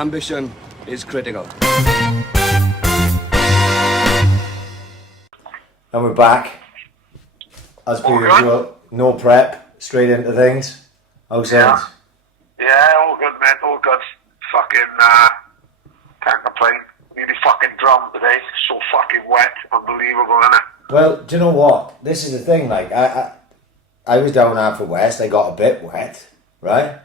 Ambition is critical. And we're back. As per usual, no prep, straight into things. How's things? Yeah, all good, mate, all good. Fucking, can't complain. Nearly fucking drowned today. So fucking wet. Unbelievable, innit? Well, do you know what? This is the thing, like, I was down half west, I got a bit wet, right?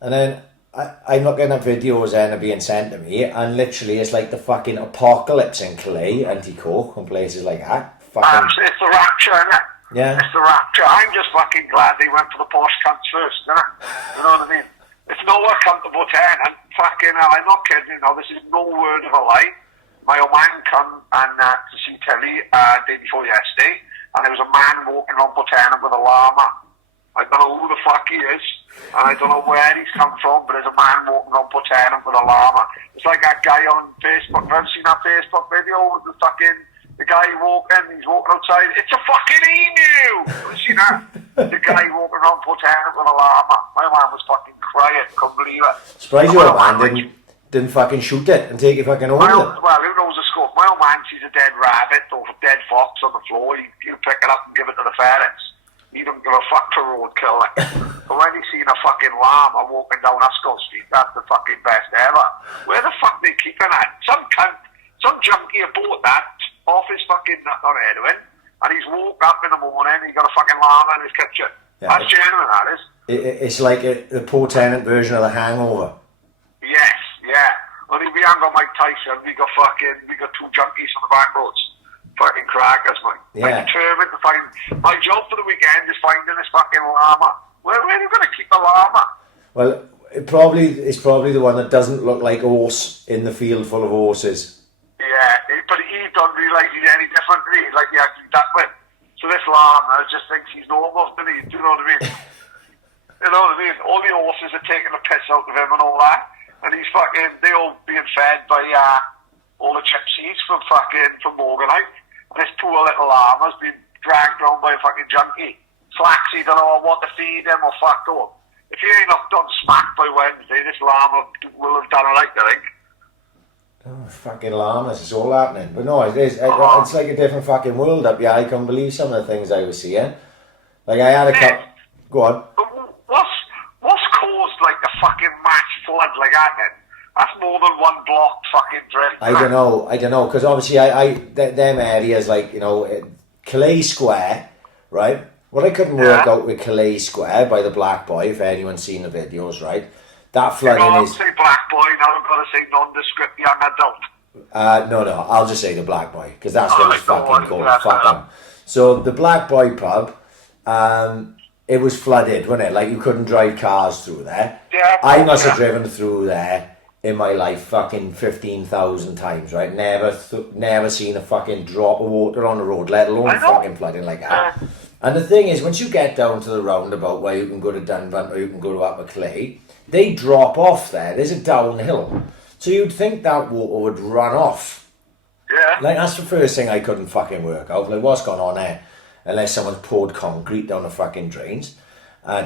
And then I'm looking at videos and being sent to me, and literally it's like the fucking apocalypse in Calais, Anticoke, and places like that. Fucking... It's the rapture, innit? Yeah. It's the rapture. I'm just fucking glad they went for the posh cunts first, innit? You know what I mean? It's nowhere comfortable to and fucking hell, I'm not kidding, this is no word of a lie. My old man come and to see telly day before yesterday, and there was a man walking on Port Tennant with a llama. I don't know who the fuck he is, and I don't know where he's come from, but there's a man walking on Port Tennant with a llama. It's like that guy on Facebook. Have you seen that Facebook video with the guy he's walking outside. It's a fucking emu! Have you seen that? The guy walking around Port Tennant with a llama. My man was fucking crying, couldn't believe it. Surprised your man didn't fucking shoot it and take it fucking home with it. Well, who knows the scope? My old man sees a dead rabbit or a dead fox on the floor, he'll pick it up and give it to the ferrets. He don't give a fuck for roadkill. Like. But when he's seen a fucking llama walking down Ascot Street, that's the fucking best ever. Where the fuck they keeping that? Some cunt, some junkie bought that off his fucking nut on heroin, and he's woke up in the morning and he's got a fucking llama in his kitchen. Yeah, that's genuine, that is. It's like the Port Tennant version of The Hangover. Yes, yeah. Only we haven't got Mike Tyson, we got two junkies on the back roads. Fucking crackers, man. Yeah. I'm determined to find... My job for the weekend is finding this fucking llama. Where are you going to keep the llama? Well, it's probably the one that doesn't look like a horse in the field full of horses. Yeah, but he don't realise he's any different to me. He's like the actually duckling. So this llama just thinks he's normal, doesn't he? Do you know what I mean? You know what I mean? All the horses are taking the piss out of him and all that. And he's fucking... They're all being fed by all the gypsies from Morganite. And this poor little llama's been dragged around by a fucking junkie. Slacks, he don't know what to feed him or fuck all. If he ain't knocked on smack by Wednesday, this llama will have done it right, I think. Oh, fucking llamas, it's all happening. But no, it's like a different fucking world up here. I can't believe some of the things I was seeing. Like I had a couple... Go on. What's caused like a fucking mass flood like that then? That's more than one block fucking drink. I don't know, because obviously them areas like, Calais Square, right? What I couldn't work out with Calais Square by the Black Boy, if anyone's seen the videos, right? That flooding is... say Black Boy, now I've got to say nondescript young adult. No, I'll just say the Black Boy, because that's what it's fucking called. Fuck them. So the Black Boy pub, it was flooded, wasn't it? Like you couldn't drive cars through there. Yeah. I must have driven through there in my life fucking 15,000 times, right? Never seen a fucking drop of water on the road, let alone fucking flooding like that. And the thing is, once you get down to the roundabout where you can go to Dunvant or you can go to Upper Clay, they drop off there. There's a downhill. So you'd think that water would run off. Yeah. Like, that's the first thing I couldn't fucking work out. Like, what's going on there? Unless someone's poured concrete down the fucking drains.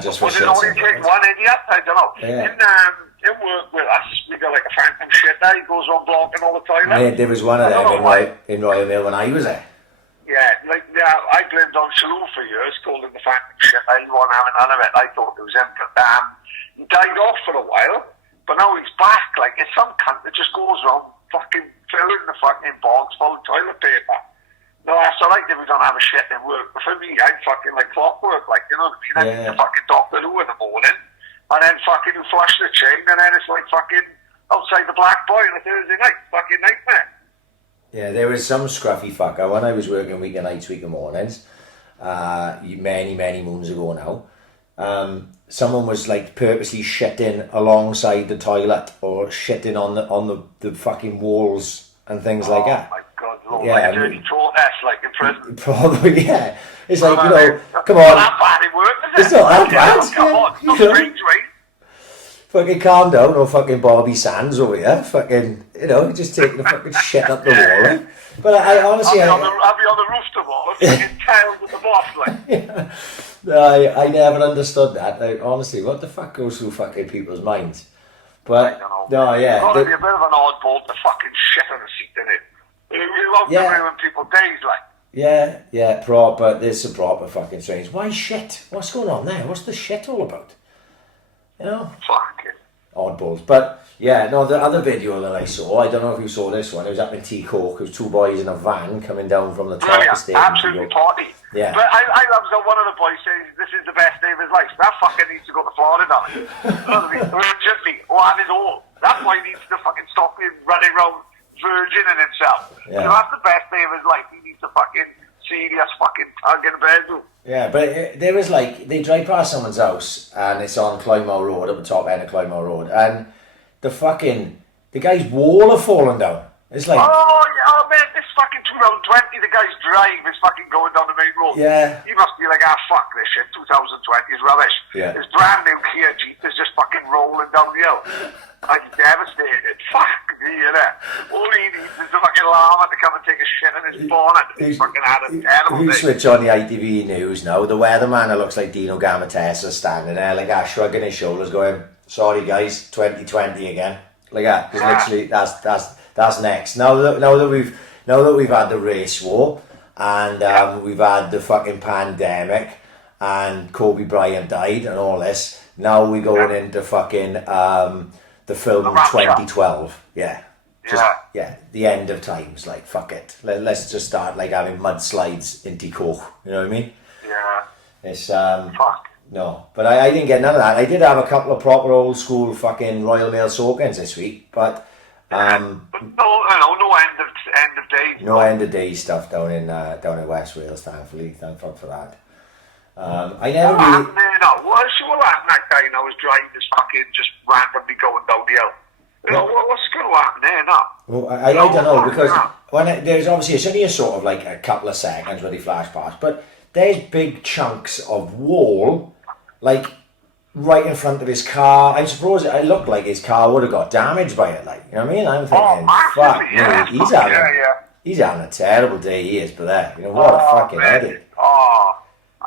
Just for was it only take one idiot? I don't know. Yeah. In work with us, we got like a phantom shit there. He goes on blocking all the toilets. Mate, there was one of them in Royal Mail when I was there. Yeah, I blamed on Shalom for years, called him the phantom shit. I didn't want to have none of it. I thought it was him. But he died off for a while, but now he's back. Like, it's some cunt that just goes around fucking filling the fucking bogs full of toilet paper. No, that's alright if we don't have a shit in work. But for me, I'm fucking like clockwork, like, you know what I mean? I need the fucking Doctor Who in the morning. And then fucking you flush the chain, and then it's like fucking outside the Black Boy on a Thursday night. Fucking nightmare. Yeah, there was some scruffy fucker when I was working weekend nights, weekend mornings, many moons ago now. Someone was like purposely shitting alongside the toilet or shitting on the fucking walls and things like that. Oh my God, Lord, like a dirty toilet, like in prison. Probably, yeah. It's like, come on. Not bad in work, is it? It's not that bad. Come on, it's not strange, right? Fucking calm down, no fucking Bobby Sands over here. Fucking, just taking the fucking shit up the wall. Right? But I honestly... I'll be on the roof tomorrow, fucking tails with the boss, like. Yeah. No, I never understood that. Like, honestly, what the fuck goes through fucking people's minds? But, no, yeah. You've got to be a bit of an oddball to fucking shit on a seat, innit? You won't ruin people's days, like. Yeah, but this is a proper fucking strange. Why shit? What's going on there? What's the shit all about? You know? Fucking Oddballs. But, yeah, no, the other video that I saw, I don't know if you saw this one, it was up in T-Cork, it was two boys in a van coming down from the top of the stage. Absolutely party. Yeah. But I love that one of the boys says this is the best day of his life. That fucker needs to go to Florida. You know what I mean? Urgently, or have his all. That's why he needs to fucking stop being running around virgining himself. Yeah. So that's the best day of his life. He needs to fucking serious fucking tug in bed. Yeah, but there was like, they drive past someone's house and it's on Clymore Road, up the top end of Clymore Road, and the guy's wall have fallen down. It's like... Oh man, this fucking 2020, the guy's drive is fucking going down the main road. Yeah. He must be like, fuck this shit, 2020 is rubbish. Yeah. His brand new Kia Jeep is just fucking rolling down the hill. Like, devastated. Fuck me, innit? All he needs is a fucking Lama to come and take a shit in his bonnet. He's fucking had a terrible We day. switch on the ITV news now. The weatherman that looks like Dino Gamatessa standing there, like shrugging his shoulders, going, "Sorry guys, 2020 again." Like that. Because literally, that's next. Now that we've had the race war, and we've had the fucking pandemic, and Kobe Bryant died, and all this. Now we're going into fucking the film 2012. Yeah. The end of times, like, fuck it. Let's just start, like, having mudslides in T-Cork, you know what I mean? Yeah. It's, Fuck. no. But I didn't get none of that. I did have a couple of proper old school fucking Royal Mail soak-ins this week, but, no end of days. no end of days stuff down in West Wales, thankfully. Thank fuck for that. I never really... What happened that guy now was driving this fucking just randomly going down the hill? You know, what's going to happen there now? Well, I don't know, because there's obviously, it's only a sort of like a couple of seconds where they flash past, but there's big chunks of wall, like, right in front of his car. I suppose it looked like his car would have got damaged by it, like, you know what I mean? I'm thinking, fuck me, he's having a terrible day, he is, but there, you know, what a fucking idiot.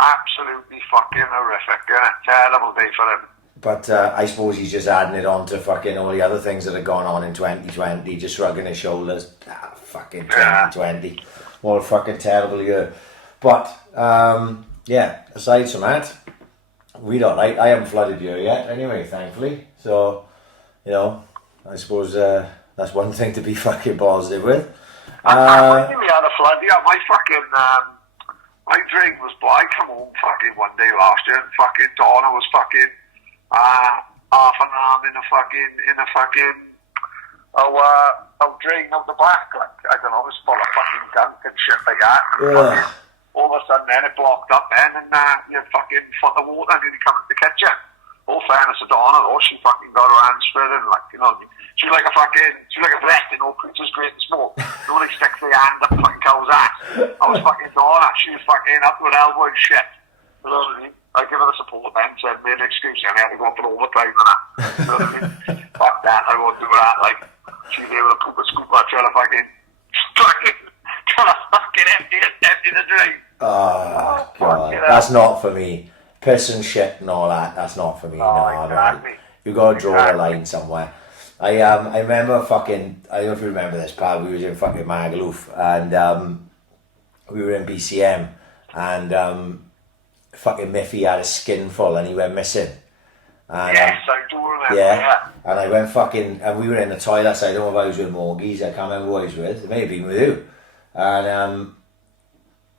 Absolutely fucking horrific, terrible day for him. But I suppose he's just adding it on to fucking all the other things that have gone on in 2020, just shrugging his shoulders. Fucking 2020. What a fucking terrible year. But, aside from that, I haven't flooded you yet anyway, thankfully. So, you know, I suppose that's one thing to be fucking positive with. We had a flood, my fucking... my dream was, I come home fucking one day last year, and fucking Donna was fucking half an arm in a drain out the back, like, I don't know, it was full of fucking gunk and shit like that. All of a sudden then it blocked up then, and you had fucking foot of water nearly coming to the kitchen. All fairness to Donna though, she fucking got her hands spread in, like, you know, she's like a breast in all creatures great and small. Nobody sticks their hand up fucking cow's ass. I was fucking Donna, she was fucking up to her elbow and shit. You know what I mean? I give her the support then, said, made an excuse, and I had to go for overtime and that. You know what I mean? Fuck that, I won't do that, like, she's able to poop a scoop out, trying to fucking empty the drain. Oh, God, that's not for me. Piss and shit and all that, that's not for me. No, exactly. You've got to draw a line somewhere. I remember fucking, I don't know if you remember this, pal, we was in fucking Magaluf, and we were in BCM, and fucking Miffy had a skinful and he went missing. And, yes, I do remember. Yeah, and I went fucking, and we were in the toilet, so I don't know if I was with Morgies, I can't remember who I was with, it may have been with you. And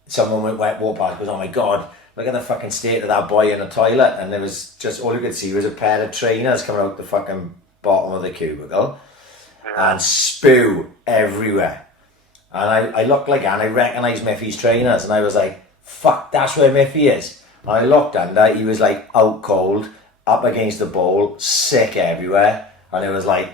someone walked past and goes, "Oh my God, look at the fucking state of that boy in the toilet," and there was just, all you could see was a pair of trainers coming out the fucking bottom of the cubicle and spew everywhere. And I looked like, and I recognised Miffy's trainers, and I was like, fuck, that's where Miffy is. And I looked under, he was like out cold, up against the bowl, sick everywhere, and it was like,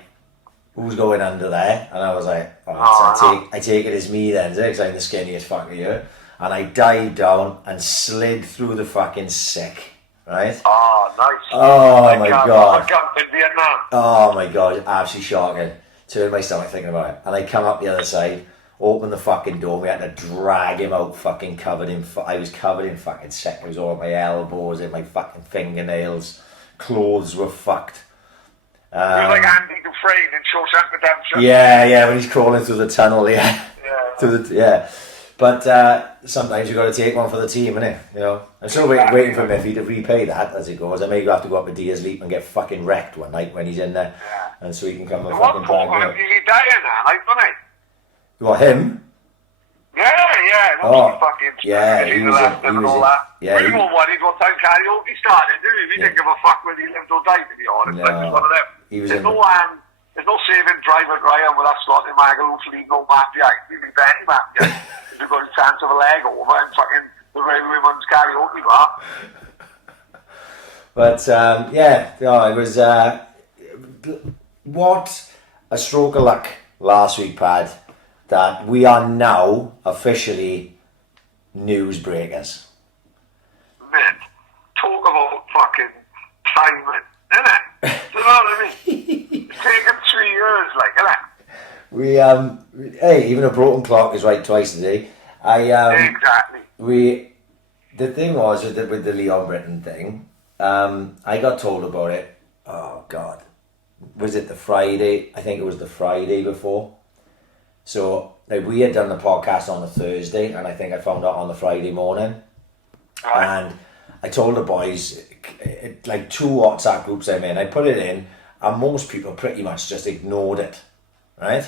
who's going under there? And I was like, I take it as me then, because I'm the skinniest fucker here. And I dived down and slid through the fucking sick, right? Oh, nice. Oh, my God. In Vietnam. Oh, my God, absolutely shocking. Turned my stomach thinking about it. And I come up the other side, open the fucking door, we had to drag him out fucking covered in, I was covered in fucking sick. It was all at my elbows, in my fucking fingernails. Clothes were fucked. He was like Andy Dufresne in Shawshank Redemption. Yeah, when he's crawling through the tunnel, Yeah. But sometimes you've got to take one for the team, innit? You know, I'm still waiting for Miffy to repay that as it goes. I may have to go up to Deer's Leap and get fucking wrecked one night when he's in there, and so he can come and fucking drag me. He's dying now, like, doesn't he? You want him? Yeah. He was in all that. Yeah, we were worried what time karaoke started, didn't we? We didn't give a fuck whether he lived or died, to be honest. No, like, it was one of them. There's no saving Private Ryan with that Scotty Magaluf leading no man behind. We'd be Benny man behind. We've got a chance of a leg over and fucking the Railwayman's karaoke bar. But it was what a stroke of luck last week, Pad, that we are now officially newsbreakers. Man, talk about fucking timing, innit? Do you know what I mean? It's taken 3 years, like, innit? Hey, even a broken clock is right twice a day. Exactly. The thing was with the Leon Britton thing, I got told about it, oh God, was it the Friday? I think it was the Friday before. So we had done the podcast on the Thursday, and I think I found out on the Friday morning. Right. And I told the boys, like 2 WhatsApp groups I'm in, I put it in, and most people pretty much just ignored it, right?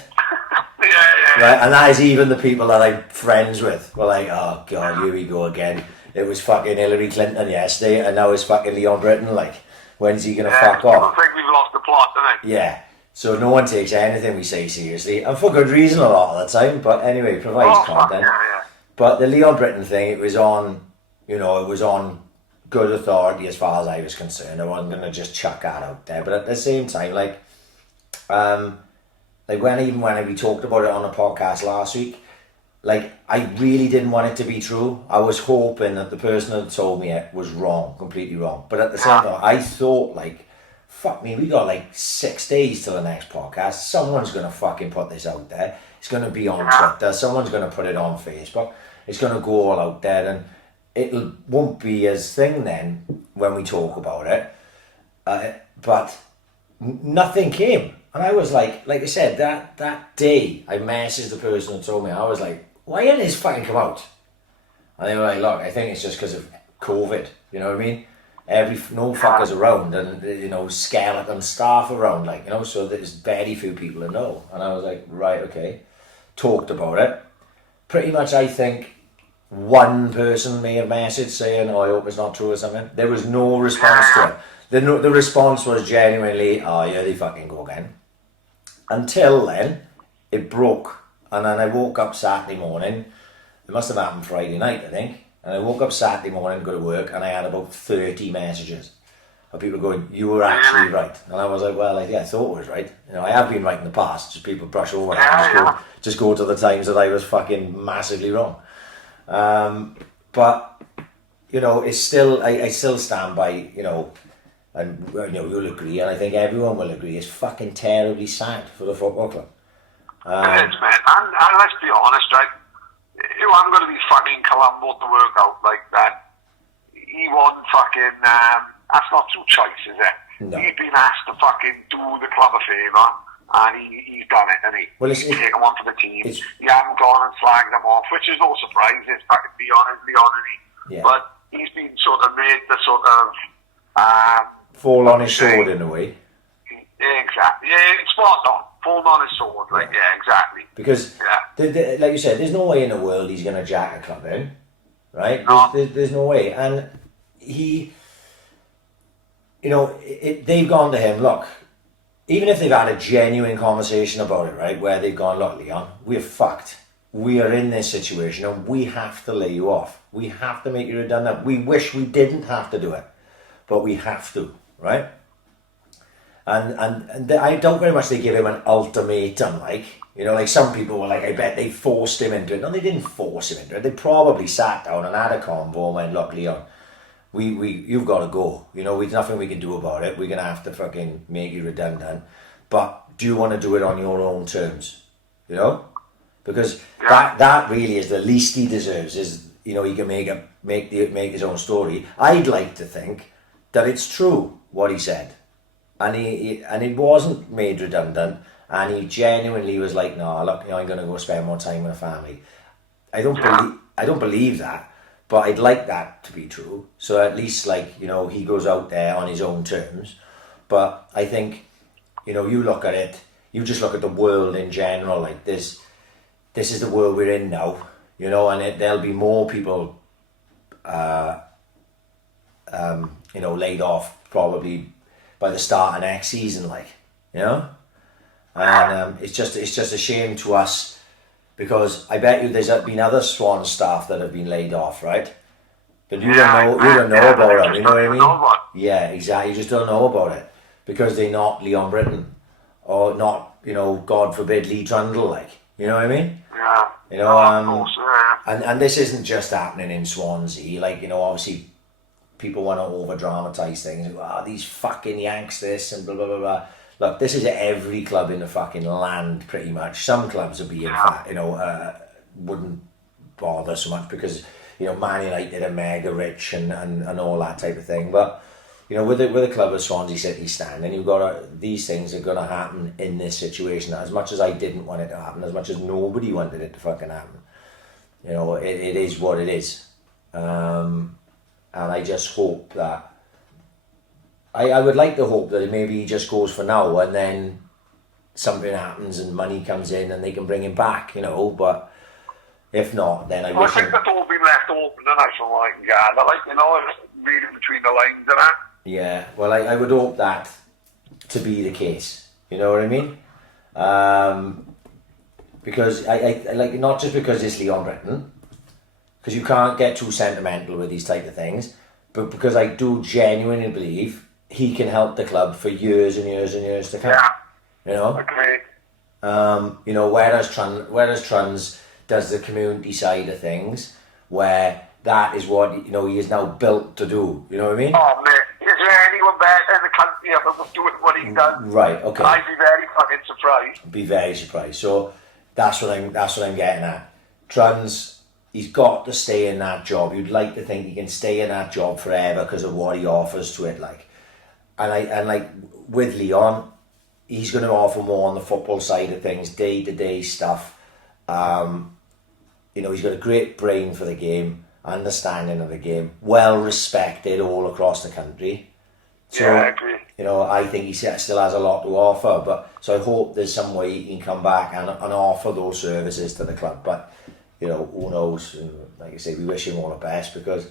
Yeah. Right, and that is even the people that I'm friends with were like, oh God, here we go again. It was fucking Hillary Clinton yesterday, and now it's fucking Leon Britton. Like, when's he gonna fuck off? I think we've lost the plot, don't Yeah. So no one takes anything we say seriously, and for good reason a lot of the time. But anyway, provides content. Yeah. But the Leon Britton thing, it was on good authority as far as I was concerned. I wasn't gonna just chuck that out there. But at the same time, when we talked about it on the podcast last week, like, I really didn't want it to be true. I was hoping that the person that told me it was wrong, completely wrong. But at the same time, I thought, like, fuck me, we got like 6 days till the next podcast. Someone's going to fucking put this out there. It's going to be on Twitter. Someone's going to put it on Facebook. It's going to go all out there, and it won't be as thing then when we talk about it. But nothing came. And I was like I said, that day I messaged the person who told me, I was like, why didn't this fucking come out? And they were like, look, I think it's just because of COVID, you know what I mean? No fuckers around, and, you know, skeleton staff around, like, you know, so there's very few people to know. And I was like, right, okay. Talked about it. Pretty much, I think one person may have messaged saying, oh, I hope it's not true or something. There was no response to it. The response was genuinely, oh yeah, they fucking go again. Until then, it broke. And then I woke up Saturday morning. It must have happened Friday night, I think. And I woke up Saturday morning, go to work, and I had about 30 messages of people going, you were actually right. And I was like, well, I thought it was right. You know, I have been right in the past, just people brush over it. Just go to the times that I was fucking massively wrong. But, you know, it's still, I still stand by, you know, and, you know, you'll agree, and I think everyone will agree, it's fucking terribly sad for the football club. It is, man. And let's be honest, right? You aren't going to be fucking Colombo to work out like that. He won fucking, that's not true choice, is it? No. He's been asked to fucking do the club a favour, and he's done it, hasn't he? Well, he's taken one for the team. He hasn't gone and slagged them off, which is no surprise. It's fucking Leon, isn't he? Yeah. But he's been sort of made the sort of... fall on his sword in a way. Exactly. Yeah, it's spot on. Fall on his sword. Like, yeah, exactly. Because, like you said, there's no way in the world he's going to jack a club in. Right? No. There's no way. And he... You know, they've gone to him, look, even if they've had a genuine conversation about it, right, where they've gone, look, Leon, we're fucked. We are in this situation and we have to lay you off. We have to make you redundant. We wish we didn't have to do it, but we have to, right? And I doubt very much they give him an ultimatum, like, you know, like some people were like, I bet they forced him into it. No, they didn't force him into it. They probably sat down and had a convo and went, look, Leon, you've got to go. You know, there's nothing we can do about it. We're going to have to fucking make you redundant. But do you want to do it on your own terms? You know? Because that really is the least he deserves, is, you know, he can make his own story. I'd like to think that it's true what he said. and and it wasn't made redundant, and he genuinely was like, no, look, I'm going to go spend more time with the family. I don't believe that, but I'd like that to be true. So at least, like, he goes out there on his own terms. But I think, you look at it, you just look at the world in general, like this is the world we're in now, and there'll be more people, laid off probably by the start of next season, like, and it's just a shame to us, because I bet you there's been other Swan staff that have been laid off, right? But you don't know about them, you know what I mean? Yeah, exactly. You just don't know about it because they're not Leon Britton or not, God forbid, Lee Trundle, like, you know what I mean? Yeah. Of course, and this isn't just happening in Swansea, like, obviously people want to over dramatize things. These fucking Yanks this and blah blah blah blah. Look, this is every club in the fucking land pretty much. Some clubs would be wouldn't bother so much because Man United are mega rich and all that type of thing. But with the club of Swansea City standing, you've got these things are going to happen in this situation. As much as I didn't want it to happen, as much as nobody wanted it to fucking happen, it is what it is. And I just hope that I would like to hope that maybe he just goes for now and then something happens and money comes in and they can bring him back, but if not, then I wish think that's all been left open and I feel like, reading between the lines and that. Yeah, well, I would hope that to be the case, you know what I mean? Because I like, not just because it's Leon Britton, because you can't get too sentimental with these type of things, but because I do genuinely believe he can help the club for years and years and years to come. Yeah. Okay. Whereas Truns does the community side of things, where that is what he is now built to do. You know what I mean? Oh mate, is there anyone better in the country ever doing what he's done? Right. Okay. I'd be very fucking surprised. Be very surprised. So that's what I'm getting at. Truns. He's got to stay in that job. You'd like to think he can stay in that job forever because of what he offers to it, like. And like with Leon, he's going to offer more on the football side of things, day-to-day stuff. He's got a great brain for the game, understanding of the game, well respected all across the country. So, yeah, I agree. I think he still has a lot to offer. But so I hope there's some way he can come back and offer those services to the club. But who knows? Like I say, we wish him all the best, because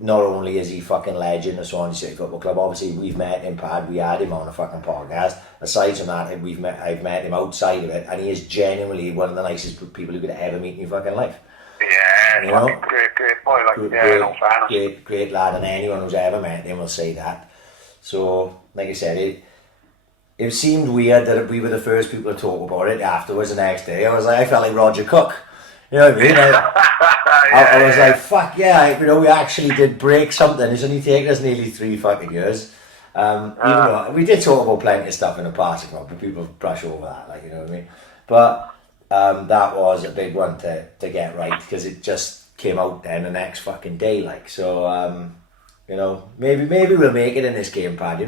not only is he fucking legend of Swansea City Football Club, obviously we've met him, Pad, we had him on a fucking podcast. Aside from that, I've met him outside of it, and he is genuinely one of the nicest people you could ever meet in your fucking life. Yeah, great boy, like, great lad, and anyone who's ever met him will say that. So, like I said, it seemed weird that we were the first people to talk about it afterwards the next day. I felt like Roger Cook. You know what I mean? I was like, fuck yeah, we actually did break something. It's only taken us nearly 3 fucking years. Even though we did talk about plenty of stuff in the past, but people brush over that, like, you know what I mean? But that was a big one to get right, because it just came out then the next fucking day, like. So, maybe we'll make it in this game, Pad.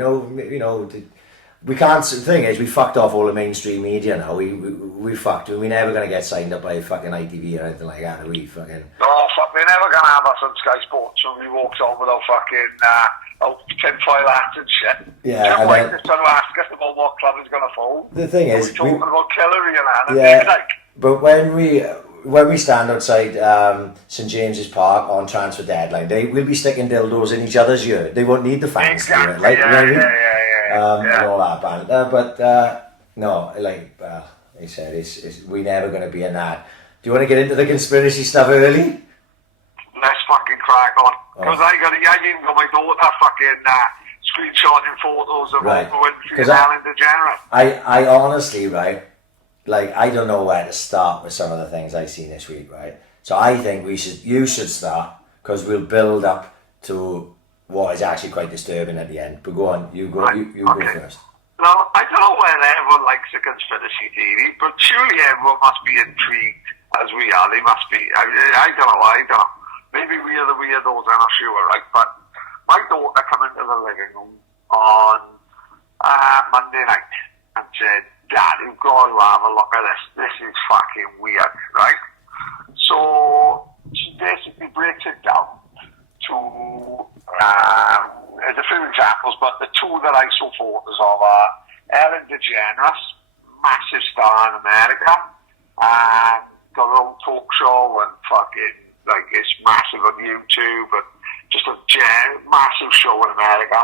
We can't. The thing is, we fucked off all the mainstream media now. We fucked. We're never gonna get signed up by fucking ITV or anything like that. Are we fucking? Oh fuck! We're never gonna have us on Sky Sports when we walked on without fucking tinfoil hats and shit. Yeah. And then just trying to ask us about what club is gonna fold. The thing is, we're talking about Killery and that. Yeah. Like, but when we stand outside St James's Park on transfer deadline day, we'll be sticking dildos in each other's ear. They won't need the fans to do it, like, and all that banter. But no, like he said, it's we never going to be in that. Do you want to get into the conspiracy stuff early? Let's fucking crack on. Because I even got my daughter fucking screenshotting photos of Oprah Winfrey and Ellen DeGeneres. I honestly, right, like, I don't know where to start with some of the things I've seen this week, right? So I think you should start, because we'll build up to what is actually quite disturbing at the end. But go on, you go first. No, I don't know whether everyone likes a conspiracy theory, but surely everyone must be intrigued, as we are. They must be. I don't know. Maybe we are the weirdos, I'm not sure, right? But my daughter came into the living room on have a look at this. This is fucking weird, right? So she basically breaks it down to, there's a few examples, but the two that I saw photos of are Ellen DeGeneres, massive star in America, and got her own talk show and fucking, like, it's massive on YouTube, and just a massive show in America,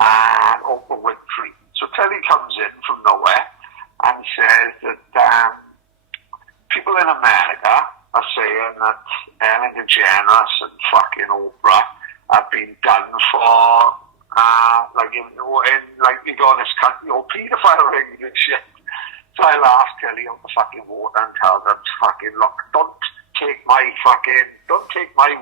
and Oprah Winfrey. So Tilly comes in from nowhere and says that people in America are saying that Ellen DeGeneres and fucking Oprah have been done for, like you go in this country, paedophile rings and shit. So I asked Tilly on the fucking water and tell them, fucking, look, don't take my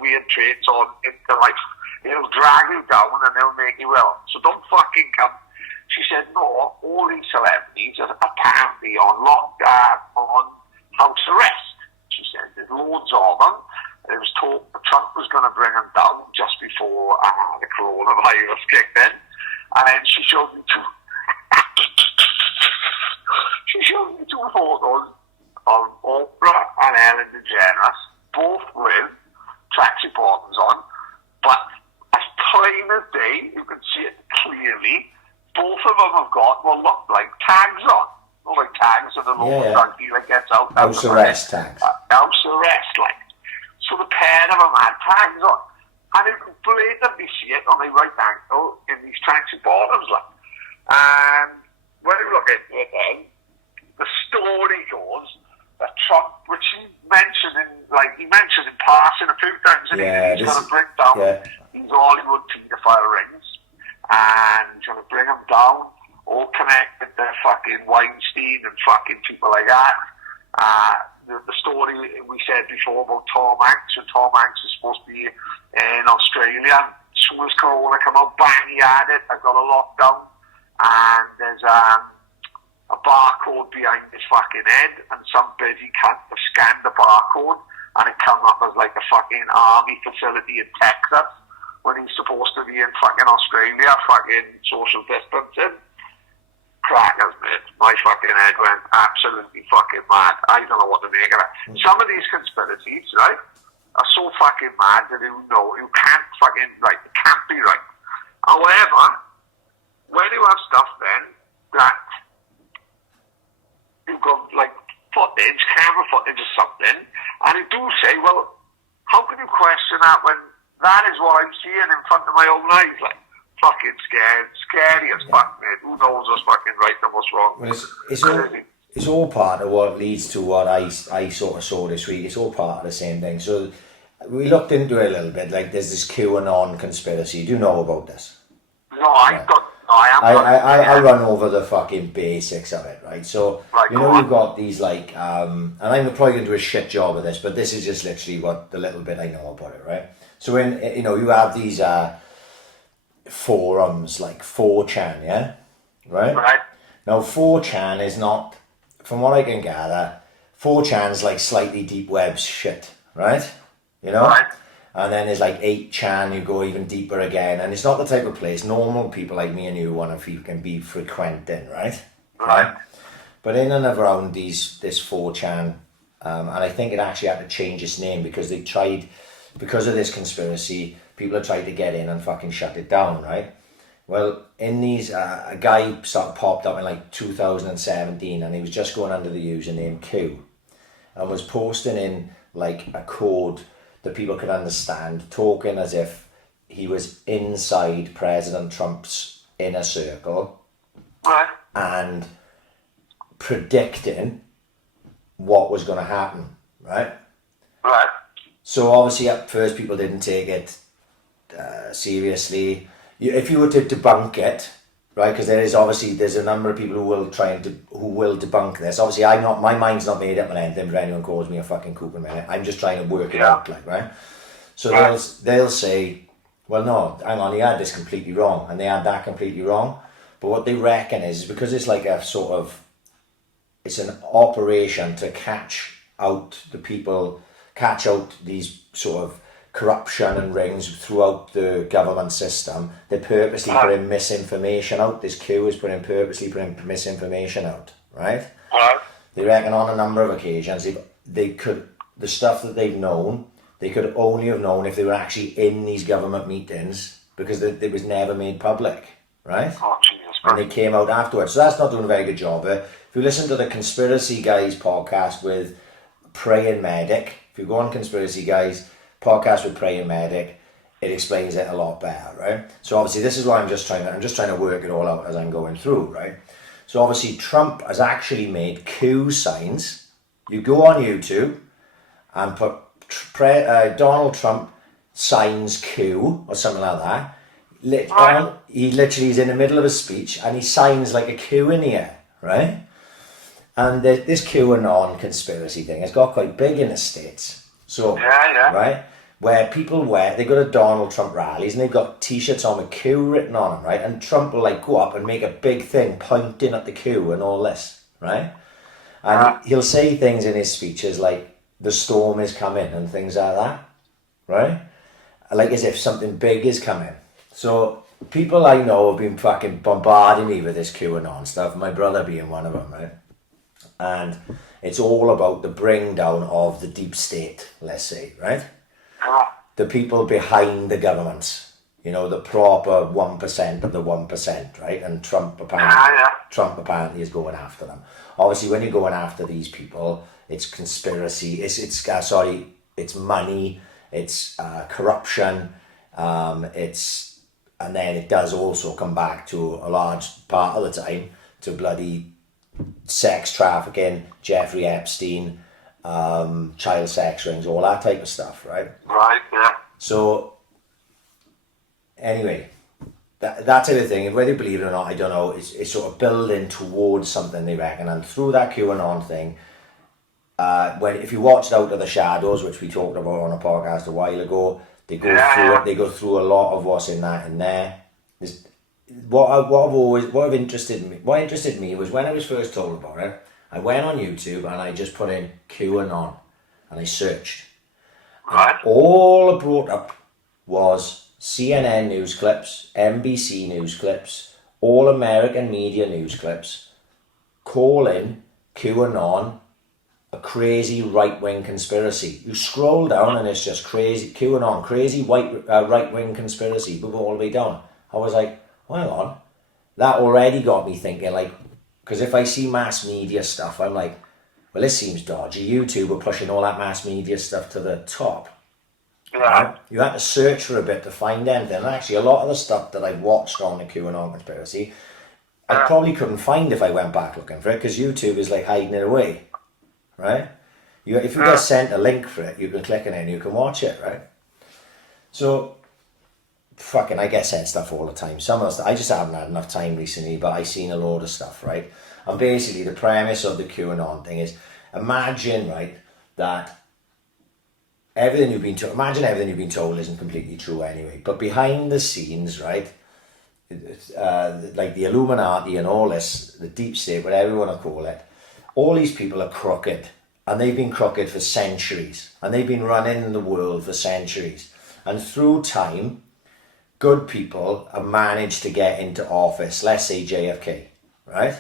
weird traits on into life. It'll drag you down and it'll make you ill. So don't fucking come. She said, no, all these celebrities are apparently on lockdown, on house arrest. She said, there's loads of them. There was talk that Trump was going to bring them down just before the coronavirus kicked in. And then she showed me two photos of Oprah and Ellen DeGeneres, both with tracksuit bottoms on, but as plain as day, you can see it clearly, both of them have got what look like tags on. Look like tags that the local drug dealer gets out. House arrest tags. House arrest, like. So the pair of them had tags on. And you can blatantly see it on the right ankle in these tracksuit bottoms, like. And when you look at it then, the story goes that Trump, which he mentioned in passing a few times, and he's going to bring down these Hollywood pedophile rings, and he's going to bring them down, all connected to fucking Weinstein and fucking people like that. The story we said before about Tom Hanks, and Tom Hanks is supposed to be in Australia. As soon as Corona came out, bang, he had it. I got a lockdown, and there's a barcode behind his fucking head, and some busy cunt have scanned the barcode, and it come up as like a fucking army facility in Texas, when he's supposed to be in fucking Australia, fucking social distancing. Crackers, mate. My fucking head went absolutely fucking mad. I don't know what to make of it. Some of these conspiracies, right, are so fucking mad that you can't fucking, right, it can't be right. However, when you have stuff then that you've got like footage, camera footage or something, and you do say, well, how can you question that when that is what I'm seeing in front of my own eyes, like? Fucking scary as fuck, mate. Who knows what's fucking right and what's wrong? Well, it's all part of what leads to what I sort of saw this week. It's all part of the same thing. So we looked into it a little bit. Like there's this QAnon conspiracy. Do you know about this? No, I run over the fucking basics of it, right? So we've got these like, and I'm probably going to do a shit job of this, but this is just literally what the little bit I know about it, right? So when you have these forums like 4chan, yeah? Right? Now 4chan is not, from what I can gather, 4chan's like slightly deep web shit, right? Right. And then there's like 8chan, you go even deeper again, and it's not the type of place normal people like me and you can be frequenting, right? Right. But in and around this 4chan, and I think it actually had to change its name because because of this conspiracy, people have tried to get in and fucking shut it down, right? Well, in these, a guy sort of popped up in like 2017, and he was just going under the username Q, and was posting in like a code that people could understand, talking as if he was inside President Trump's inner circle, and predicting what was going to happen, right? Right. So obviously at first people didn't take it seriously. If you were to debunk it, right, because there's a number of people who will debunk this. Obviously my mind's not made up on anything, but anyone calls me a fucking coop in a minute. I'm just trying to work it out, like, right? So they'll say, well, no, hang on, he had this completely wrong, and they had that completely wrong. But what they reckon is because it's like a sort of, it's an operation to catch out these sort of corruption and rings throughout the government system. They're purposely putting misinformation out. This Q is purposely putting misinformation out, right? They reckon on a number of occasions the stuff that they've known, they could only have known if they were actually in these government meetings, because it was never made public, right? Oh, Jesus, and they came out afterwards. So that's not doing a very good job. If you listen to the Conspiracy Guys podcast with Praying Medic, if you go on Conspiracy Guys podcast with Praying Medic, it explains it a lot better, right? So obviously this is what I'm just trying to work it all out as I'm going through, right? So obviously Trump has actually made Q signs. You go on YouTube and put Donald Trump signs Q or something like that. He literally is in the middle of a speech and he signs like a Q in the air, right? And this QAnon conspiracy thing has got quite big in the States. So, right, where people they go to Donald Trump rallies and they've got T-shirts on with Q written on them, right? And Trump will like go up and make a big thing pointing at the Q and all this, right? And he'll say things in his speeches like the storm is coming and things like that, right? Like as if something big is coming. So people I know have been fucking bombarding me with this QAnon stuff, my brother being one of them, right? And it's all about the bring down of the deep state, let's say, right? The people behind the governments, the proper 1% of the 1%, right? And Trump apparently is going after them. Obviously, when you're going after these people, it's conspiracy, it's money, it's corruption, and then it does also come back to a large part of the time to bloody sex trafficking, Jeffrey Epstein, child sex rings, all that type of stuff, right? Right, yeah. So, anyway, that's the thing. Whether you believe it or not, I don't know. It's sort of building towards something, they reckon. And through that QAnon thing, if you watched Out of the Shadows, which we talked about on a podcast a while ago, they go through a lot of what's in there. What interested me was when I was first told about it, I went on YouTube and I just put in QAnon and I searched. Right. And all I brought up was CNN news clips, NBC news clips, all American media news clips, calling QAnon a crazy right-wing conspiracy. You scroll down and it's just crazy, QAnon, crazy right-wing conspiracy, move all the way down. I was like, well, hang on. That already got me thinking, like, because if I see mass media stuff, I'm like, well, this seems dodgy. YouTube are pushing all that mass media stuff to the top. Yeah. Right? You had to search for a bit to find anything. And actually, a lot of the stuff that I've watched on the QAnon conspiracy, I probably couldn't find if I went back looking for it, because YouTube is like hiding it away. Right? If you get sent a link for it, you can click on it and you can watch it, right? So, I get sent stuff all the time. Some of the stuff, I just haven't had enough time recently, but I've seen a load of stuff, right? And basically, the premise of the QAnon thing is, imagine, right, that everything you've been told isn't completely true anyway. But behind the scenes, right, like the Illuminati and all this, the deep state, whatever you want to call it, all these people are crooked, and they've been crooked for centuries, and they've been running the world for centuries. And through time, good people have managed to get into office. Let's say JFK, right?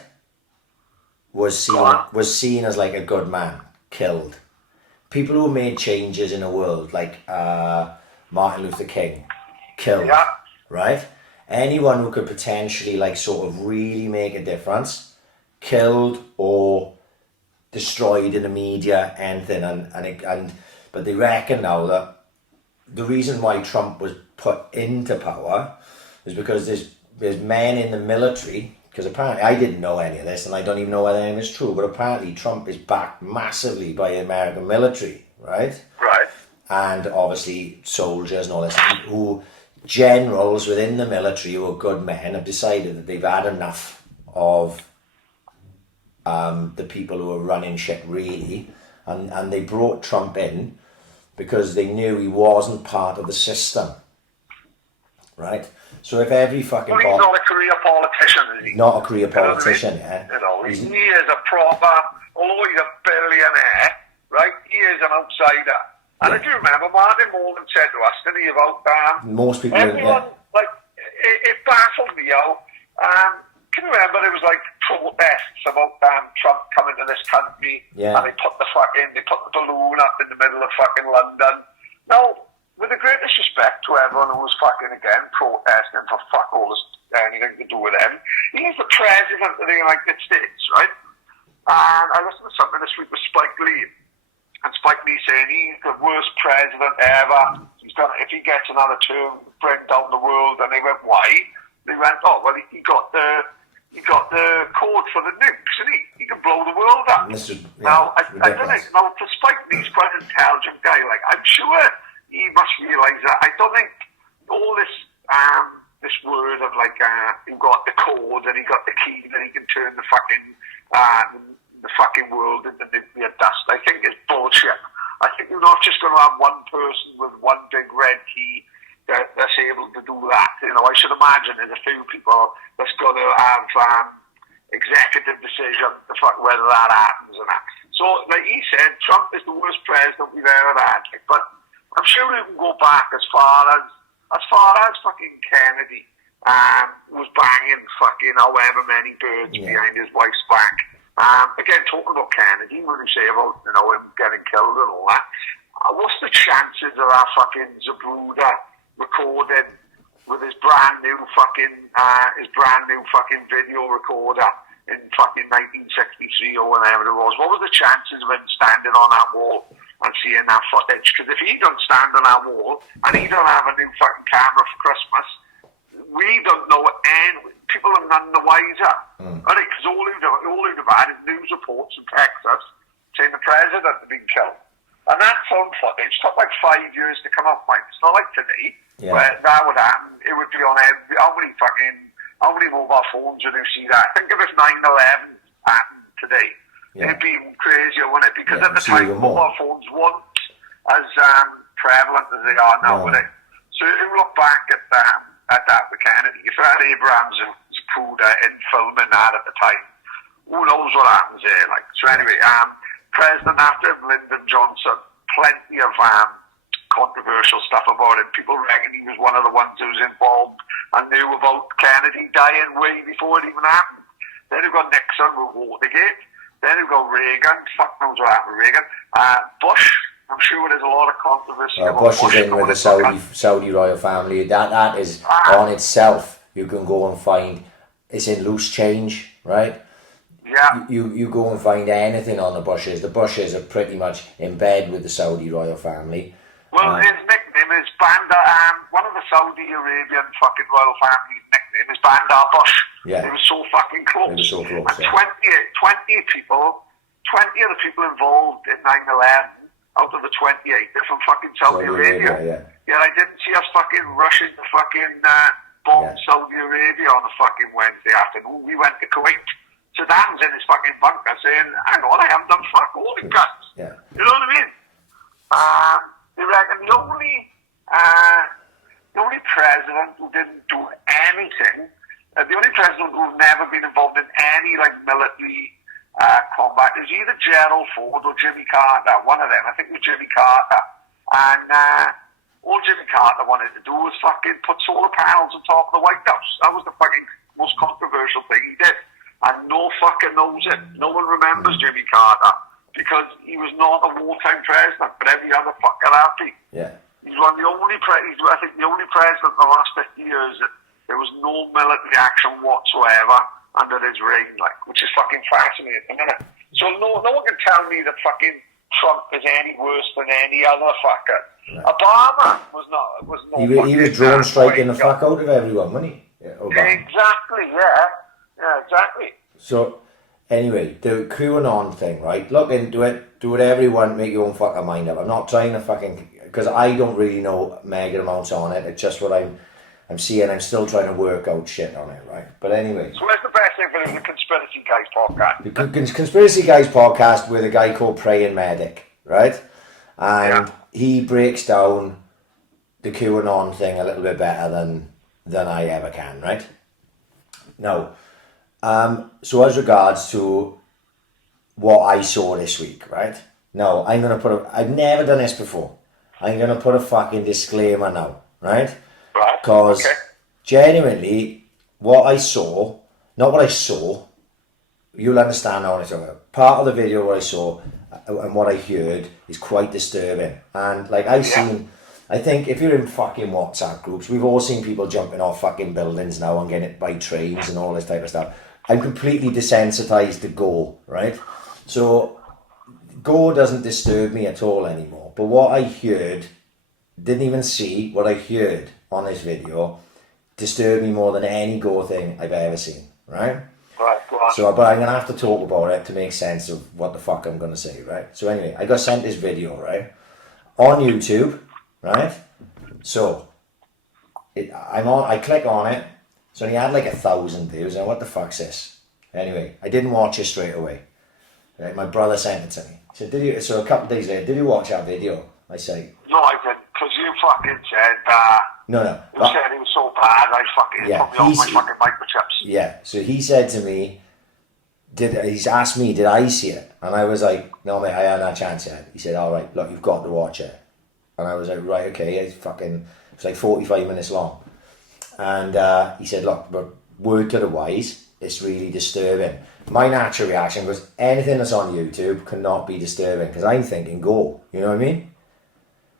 Was seen as like a good man, killed. People who made changes in the world, like Martin Luther King, killed, right? Anyone who could potentially like sort of really make a difference, killed or destroyed in the media, anything, but they reckon now that the reason why Trump was put into power is because there's men in the military, because apparently I didn't know any of this and I don't even know whether any of it's true, but apparently Trump is backed massively by the American military, right? Right. And obviously soldiers and all this, who generals within the military who are good men have decided that they've had enough of the people who are running shit really, and they brought Trump in because they knew he wasn't part of the system, right? So if every fucking... Well, he's not a career politician, is he? Not a career politician, yeah. He is a proper, although he's a billionaire, right, he is an outsider. And if you remember, Martin Morgan said to us, didn't he, about most people... everyone, like, it baffled me, can you remember, it was like protests about Trump coming to this country, and they put the balloon up in the middle of fucking London. Now, with the greatest respect to everyone who was fucking again protesting for fuck all this anything to do with them, he's the president of the United States, right? And I listened to something this week with Spike Lee, and Spike Lee saying he's the worst president ever. He's gonna, if he gets another term, bring down the world. And they went, why? They went, oh well, he got the code for the nukes, and he can blow the world up. Now I don't think. Now for Spike Lee, he's quite an intelligent guy. Like I'm sure he must realise that. I don't think all this this word of like he got the code and he got the key that he can turn the fucking world into nuclear dust, I think is bullshit. I think you're not just going to have one person with one big red key that's able to do that. You know, I should imagine there's a few people that's going to have executive decision to fuck whether that happens or not. So, like he said, Trump is the worst president we've ever had. But I'm sure we can go back as far as fucking Kennedy was banging fucking however many birds behind his wife's back. Again, talking about Kennedy, when you say about, you know, him getting killed and all that, what's the chances of that fucking Zabruda recording with his brand new fucking video recorder in fucking 1963 or whenever it was? What was the chances of him standing on that wall and seeing that footage? Because if he don't stand on that wall and he don't have a new fucking camera for Christmas, we don't know, and people are none the wiser. Right? Because all who'd have had is news reports in Texas saying the president had been killed. And that phone footage took like 5 years to come up, Mike. It's not like today, where that would happen. It would be on every, how many mobile phones would you see that? Think of if 9/11 happened today. It'd be crazier, wouldn't it? Because at the time, mobile phones weren't as prevalent as they are now, would it? So if you look back at that with Kennedy, if you had Abrams and Zapruder in filming that at the time, who knows what happens there? Like, so anyway, President after Lyndon Johnson, plenty of controversial stuff about it. People reckon he was one of the ones who was involved and knew about Kennedy dying way before it even happened. Then you've got Nixon with Watergate. Then you've got Reagan. Fuck knows what happened with Reagan. Bush. I'm sure there's a lot of controversy about Bush is in with the Saudi royal family. That is on itself. You can go and find. It's in loose change, right? Yeah. You go and find anything on the Bushes. The Bushes are pretty much in bed with the Saudi royal family. Well, his nickname is Bandar. One of the Saudi Arabian fucking royal family's nickname is Bandar Bush. Yeah. They were so fucking close. They were so close. And 20 of the people involved in 9/11 out of the 28, they're from fucking Saudi Arabia. Yeah, I didn't see us fucking rushing to fucking bomb Saudi Arabia on a fucking Wednesday afternoon. We went to Kuwait. Saddam's in his fucking bunker saying, hang on, I haven't done fuck all in guts. Yeah. You know what I mean? They reckon the only president who didn't do anything, the only president who's never been involved in any like military combat is either Gerald Ford or Jimmy Carter, one of them. I think it was Jimmy Carter. And all Jimmy Carter wanted to do was fucking put solar panels on top of the White House. That was the fucking most controversial thing he did. And no fucker knows it. No one remembers Jimmy Carter because he was not a wartime president, but every other fucker had been. Yeah. He's one of the only I think the only president in the last 50 years that there was no military action whatsoever under his reign, like, which is fucking fascinating, isn't it? So no one can tell me that fucking Trump is any worse than any other fucker. Right. Obama was not. He was drone striking the fuck out of everyone, wasn't he? Yeah, exactly. Yeah. Yeah, exactly. So, anyway, the QAnon thing, right? Look into it. Do whatever you want. Make your own fucking mind up. I'm not trying to fucking... Because I don't really know mega amounts on it. It's just what I'm seeing. I'm still trying to work out shit on it, right? But anyway... So where's the best thing for the Conspiracy Guys podcast? The Conspiracy Guys podcast with a guy called Praying Medic, right? And he breaks down the QAnon thing a little bit better than I ever can, right? Now... so as regards to what I saw this week, right? Now, I'm going to I've never done this before. I'm going to put a fucking disclaimer now, right? Right. Because genuinely, what I saw, not what I saw, you'll understand how I talk about. Part of the video what I saw and what I heard is quite disturbing. And like I think if you're in fucking WhatsApp groups, we've all seen people jumping off fucking buildings now and getting hit by trains and all this type of stuff. I'm completely desensitized to go, right? So go doesn't disturb me at all anymore. But what I heard, didn't even see, what I heard on this video disturbed me more than any go thing I've ever seen, right? So, but I'm going to have to talk about it to make sense of what the fuck I'm going to say, right? So anyway, I got sent this video, right? On YouTube, right? So, I click on it, so he had like 1,000 views, and what the fuck's this? Anyway, I didn't watch it straight away. Right? My brother sent it to me. He said, so a couple of days later, did you watch that video? I say, no, I didn't, because you fucking said, no. You said it was so bad, I fucking put me on my fucking microchips. Yeah, so he said to me, he's asked me, did I see it? And I was like, no mate, I hadn't had a chance yet. He said, all right, look, you've got to watch it. And I was like, right, okay, it's like 45 minutes long. And he said, look, but word to the wise, it's really disturbing. My natural reaction was, anything that's on YouTube cannot be disturbing, because I'm thinking, go, you know what I mean?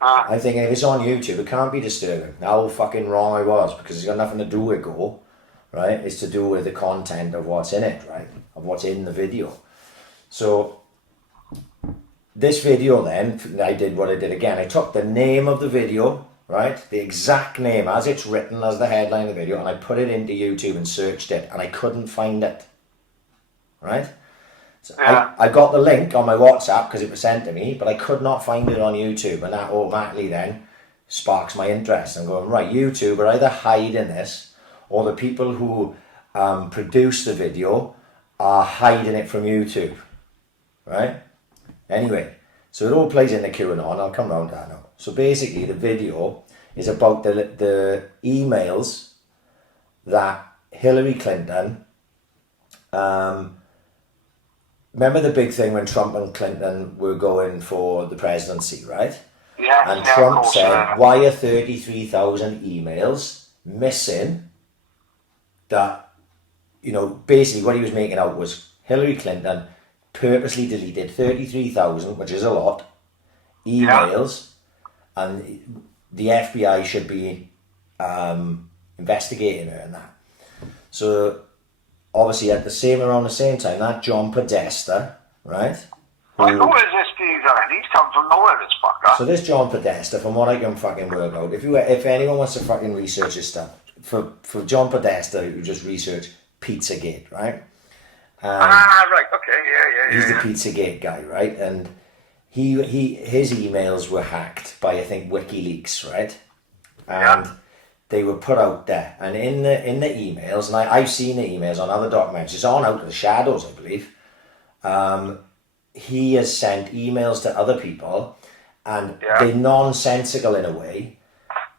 I'm thinking, if it's on YouTube, it can't be disturbing. How fucking wrong I was, because it's got nothing to do with go, right? It's to do with the content of what's in it, right? Of what's in the video. So, this video then, I did what I did again. I took the name of the video, right? The exact name as it's written as the headline of the video, and I put it into YouTube and searched it, and I couldn't find it, right? So I got the link on my WhatsApp because it was sent to me, but I could not find it on YouTube, and that automatically then sparks my interest. I'm going, right, YouTube are either hiding this, or the people who produce the video are hiding it from YouTube, right? Anyway, so it all plays into QAnon. I'll come round to that now. So basically, the video is about the emails that Hillary Clinton, remember the big thing when Trump and Clinton were going for the presidency, right? Yeah. And Trump said, why are 33,000 emails missing? That, you know, basically what he was making out was Hillary Clinton purposely deleted 33,000, which is a lot, emails, and the FBI should be investigating her and that. So obviously around the same time, that John Podesta, right? Who is this geezer? He's come from nowhere, this fucker. So this John Podesta, from what I can fucking work out, if anyone wants to fucking research this stuff, for John Podesta, you just research Pizzagate, right? Right, okay, yeah. He's the Pizzagate guy, right? And his emails were hacked by, I think, WikiLeaks, right? And they were put out there, and in the emails, and I've seen the emails on other documentaries, it's on Out of the Shadows, I believe. He has sent emails to other people, and they're nonsensical in a way,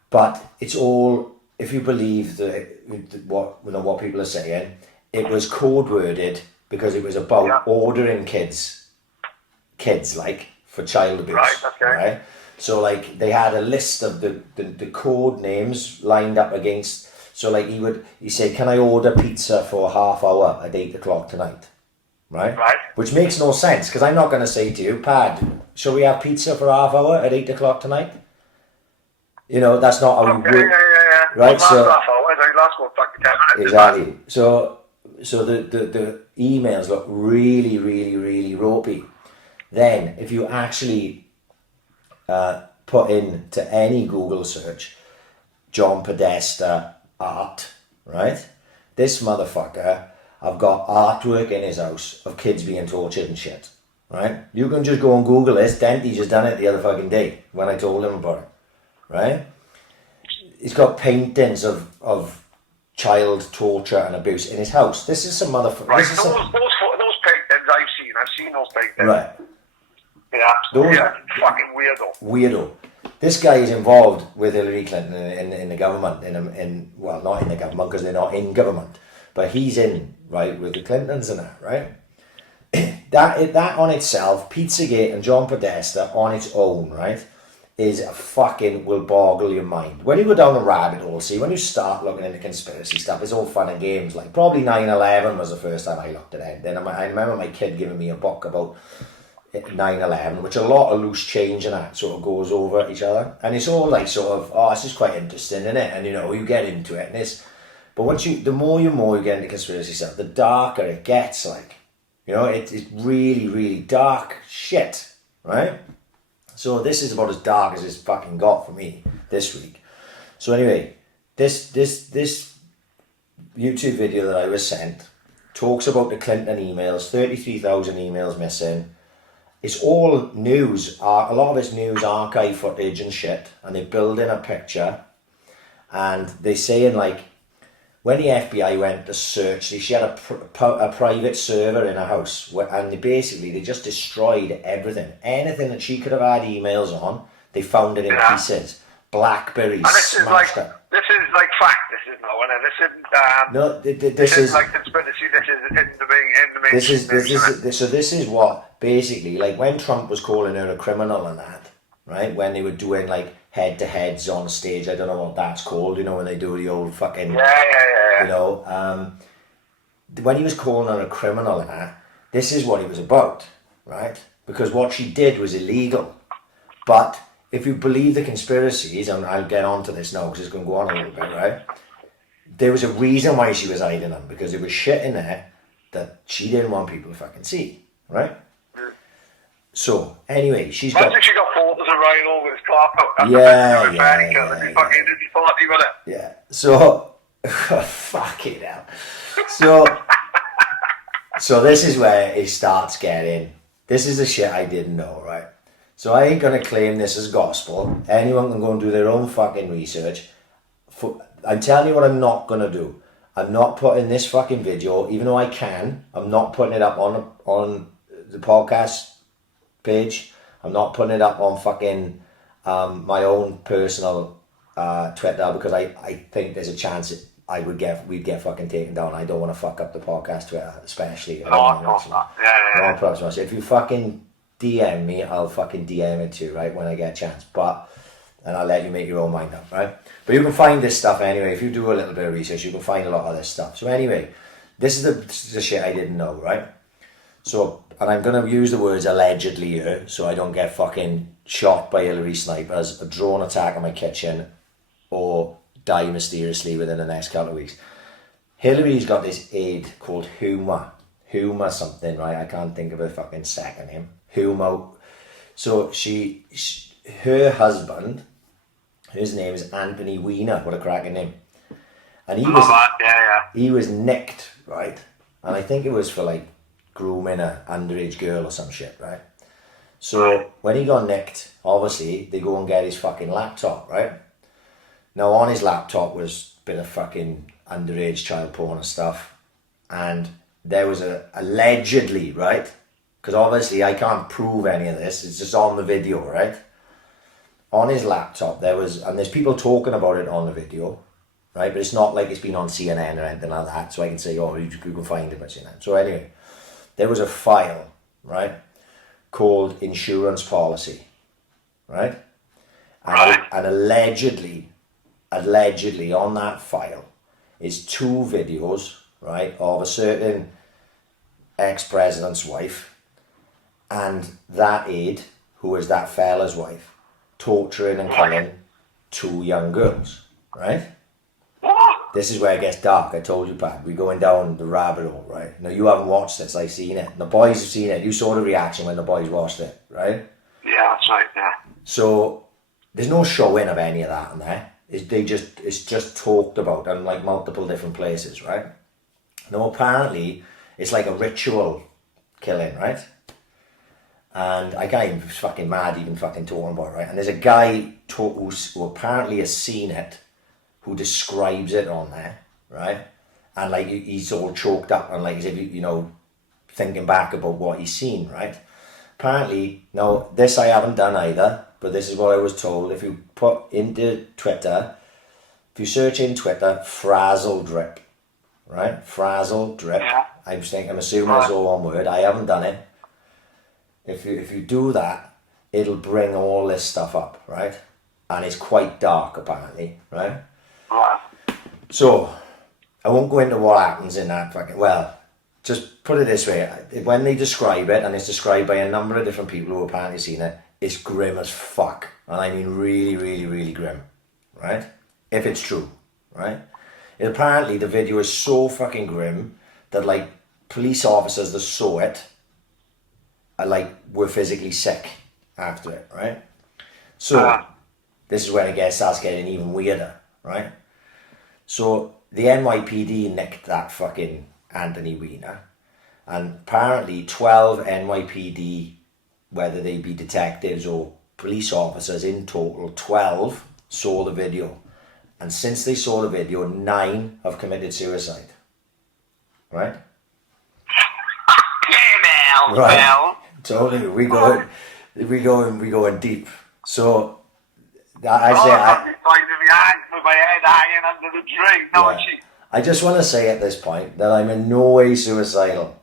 but it's all, if you believe what people are saying, it was code worded because it was about ordering kids like for child abuse, right? So like they had a list of the code names lined up against. So like he said, can I order pizza for a half hour at 8 o'clock tonight? Right? Which makes no sense, because I'm not going to say to you, Pad, shall we have pizza for a half hour at 8 o'clock tonight? You know, that's not how we work. Yeah. Right, so half hour, they last about fucking 10 minutes. Exactly. So the emails look really, really, really ropey. Then if you actually put into any Google search John Podesta art, right? This motherfucker, I've got artwork in his house of kids being tortured and shit, right? You can just go and Google this. Denty just done it the other fucking day when I told him about it, right? He's got paintings of child torture and abuse in his house. This is some motherfucker. Right, those paintings I've seen those paintings. Right. Yeah, fucking Weirdo. This guy is involved with Hillary Clinton in the government, well, not in the government because they're not in government, but he's in, right, with the Clintons and that, right? that on itself, Pizzagate and John Podesta on its own, right, will boggle your mind. When you go down the rabbit hole, see, when you start looking into conspiracy stuff, it's all fun and games. Like, probably 9/11 was the first time I looked at it. Then I remember my kid giving me a book about 9/11, which a lot of loose change and that sort of goes over each other. And it's all like sort of, oh, this is quite interesting, isn't it? And, you know, you get into it. But the more you get into conspiracy stuff, the darker it gets, like. You know, it's really, really dark shit, right? So this is about as dark as it's fucking got for me this week. So anyway, this YouTube video that I was sent talks about the Clinton emails, 33,000 emails missing. It's all news, a lot of it's news archive footage and shit, and they're building a picture, and they're saying like, when the FBI went to search, she had a private server in her house, and they just destroyed everything. Anything that she could have had emails on, they found it in pieces. Blackberries smashed up. This is like fact. This is not one. This is like conspiracy. This is in the main. This is what basically, like when Trump was calling her a criminal and that, right? When they were doing like head-to-heads on stage, I don't know what that's called. You know, when they do the old fucking you know, when he was calling her a criminal and that, this is what he was about, right? Because what she did was illegal. But if you believe the conspiracies, and I'll get on to this now because it's going to go on a little bit, right? There was a reason why she was hiding them, because there was shit in there that she didn't want people to fucking see, right? So, anyway, she's got... She got photos of Ryan over his car. Yeah, so... fucking hell. So this is where it starts getting... This is the shit I didn't know, right? So I ain't going to claim this as gospel. Anyone can go and do their own fucking research. I'm telling you what I'm not going to do. I'm not putting this fucking video, even though I can, I'm not putting it up on the podcast page. I'm not putting it up on fucking my own personal Twitter, because I think there's a chance we'd get fucking taken down. I don't want to fuck up the podcast Twitter, especially. No, of course not. Yeah. If you fucking DM me, I'll fucking DM it too, right, when I get a chance. And I'll let you make your own mind up, right? But you can find this stuff anyway. If you do a little bit of research, you can find a lot of this stuff. So anyway, this is the shit I didn't know, right? So, and I'm going to use the words allegedly here, so I don't get fucking shot by Hillary snipers, a drone attack on my kitchen, or die mysteriously within the next couple of weeks. Hillary's got this aide called Huma something, right? I can't think of her fucking second name. Huma. So her husband, his name is Anthony Weiner. What a cracking name. And he was nicked, right? And I think it was for like grooming an underage girl or some shit, right? So when he got nicked, obviously they go and get his fucking laptop, right? Now on his laptop was a bit of fucking underage child porn and stuff, and there was allegedly, right? Because obviously I can't prove any of this, it's just on the video, right? On his laptop and there's people talking about it on the video, right? But it's not like it's been on CNN or anything like that, so I can say, oh, you can find it by CNN. So anyway, there was a file, right, called insurance policy, right? And allegedly on that file is 2 videos, right, of a certain ex-president's wife and that aide, who is that fella's wife, torturing and killing 2 young girls, right? This is where it gets dark. I told you, Pat. We're going down the rabbit hole, right? Now, you haven't watched this. I've seen it. The boys have seen it. You saw the reaction when the boys watched it, right? Yeah, that's right, yeah. So, there's no showing of any of that in there. It's just talked about in like multiple different places, right? Now, apparently, it's like a ritual killing, right? And I can't even fucking mad even fucking talking about it, right? And there's a guy who apparently has seen it, who describes it on there, right? And like he's all choked up and like as if you know, thinking back about what he's seen, right? Apparently, now this I haven't done either, but this is what I was told. If you put into Twitter, if you search in Twitter, frazzle drip, right? Frazzle drip. I'm assuming it's all one word. I haven't done it. If you do that, it'll bring all this stuff up, right? And it's quite dark, apparently, right? Right. So, I won't go into what happens in that fucking... Well, just put it this way. When they describe it, and it's described by a number of different people who apparently seen it, it's grim as fuck. And I mean really, really, really grim, right? If it's true, right? Apparently, the video is so fucking grim that, like, police officers that saw it are, like, were physically sick after it, right? So, this is where it starts getting even weirder, right? So, the NYPD nicked that fucking Anthony Weiner, and apparently 12 NYPD, whether they be detectives or police officers in total, 12 saw the video. And since they saw the video, 9 have committed suicide. Right? Right. Totally. We going deep. So I just want to say at this point that I'm in no way suicidal.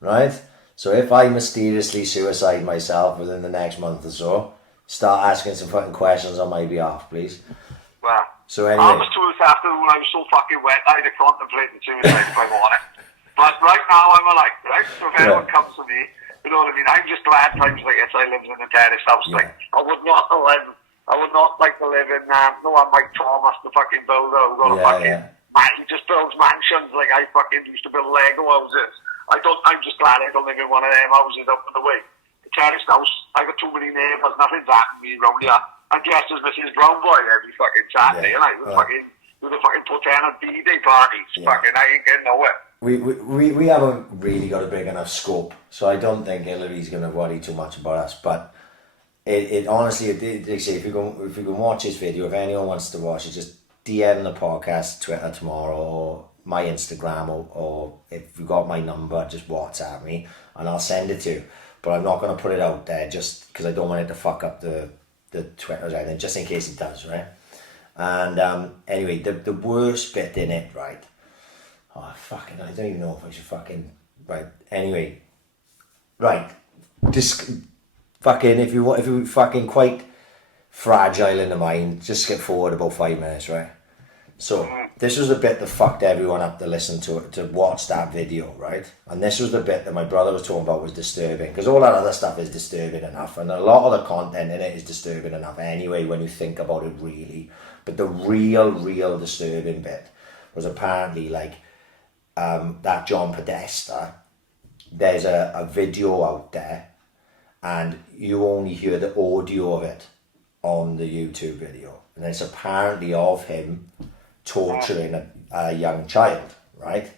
Right? So if I mysteriously suicide myself within the next month or so, start asking some fucking questions on my behalf, please. Well, so anyway. I was told this afternoon I was so fucking wet I'd have contemplated suicide if I wanted. But right now I'm alive, right? So if anyone comes to me, you know what I mean? I'm just glad times like this I live in a terrace house. Like, I would not like to live in no one Mike Thomas, the fucking builder who got a fucking man, he just builds mansions like I fucking used to build Lego houses. I'm just glad I don't live in one of them houses up in the way. The terrace house, I got too many neighbours, nothing's happened to me around here. I guess as Mrs. Brown Boy every fucking Saturday, and I was fucking do the fucking Port Tennant B-Day parties. Fucking I ain't getting nowhere. We haven't really got a big enough scope, so I don't think Hillary's going to worry too much about us. But it honestly, they say if you can watch this video, if anyone wants to watch it, just DM the podcast Twitter tomorrow or my Instagram, or if you got my number, just WhatsApp me and I'll send it to you. But I'm not going to put it out there just because I don't want it to fuck up the Twitters or anything, just in case it does, right? And anyway, the worst bit in it, right? Oh, fucking, I don't even know if I should fucking... Right, anyway. Right. Just fucking, if you fucking quite fragile in the mind, just skip forward about 5 minutes, right? So, this was the bit that fucked everyone up to listen to it, to watch that video, right? And this was the bit that my brother was talking about was disturbing, because all that other stuff is disturbing enough, and a lot of the content in it is disturbing enough anyway when you think about it really. But the real disturbing bit was apparently like that John Podesta, there's a video out there and you only hear the audio of it on the YouTube video, and it's apparently of him torturing a young child, right?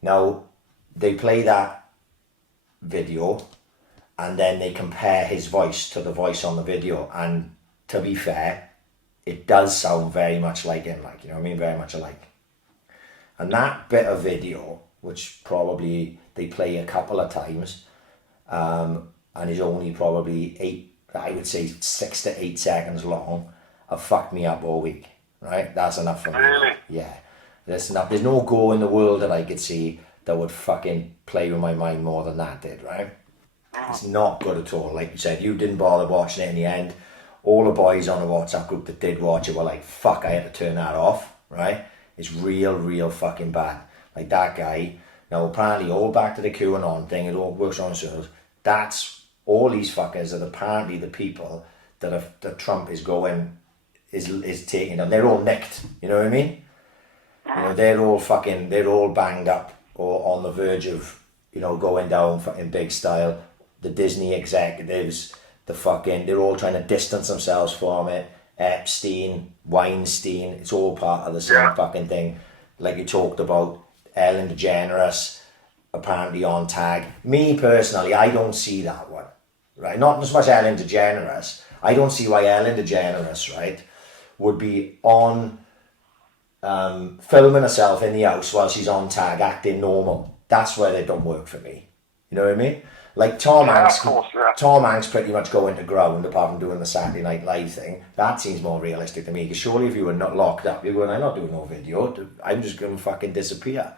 Now, they play that video and then they compare his voice to the voice on the video, and to be fair, it does sound very much like him, like, you know what I mean, very much alike. And that bit of video, which probably they play a couple of times, and is only probably 6 to 8 seconds long, have fucked me up all week. Right, that's enough for me. Really? Yeah, there's no go in the world that I could see that would fucking play with my mind more than that did. Right, it's not good at all. Like you said, you didn't bother watching it in the end. All the boys on the WhatsApp group that did watch it were like, "Fuck, I had to turn that off." Right, it's real fucking bad. Like that guy. Now apparently, all back to the QAnon thing. It all works on servers. That's all these fuckers are apparently the people that Trump is going. Is taking them. They're all nicked, you know what I mean? You know, they're all banged up or on the verge of, you know, going down in big style. The Disney executives, they're all trying to distance themselves from it. Epstein, Weinstein, it's all part of the same fucking thing. Like you talked about, Ellen DeGeneres, apparently on tag. Me personally, I don't see that one, right? Not as much Ellen DeGeneres. I don't see why Ellen DeGeneres, right, would be on filming herself in the house while she's on tag acting normal. That's where they don't work for me. You know what I mean? Like Tom Hanks pretty much going to ground apart from doing the Saturday Night Live thing. That seems more realistic to me, because surely if you were not locked up, you're going, I'm not doing no video, I'm just going to fucking disappear.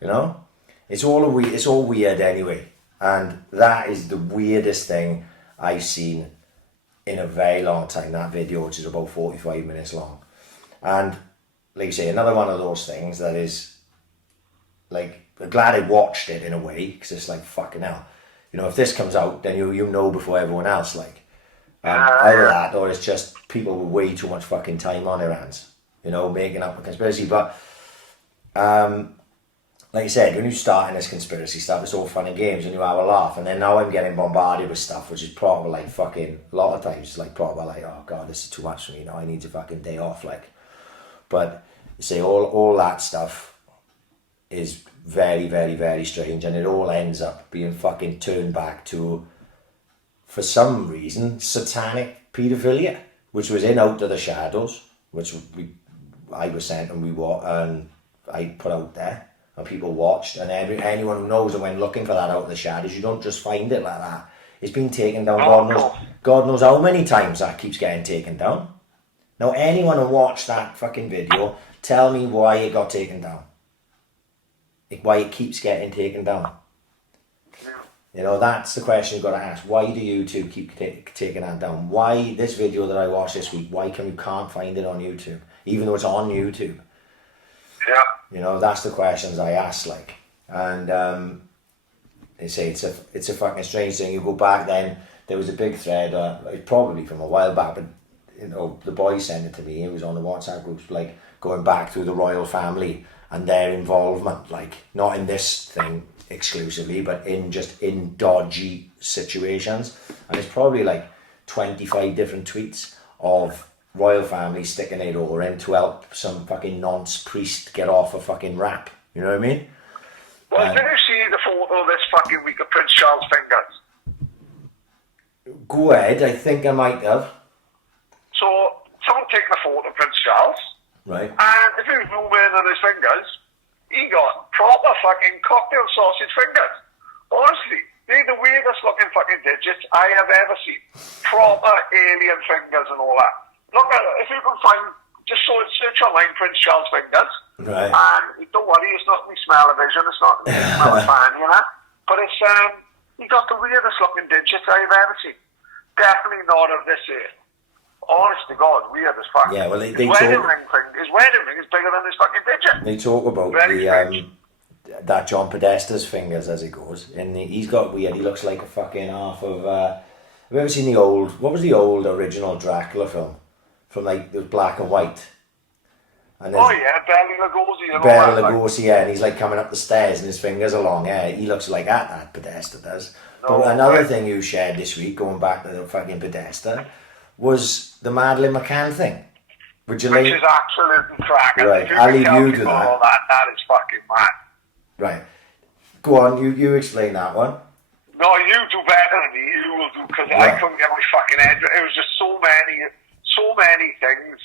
You know? It's all weird anyway. And that is the weirdest thing I've seen in a very long time. That video, which is about 45 minutes long. And like you say, another one of those things that is like, I'm glad I watched it in a way, because it's like, fucking hell. You know, if this comes out, then you know before everyone else, like. Either that, or it's just people with way too much fucking time on their hands, you know, making up a conspiracy. But like you said, when you start in this conspiracy stuff, it's all fun and games and you have a laugh. And then now I'm getting bombarded with stuff which is probably like fucking, a lot of times, like probably like, oh God, this is too much for me now, I need a fucking day off, like. But you say all that stuff is very, very, very strange, and it all ends up being fucking turned back to, for some reason, satanic paedophilia, which was in Out of the Shadows, which I was sent and I put out there, and people watched, and anyone who knows and went looking for that Out of the Shadows, you don't just find it like that. It's been taken down, God knows how many times that keeps getting taken down. Now, anyone who watched that fucking video, tell me why it got taken down. Why it keeps getting taken down. You know, that's the question you've got to ask. Why do YouTube keep taking that down? Why this video that I watched this week, why can't find it on YouTube? Even though it's on YouTube. Yeah. You know, that's the questions I ask, like. And they say it's a fucking strange thing. You go back then, there was a big thread, probably from a while back, but, you know, the boy sent it to me. It was on the WhatsApp groups, like, going back through the royal family and their involvement, like, not in this thing exclusively, but in dodgy situations. And it's probably like 25 different tweets of royal family sticking their oar in to help some fucking nonce priest get off a fucking rap. You know what I mean? Well, did you see the photo this fucking week of Prince Charles' fingers? Go ahead, I think I might have. So, someone taken a photo of Prince Charles, right? And if he was moving on his fingers, he got proper fucking cocktail sausage fingers. Honestly, they're the weirdest looking fucking digits I have ever seen. Proper alien fingers and all that. Look at it, if you can find, just search online Prince Charles fingers. Right. And don't worry, it's not me smell-o-vision, it's not me smell-o-fan, you know. But it's, he got the weirdest looking digits I've ever seen. Definitely not of this earth. Honest to God, weird as fuck. Yeah, well, his wedding ring is bigger than his fucking digit. They talk about that John Podesta's fingers as it goes. And he's got weird, he looks like a fucking half of, have you ever seen what was the old original Dracula film? From like, it was black and white. And oh yeah, Bela Lugosi and Bela all that. Lugosi, yeah, and he's like coming up the stairs and his fingers are long, yeah, he looks like that Podesta does. No, but another thing you shared this week, going back to the fucking Podesta, was the Madeleine McCann thing. Which is absolutely cracking. Right, I'll leave you to that. That is fucking mad. Right. Go on, you explain that one. No, you do better than me, you will do, because I couldn't get my fucking head. It was just so many things, so many things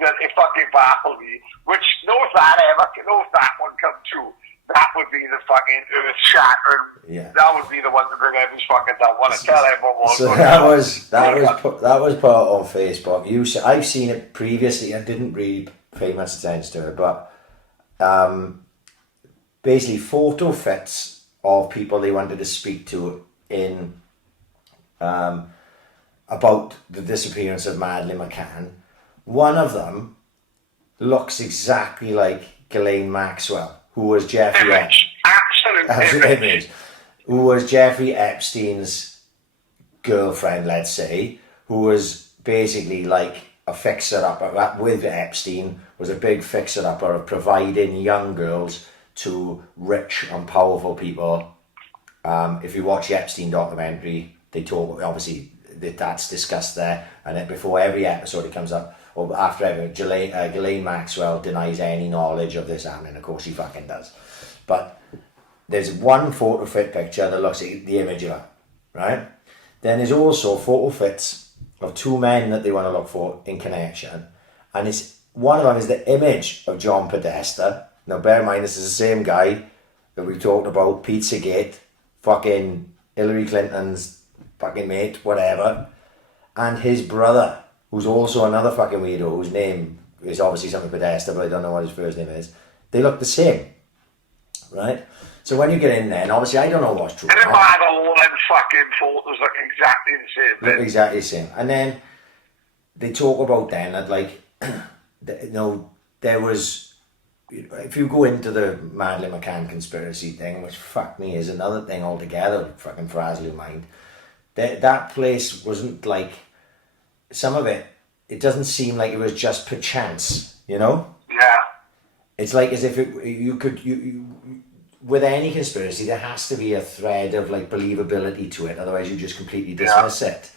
that it fucking baffled me. Which, if that one comes true, that would be the fucking earth-shattering. Yeah. That would be the one to bring every fucking down. I want to tell everyone what. So that was put on Facebook. I've seen it previously. I didn't really pay much attention to it, but basically photo fits of people they wanted to speak to in about the disappearance of Madeleine McCann. One of them looks exactly like Ghislaine Maxwell, who was Jeffrey who was Jeffrey Epstein's girlfriend, let's say, who was basically like a fixer-upper with Epstein, was a big fixer-upper of providing young girls to rich and powerful people. If you watch the Epstein documentary, they talk, obviously that's discussed there, and then before every episode it comes up, or after every, Ghislaine Maxwell denies any knowledge of this happening. Of course he fucking does. But there's one photo fit picture that looks like the image of her, right? Then there's also photo fits of two men that they want to look for in connection, and it's one of them is the image of John Podesta. Now bear in mind, this is the same guy that we talked about, Pizzagate, fucking Hillary Clinton's fucking mate, whatever, and his brother, who's also another fucking weirdo, whose name is obviously something Podesta, but I don't know what his first name is. They look the same, right? So when you get in there, and obviously I don't know what's true. And then I had all them fucking photos look exactly the same. Look exactly the same. And then they talk about then that like, you know, there was, if you go into the Madeleine McCann conspiracy thing, which fuck me is another thing altogether, fucking frazzle your mind. That place wasn't like, some of it, it doesn't seem like it was just perchance, you know? Yeah. It's like as if you with any conspiracy, there has to be a thread of like believability to it, otherwise you just completely dismiss it.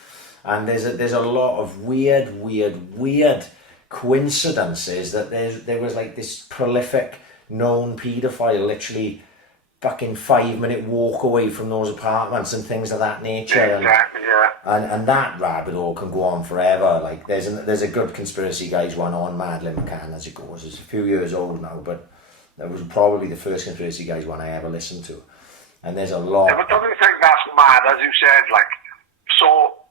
And there's a lot of weird coincidences that there was like this prolific known paedophile literally fucking 5-minute walk away from those apartments and things of that nature. Exactly, and that rabbit hole can go on forever. Like there's a good conspiracy guys one on Madeleine McCann as it goes. It's a few years old now, but that was probably the first conspiracy guys one I ever listened to. And there's a lot. Yeah, but don't you think that's mad, as you said, like, so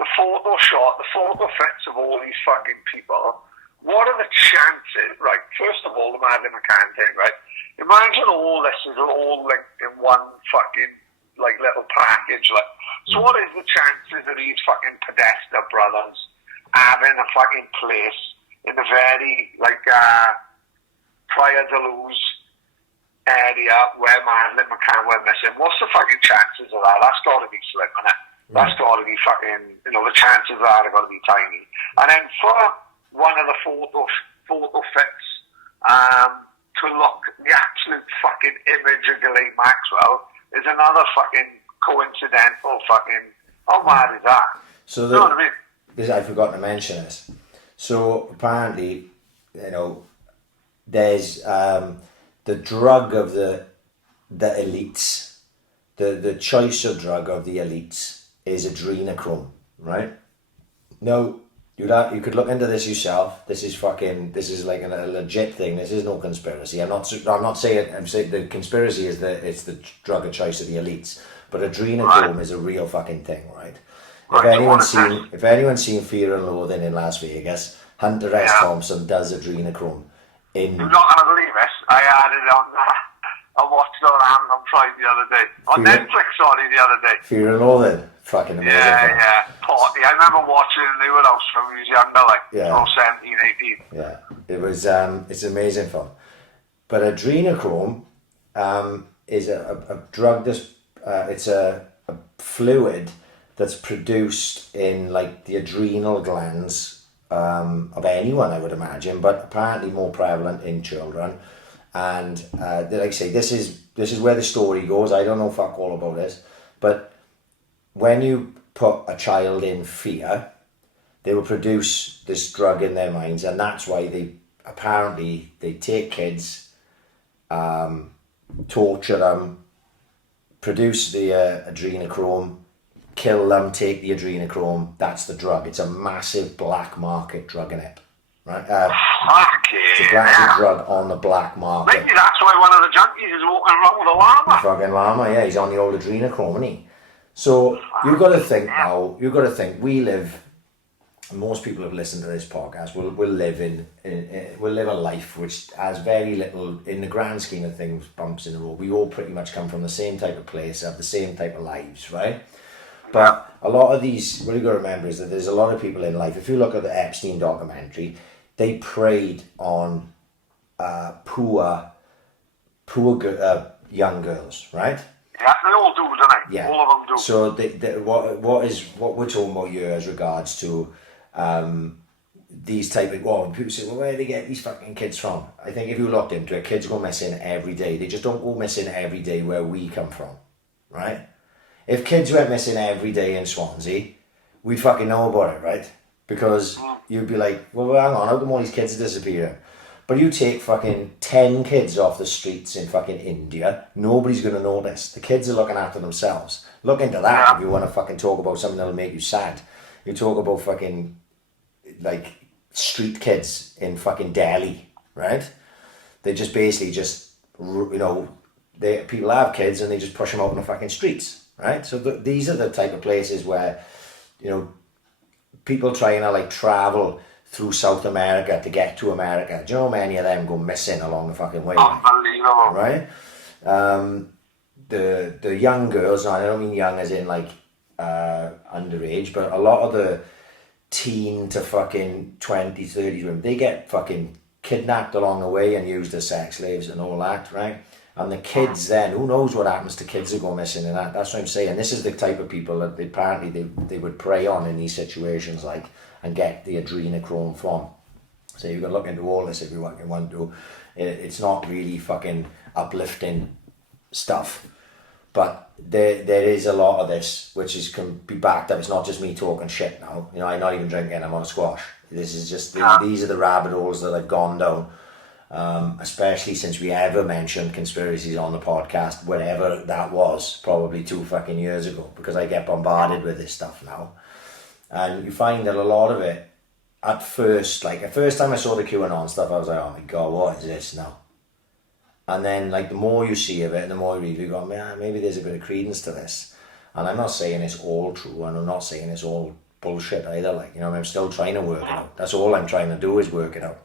the photo fits of all these fucking people. What are the chances, right? First of all, the Madeleine McCann thing, right? Imagine all this is all linked in one fucking, like, little package, like. So what is the chances of these fucking Podesta brothers having a fucking place in the very, like, Prior to Lose area where Madeleine McCann went missing? What's the fucking chances of that? That's got to be slim, innit? That's got to be fucking, you know, the chances of that are going to be tiny. And then for one of the photo fits to look the absolute fucking image of Ghislaine Maxwell is another fucking coincidental fucking, how mad is that? So you know what I mean? I forgot to mention this. So apparently, you know, there's the drug of the elites, the choice of drug of the elites is adrenochrome, right? Now, you could look into this yourself. This is like a legit thing. This is no conspiracy. I'm not saying. I'm saying the conspiracy is that it's the drug of choice of the elites, but adrenochrome is a real fucking thing, right? If anyone's seen Fear and Loathing in Las Vegas, Hunter S. Thompson does adrenochrome. You're not gonna believe this. I had it on. I watched it on Amazon Prime the other day. On Netflix, sorry, the other day. Fear and Loathing, fucking amazing. Yeah. Party. I remember watching it in the house when we was younger, like 17, 18. Yeah, it was. It's amazing fun. But adrenochrome is a drug that's it's a fluid that's produced in like the adrenal glands of anyone, I would imagine, but apparently more prevalent in children. And like I say, this is where the story goes. I don't know fuck all about this, but when you put a child in fear, they will produce this drug in their minds, and that's why they take kids, torture them, produce the adrenochrome, kill them, take the adrenochrome. That's the drug. It's a massive black market drug in it, right? It's a black drug on the black market. Maybe that's why one of the junkies is walking around with a llama. Fucking llama, yeah, he's on the old adrenochrome, isn't he? So you've got to think now. You've got to think. We live. Most people have listened to this podcast. We'll live we'll live a life which has very little, in the grand scheme of things, bumps in the road. We all pretty much come from the same type of place, have the same type of lives, right? But a lot of these, what you got to remember is that there's a lot of people in life. If you look at the Epstein documentary, they preyed on poor young girls, right? Yeah, they all do, don't they? Yeah. All of them do. So what we're talking about here as regards to these type of, people say, well, where do they get these fucking kids from? I think if you looked into it, kids go missing every day. They just don't go missing every day where we come from, right? If kids went missing every day in Swansea, we'd fucking know about it, right? Because you'd be like, well, hang on, how come all these kids are disappearing? But you take fucking 10 kids off the streets in fucking India, nobody's going to notice. The kids are looking after themselves. Look into that if you want to fucking talk about something that'll make you sad. You talk about fucking, like, street kids in fucking Delhi, right? They just basically people have kids and they just push them out in the fucking streets, right? So these are the type of places where, you know, people trying to, like, travel through South America to get to America. Do you know how many of them go missing along the fucking way? Unbelievable. Right? the young girls, and I don't mean young as in like underage, but a lot of the teen to fucking 20s, 30s women, they get fucking kidnapped along the way and used as sex slaves and all that, right? And the kids then, who knows what happens to kids who go missing and that. That's what I'm saying. This is the type of people that they would prey on in these situations, like, and get the adrenochrome from. So you can look into all this if you want to. It's not really fucking uplifting stuff, but there is a lot of this which can be backed up. It's not just me talking shit now. You know, I'm not even drinking. I'm on a squash. This is just these are the rabbit holes that I've gone down. Especially since we ever mentioned conspiracies on the podcast, whatever that was, probably 2 fucking years ago, because I get bombarded with this stuff now. And you find that a lot of it, at first, like the first time I saw the QAnon stuff, I was like, oh my God, what is this now? And then like the more you see of it, the more you read, you go, man, maybe there's a bit of credence to this. And I'm not saying it's all true, and I'm not saying it's all bullshit either. Like, you know, I'm still trying to work it out. That's all I'm trying to do is work it out.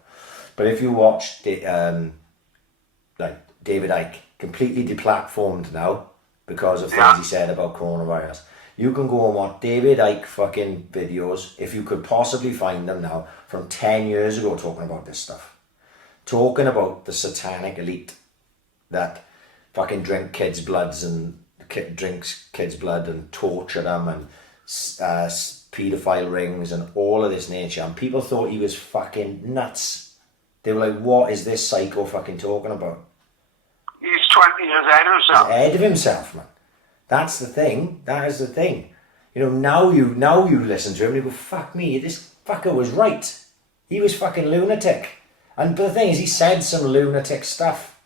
But if you watch like David Icke, completely deplatformed now because of things he said about coronavirus, you can go and watch David Icke fucking videos, if you could possibly find them now, from 10 years ago, talking about this stuff. Talking about the satanic elite that fucking drink kids' bloods and drinks kids' blood and torture them, and paedophile rings and all of this nature. And people thought he was fucking nuts. They were like, what is this psycho fucking talking about? He's 20 years ahead of himself. He's ahead of himself, man. That's the thing. That is the thing. You know, now you listen to him and you go, fuck me, this fucker was right. He was fucking lunatic. But the thing is, he said some lunatic stuff.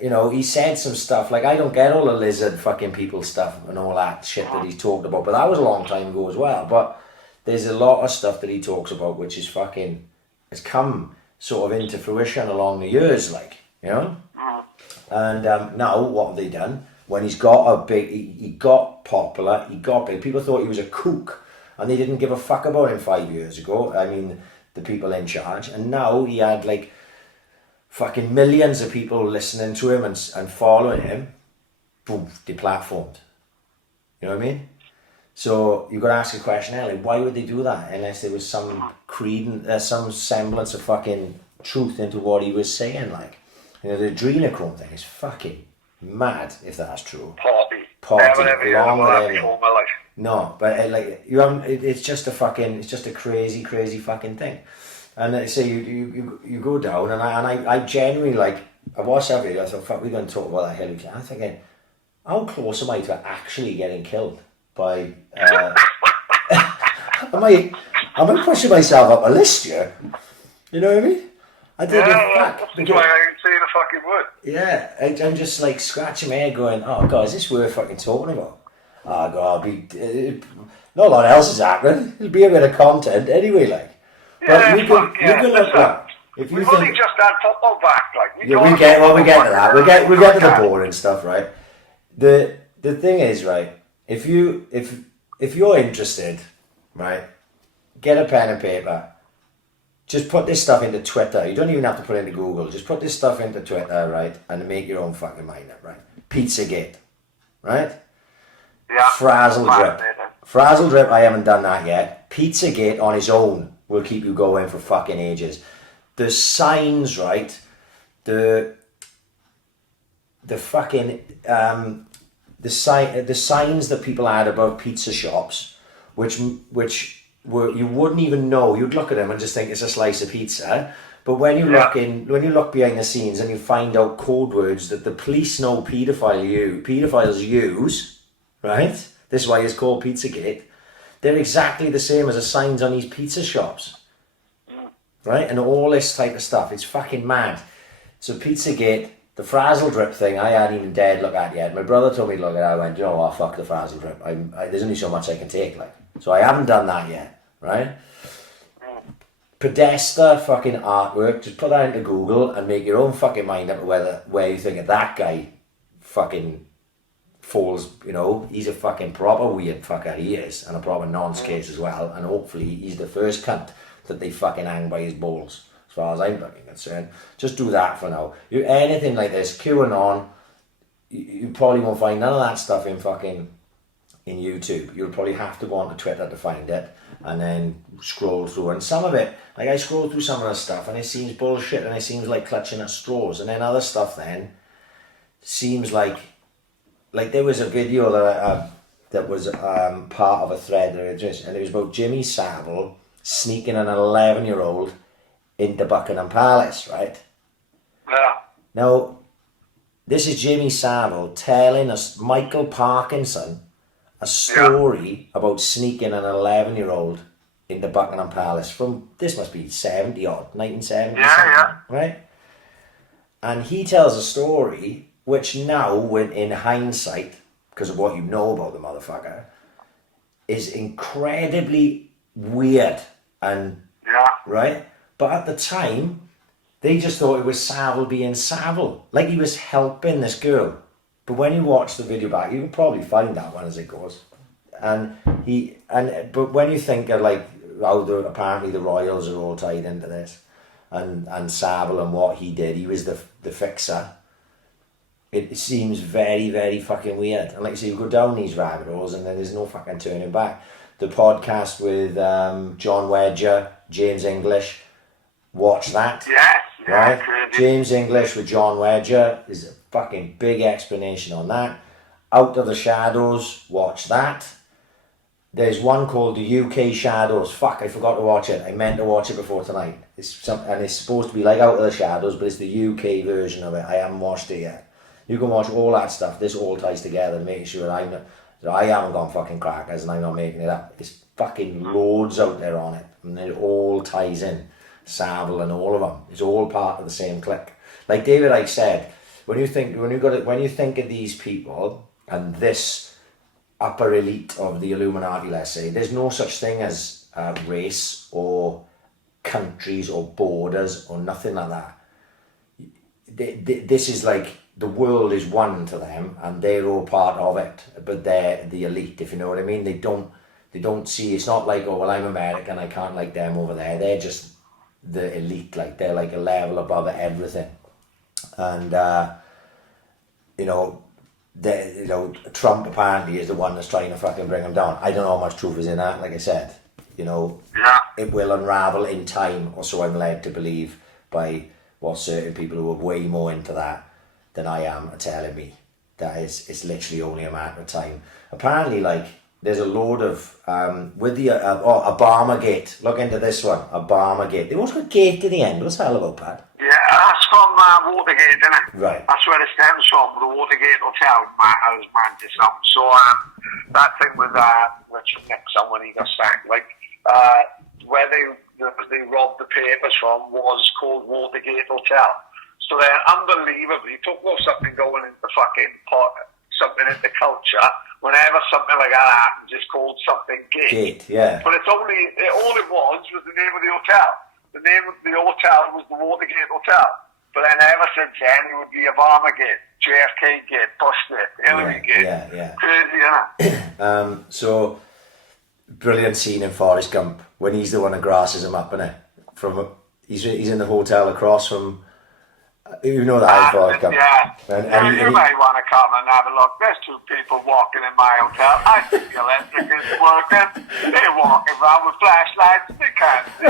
You know, he said some stuff, like, I don't get all the lizard fucking people stuff and all that shit that he's talked about, but that was a long time ago as well. But there's a lot of stuff that he talks about which is fucking, has come sort of into fruition along the years, like, you know. And now what have they done? When he's got he got popular, he got big, people thought he was a kook, and they didn't give a fuck about him 5 years ago. I mean, the people in charge. And now he had like fucking millions of people listening to him and following him. Boom, deplatformed. You know what I mean? So you've got to ask a question, Ellie, why would they do that unless there was some some semblance of fucking truth into what he was saying? Like, you know, the adrenochrome thing is fucking mad if that's true. Party. No, but like you haven't. It's just a crazy fucking thing. And they say you go down, and I genuinely, like, I watched that video. I thought, fuck, we're going to talk about that Hillary Clinton. I'm thinking, how close am I to actually getting killed by? Am I pushing myself up a list here? You know what I mean? I did that's why I ain't saying a fucking word. Yeah, I'm just like scratching my head, going, oh God, is this worth fucking talking about? Oh God, not a lot else is happening. It'll be a bit of content anyway, like. Yeah, but you can look up. If you we've think, only just had football back, like. We get to that. We get to the boring stuff, right? The thing is, right, if you're interested, right, get a pen and paper. Just put this stuff into Twitter. You don't even have to put it into Google. Just put this stuff into Twitter, right, and make your own fucking mind up, right? Pizzagate, right? Yeah. Frazzle drip. I haven't done that yet. Pizzagate on its own will keep you going for fucking ages. The signs, right? The fucking the signs that people had above pizza shops, which were, you wouldn't even know. You'd look at them and just think it's a slice of pizza. But when you look behind the scenes and you find out code words that the police know pedophiles use, right? This is why it's called Pizzagate. They're exactly the same as the signs on these pizza shops, right? And all this type of stuff. It's fucking mad. So Pizzagate, the frazzle drip thing, I hadn't even dared look at yet. My brother told me to look at it. I went, you know what, fuck the frazzle drip. There's only so much I can take, like. So I haven't done that yet, right? Podesta fucking artwork, just put that into Google and make your own fucking mind up where you think that guy fucking falls, you know. He's a fucking proper weird fucker, he is, and a proper nonce case as well, and hopefully he's the first cunt that they fucking hang by his balls, as far as I'm fucking concerned. Just do that for now. Anything like this, QAnon, you probably won't find none of that stuff in YouTube. You'll probably have to go onto Twitter to find it, and then scroll through. And some of it, like I scroll through some of the stuff, and it seems bullshit, and it seems like clutching at straws. And then other stuff then seems like there was a video that was part of a thread, and it was about Jimmy Savile sneaking an 11-year-old into Buckingham Palace, right? Yeah. Now, this is Jimmy Savile telling us, Michael Parkinson, a story about sneaking an 11-year-old into Buckingham Palace from, this must be 70-odd, 1970 something, right? And he tells a story which now, when in hindsight, because of what you know about the motherfucker, is incredibly weird and, right? But at the time, they just thought it was Savile being Savile, like he was helping this girl. But when you watch the video back, you can probably find that one as it goes. But when you think of like how apparently the royals are all tied into this, and Savile and what he did, he was the fixer. It seems very, very fucking weird. And like I say, you go down these rabbit holes and then there's no fucking turning back. The podcast with John Wedger, James English, watch that. Yes. Right? Crazy. James English with John Wedger is a fucking big explanation on that. Out of the Shadows, watch that. There's one called the UK Shadows. Fuck, I forgot to watch it. I meant to watch it before tonight. It's supposed to be like Out of the Shadows, but it's the UK version of it. I haven't watched it yet. You can watch all that stuff. This all ties together, making sure that I haven't gone fucking crackers and I'm not making it up. There's fucking loads out there on it, and it all ties in. Savile and all of them. It's all part of the same clique. Like David Icke said, when you think of these people and this upper elite of the Illuminati, let's say, there's no such thing as race or countries or borders or nothing like that. This is like the world is one to them, and they're all part of it. But they're the elite, if you know what I mean. They don't see. It's not like, oh well, I'm American, I can't like them over there. They're just the elite. Like they're like a level above everything. And Trump apparently is the one that's trying to fucking bring them down. I don't know how much truth is in that. Like I said, it will unravel in time, or so I'm led to believe by what certain people who are way more into that than I am are telling me. That it's literally only a matter of time. Apparently, like, there's a load of, with the, Obamagate. Look into this one, Obamagate. They always got gate at the end. What's that all about, Pat? Yeah, that's from Watergate, isn't it? Right. That's where it stems from, the Watergate Hotel, as Manchester. So that thing with Richard Nixon when he got sacked, like, where they robbed the papers from was called Watergate Hotel. So then, unbelievably, talk about something going into fucking something into culture. Whenever something like that happens, it's called something gate. Yeah. But all it was the name of the hotel. The name of the hotel was the Watergate Hotel. But then ever since then, it would be Obama Gate, JFK Gate, Bush Gate, Hillary Gate. Yeah. Crazy, innit? So, brilliant scene in Forrest Gump when he's the one that grasses him up, innit? He's in the hotel across from. You know that Forrest Gump. Yeah. And you may want to come and have a look. There's two people walking in my hotel. I think the electric is working. They're walking around with flashlights. They can't be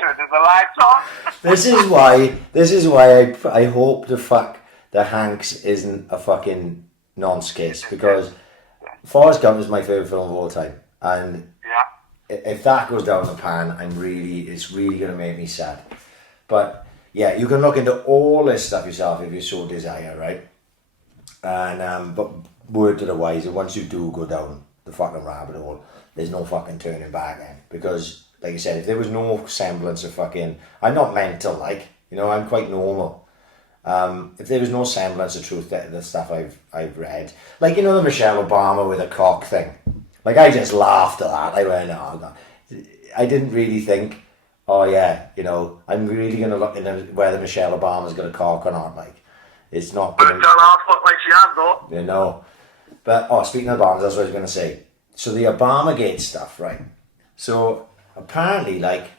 turning the lights on. This is why I hope the fuck the Hanks isn't a fucking nonce case, because Forrest Gump is my favourite film of all time, and if that goes down the pan, it's really going to make me sad. But yeah, you can look into all this stuff yourself if you so desire, right? And but word to the wise, once you do go down the fucking rabbit hole, there's no fucking turning back then. Because, like I said, if there was no semblance of fucking, I'm not mental, like, I'm quite normal. If there was no semblance of truth to the stuff I've read, like, the Michelle Obama with a cock thing, like, I just laughed at that. I went, oh God. I didn't really think, oh yeah, I'm really going to look into whether Michelle Obama's got a cock or not. Like, it's not going to... But it don't look like she has, though. But, speaking of Obama, that's what I was going to say. So the Obamagate stuff, right? So, apparently, like,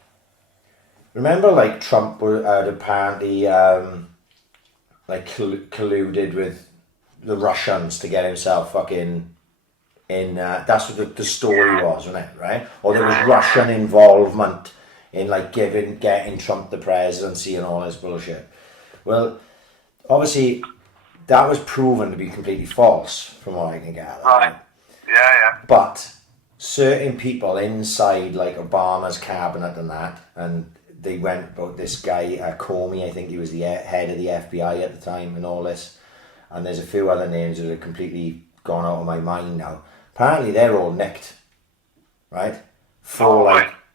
remember, like, Trump had apparently, colluded with the Russians to get himself fucking in. That's what the story was, wasn't it? Right? Or there was Russian involvement in like getting Trump the presidency and all this bullshit. Well, obviously, that was proven to be completely false, from what I can gather. Right. Yeah. But certain people inside, like Obama's cabinet and that, and they went about this guy, Comey, I think he was the head of the FBI at the time and all this. And there's a few other names that are completely gone out of my mind now. Apparently they're all nicked, right?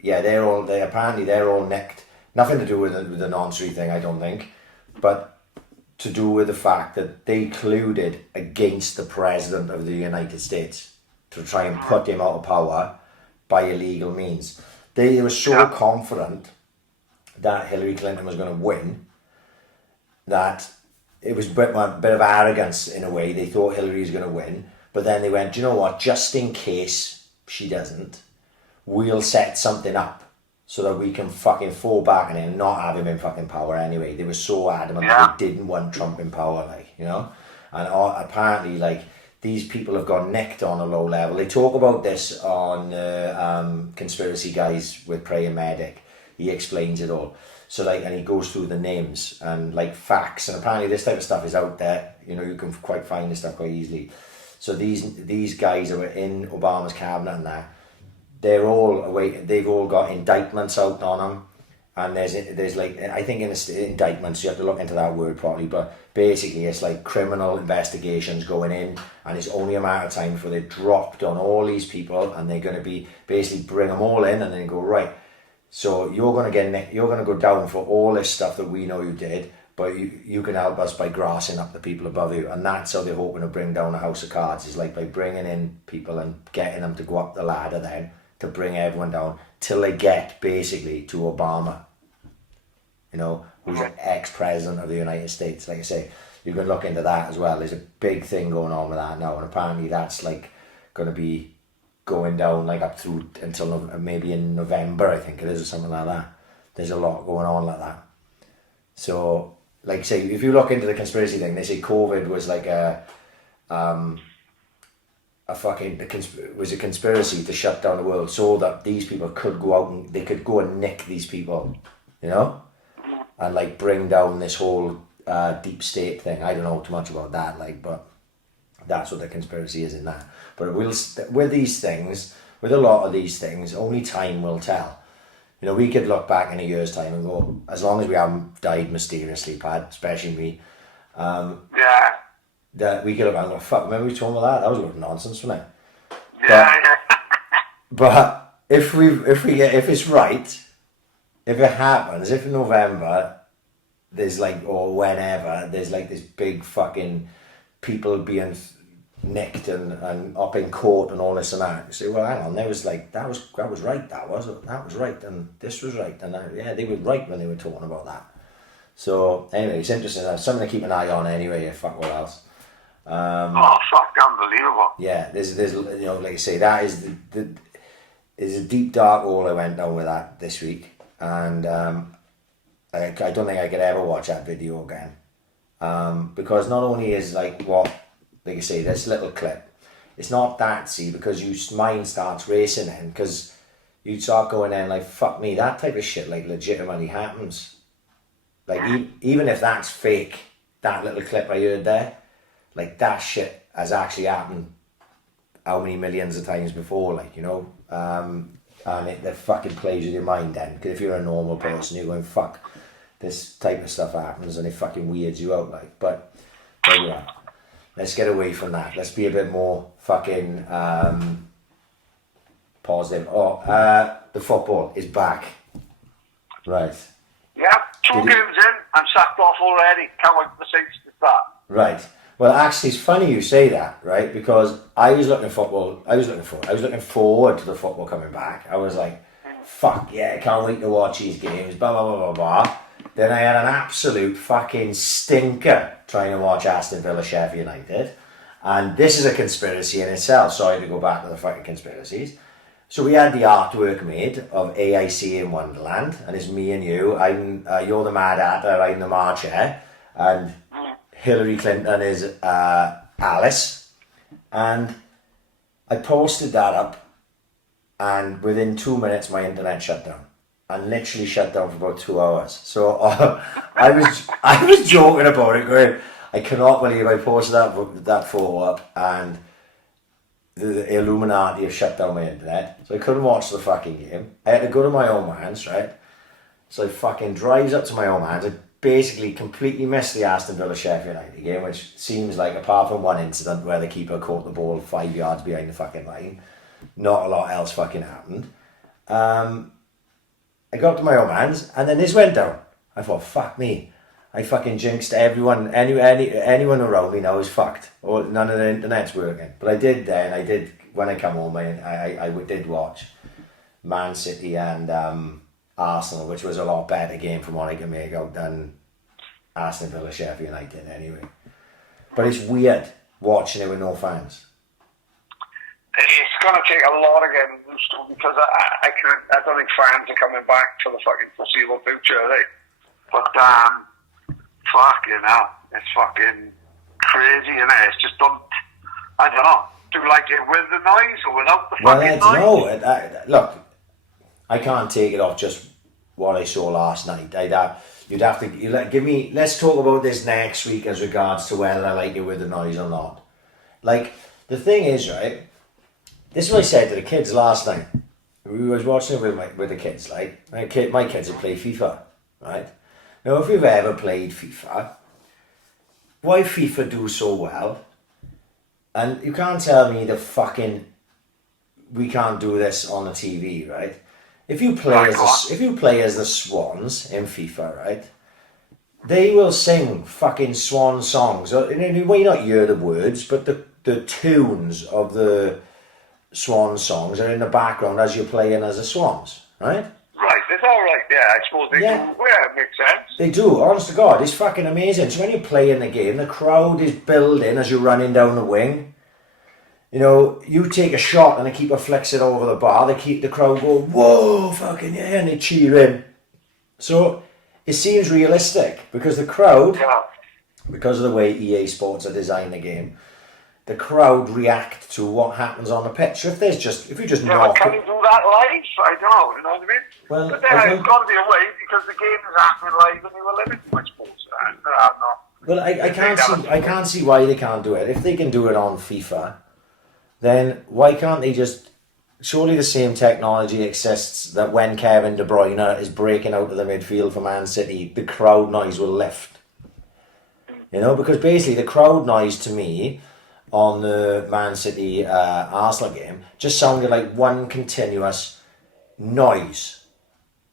They're all nicked. Nothing to do with the noncery thing, I don't think. But to do with the fact that they colluded against the President of the United States to try and put him out of power by illegal means. They were so confident that Hillary Clinton was going to win that it was a bit of arrogance in a way. They thought Hillary was going to win, but then they went, you know what, just in case she doesn't, we'll set something up so that we can fucking fall back on it and not have him in fucking power anyway. They were so adamant that they didn't want Trump in power, like, you know? And apparently, like, these people have got nicked on a low level. They talk about this on Conspiracy Guys with Praying Medic. He explains it all. So, like, and he goes through the names and, like, facts. And apparently this type of stuff is out there. You know, you can quite find this stuff quite easily. So these guys that were in Obama's cabinet and that, they're all away. They've all got indictments out on them, and there's like, I think in the indictments you have to look into that word properly, but basically it's like criminal investigations going in, and it's only a matter of time before they're dropped on all these people, and they're going to be basically bring them all in, and then go, right, so you're going to go down for all this stuff that we know you did, but you can help us by grassing up the people above you. And that's how they're hoping to bring down a house of cards, is like by bringing in people and getting them to go up the ladder then to bring everyone down till they get basically to Obama, you know, who's an ex-president of the United States. Like I say, you can look into that as well. There's a big thing going on with that now, and apparently that's like going to be going down like up through until maybe in November, I think it is, or something like that. There's a lot going on like that. So, like say, if you look into the conspiracy thing, they say COVID was like a conspiracy to shut down the world so that these people could go out and they could go and nick these people, you know, and like bring down this whole deep state thing. I don't know too much about that, like, but that's what the conspiracy is in that. But with these things, with a lot of these things, only time will tell. You know, we could look back in a year's time and go, as long as we haven't died mysteriously, Pad, especially me, that we could have gone, fuck, remember we told me that? That was a lot of nonsense, wasn't it? But if it's right, if it happens, if in November there's like, or whenever, there's like this big fucking people being nicked and up in court and all this and that, you say, well, hang on, there was like, that was right, that was right, and this was right, and they were right when they were talking about that. So anyway, it's interesting. That's something to keep an eye on anyway, if fuck what else. Fuck, unbelievable. Yeah, there's you know, like I say, that is there's a deep dark hole I went down with that this week, and I don't think I could ever watch that video again, because not only is like what, like I say, this little clip, it's not that, see, because your mind starts racing then, because you start going in like, fuck me, that type of shit like legitimately happens. Like even if that's fake, that little clip I heard there, like that shit has actually happened how many millions of times before, like, you know, and that fucking plays with your mind then, because if you're a normal person, you're going, fuck, this type of stuff happens, and it fucking weirds you out, like, but there we are. Let's get away from that. Let's be a bit more fucking positive. The football is back. Right. Yeah, 2 games in, I'm sacked off already. Can't wait for the Saints to start. Right. Well, actually, it's funny you say that, right? Because I was looking forward to the football coming back. I was like, fuck yeah, can't wait to watch these games, blah, blah, blah, blah, blah. Then I had an absolute fucking stinker trying to watch Aston Villa Sheffield United. And this is a conspiracy in itself. Sorry to go back to the fucking conspiracies. So we had the artwork made of AiC in Wonderland, and it's me and you. You're the Mad Hatter, I'm the Marcher, and Hillary Clinton is Alice, and I posted that up, and within 2 minutes my internet shut down, and literally shut down for about 2 hours. So I was joking about it, going, I cannot believe I posted that photo up, and the Illuminati have shut down my internet, so I couldn't watch the fucking game. I had to go to my own man's, right? So I fucking drives up to my own man's. I basically completely missed the Aston Villa Sheffield United game, which seems like, apart from one incident where the keeper caught the ball 5 yards behind the fucking line, not a lot else fucking happened. I got to my own man's, and then this went down. I thought, fuck me. I fucking jinxed everyone. Anyone around me now is fucked. Or none of the internet's working. But I did then. When I come home, I did watch Man City and Arsenal, which was a lot better game from what I can make out than Aston Villa Sheffield United anyway. But it's weird watching it with no fans. It's going to take a lot of getting used to, because I don't think fans are coming back for the fucking foreseeable future, are they? But fucking hell, it's fucking crazy, isn't it? It's just I don't know. Do you like it with the noise or without the fucking noise? Look, I can't take it off just what I saw last night. You'd have to give me. Let's talk about this next week as regards to whether I like it with the noise or not. Like, the thing is, right? This is what I said to the kids last night. We was watching it with the kids. Like, my kids have played FIFA, right? Now, if you've ever played FIFA, why FIFA do so well? And you can't tell me we can't do this on the TV, right? If you play as the Swans in FIFA, right? They will sing fucking Swan songs. You may not hear the words, but the tunes of the Swan songs are in the background as you're playing as the Swans, right? Right, it's all right. Yeah, I suppose they do. Yeah, it makes sense. They do. Honest to God, it's fucking amazing. So when you're playing the game, the crowd is building as you're running down the wing. You know, you take a shot and the keeper flicks it over the bar. The crowd go, whoa, fucking yeah, and they cheer in. So it seems realistic because the crowd, because of the way EA Sports are designed the game, the crowd react to what happens on the pitch. So if you just knock can you do that live? I don't know, you know what I mean? Well, but then it's got to be a way, because the game is happening live and you will limit to, I suppose. Well, I can't see why they can't do it. If they can do it on FIFA, then why can't they just... Surely the same technology exists that when Kevin De Bruyne is breaking out of the midfield for Man City, the crowd noise will lift. You know, because basically the crowd noise to me on the Man City Arsenal game just sounded like one continuous noise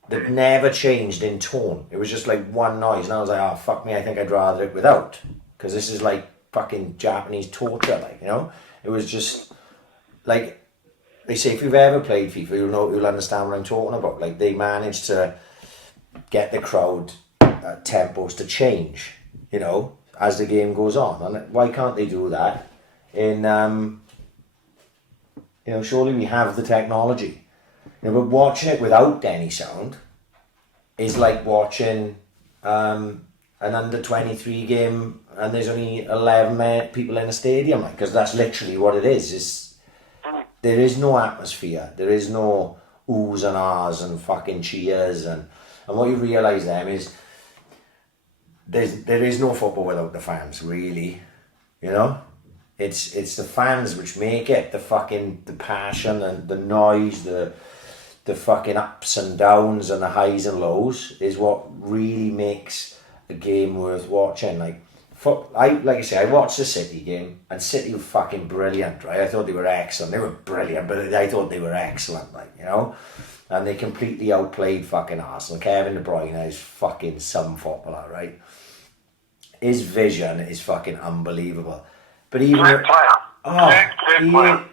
that never changed in tone. It was just like one noise, and I was like, oh fuck me, I think I'd rather it without, because this is like fucking Japanese torture, like, you know. It was just like, they say, if you've ever played FIFA, you'll understand what I'm talking about. Like, they managed to get the crowd tempos to change, you know, as the game goes on. And why can't they do that in, you know, surely we have the technology. You know, but watching it without any sound is like watching an under-23 game and there's only 11 people in a stadium, because that's literally what it is. There is no atmosphere. There is no oohs and ahs and fucking cheers. And what you realise then is there is no football without the fans, really. You know? It's the fans which make it. The passion and the noise, the fucking ups and downs and the highs and lows is what really makes a game worth watching. Like I say, I watched the City game, and City were fucking brilliant, right? I thought they were excellent. They were brilliant, but I thought they were excellent, like, you know? And they completely outplayed fucking Arsenal. Kevin De Bruyne is fucking some footballer, right? His vision is fucking unbelievable. But even...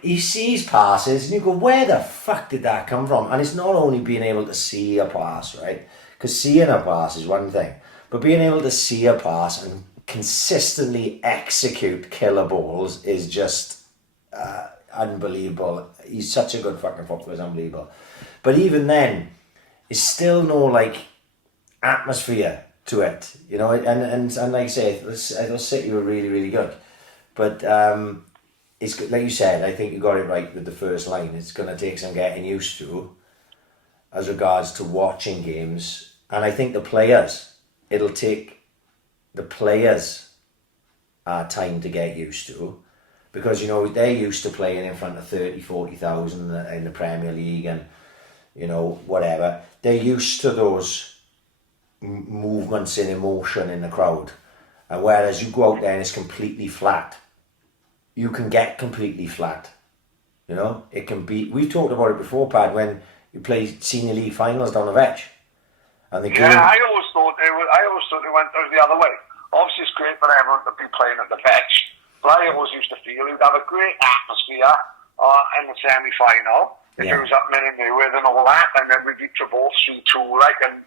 he sees passes, and you go, where the fuck did that come from? And it's not only being able to see a pass, right? Because seeing a pass is one thing, but being able to see a pass and consistently execute killer balls is just unbelievable. He's such a good fucking footballer, it's unbelievable. But even then, it's still no like atmosphere to it, you know. And like I say, I thought City were really, really good. But it's like you said, I think you got it right with the first line. It's going to take some getting used to as regards to watching games. And I think it'll take the players time to get used to, because, you know, they're used to playing in front of 30, 40,000 in the Premier League and, you know, whatever. They're used to those movements in emotion in the crowd. And whereas you go out there and it's completely flat, you can get completely flat. You know, it can be. We've talked about it before, Pad, when you play senior league finals down the veg. And the game. I always thought it went the other way. Obviously, it's great for everyone to be playing at the veg, but I always used to feel you'd have a great atmosphere in the semi-final if it was up Minute and all that, and then we'd be traversed through like, and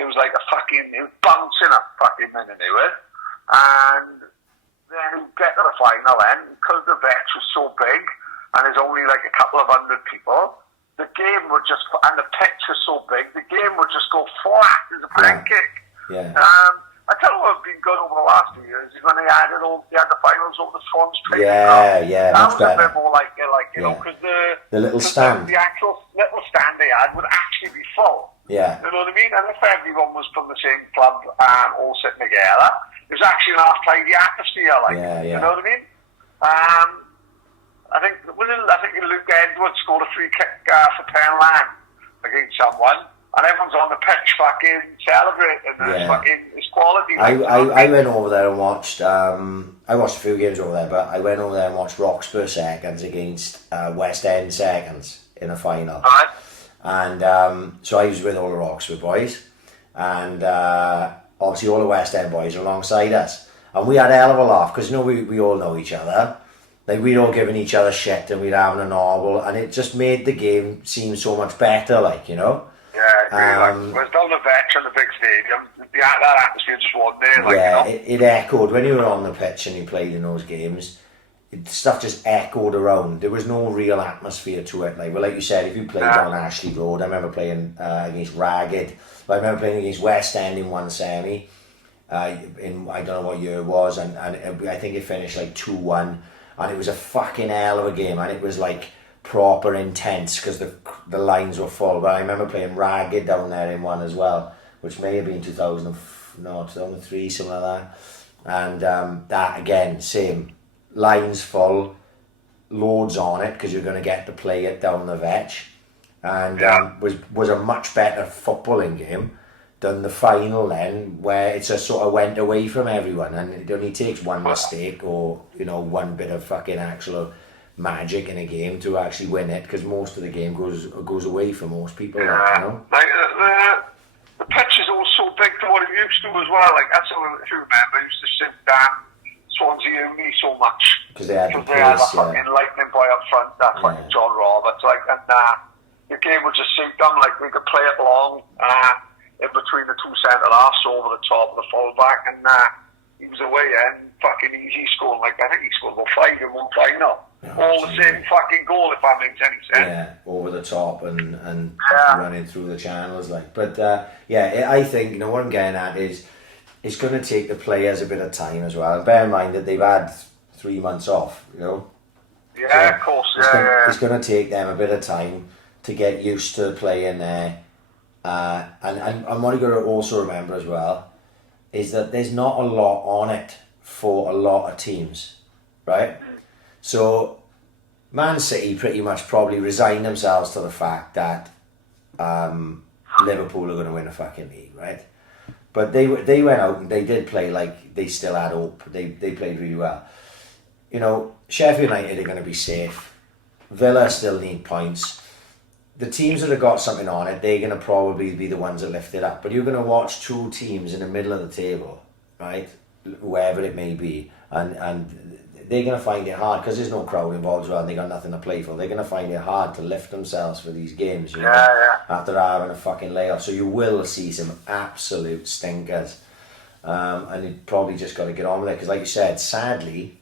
it was like it was bouncing up fucking Minute, and then you get to the final then, because the veg was so big, and there's only like a couple of hundred people, the game would just, and the pitch was so big, the game would just go flat as a pancake. Yeah. I tell you what's been good over the last few years is when they had the finals over the Swans training ground. That was a bit more like you know, because the little stand, the actual little stand they had would actually be full. Yeah. You know what I mean? And if everyone was from the same club all sitting together, it was actually an half-tidy atmosphere, like, you know what I mean? I think Luke Edwards scored a free kick for Penland against someone, and everyone's on the pitch fucking celebrating it's quality. I went over there and watched, I watched a few games over there, but I went over there and watched Roxburgh Seconds against West End Seconds in a final. Right. And so I was with all the Roxburgh boys, and obviously all the West End boys alongside us. And we had a hell of a laugh, because, you know, we all know each other. Like, we'd all giving each other shit and we'd having a novel, and it just made the game seem so much better, like, you know? Yeah, whereas down the veg in the big stadium, that atmosphere just wasn't there, like, yeah, you know? it echoed. When you were on the pitch and you played in those games, stuff just echoed around. There was no real atmosphere to it. Like you said, if you played down Ashley Road, I remember playing against Ragged. I remember playing against West End in one semi. In I don't know what year it was, and I think it finished like 2-1, and it was a fucking hell of a game, and it was like proper intense because the lines were full. But I remember playing Ragged down there in one as well, which may have been 2003, something like that. And that again, same, lines full, loads on it, because you're going to get to play it down the veg, and was a much better footballing game than the final then, where it just sort of went away from everyone, and it only takes one mistake or, you know, one bit of fucking actual magic in a game to actually win it, because most of the game goes away for most people. Like, you know? Like the pitch is all so big to what it used to as well. Like, that's how, if you remember, I used to sit down Swansea Uni so much because they had a fucking lightning boy up front, that fucking John Roberts, like, and the game would just suit them. Like, we could play it long in between the two centre halves over the top of the fullback, and he was away and fucking easy scoring. Like, I think he scored about 5 in one final. All the same fucking goal, if that makes any sense. Yeah, over the top and running through the channels, like. But I think, you know, what I'm getting at is it's going to take the players a bit of time as well. And bear in mind that they've had 3 months off, you know. Yeah, so of course. It's going to take them a bit of time to get used to playing there. And what you got to also remember as well is that there's not a lot on it for a lot of teams, right? So Man City pretty much probably resigned themselves to the fact that Liverpool are going to win a fucking league, right? But they went out and they did play like they still had hope. They played really well. You know, Sheffield United are going to be safe. Villa still need points. The teams that have got something on it, they're going to probably be the ones that lift it up. But you're going to watch two teams in the middle of the table, right? Wherever it may be, and they're going to find it hard because there's no crowd involved as well, and they got nothing to play for. They're going to find it hard to lift themselves for these games, you know, after having a fucking layoff. So you will see some absolute stinkers, and you probably just got to get on with it. Because, like you said, sadly,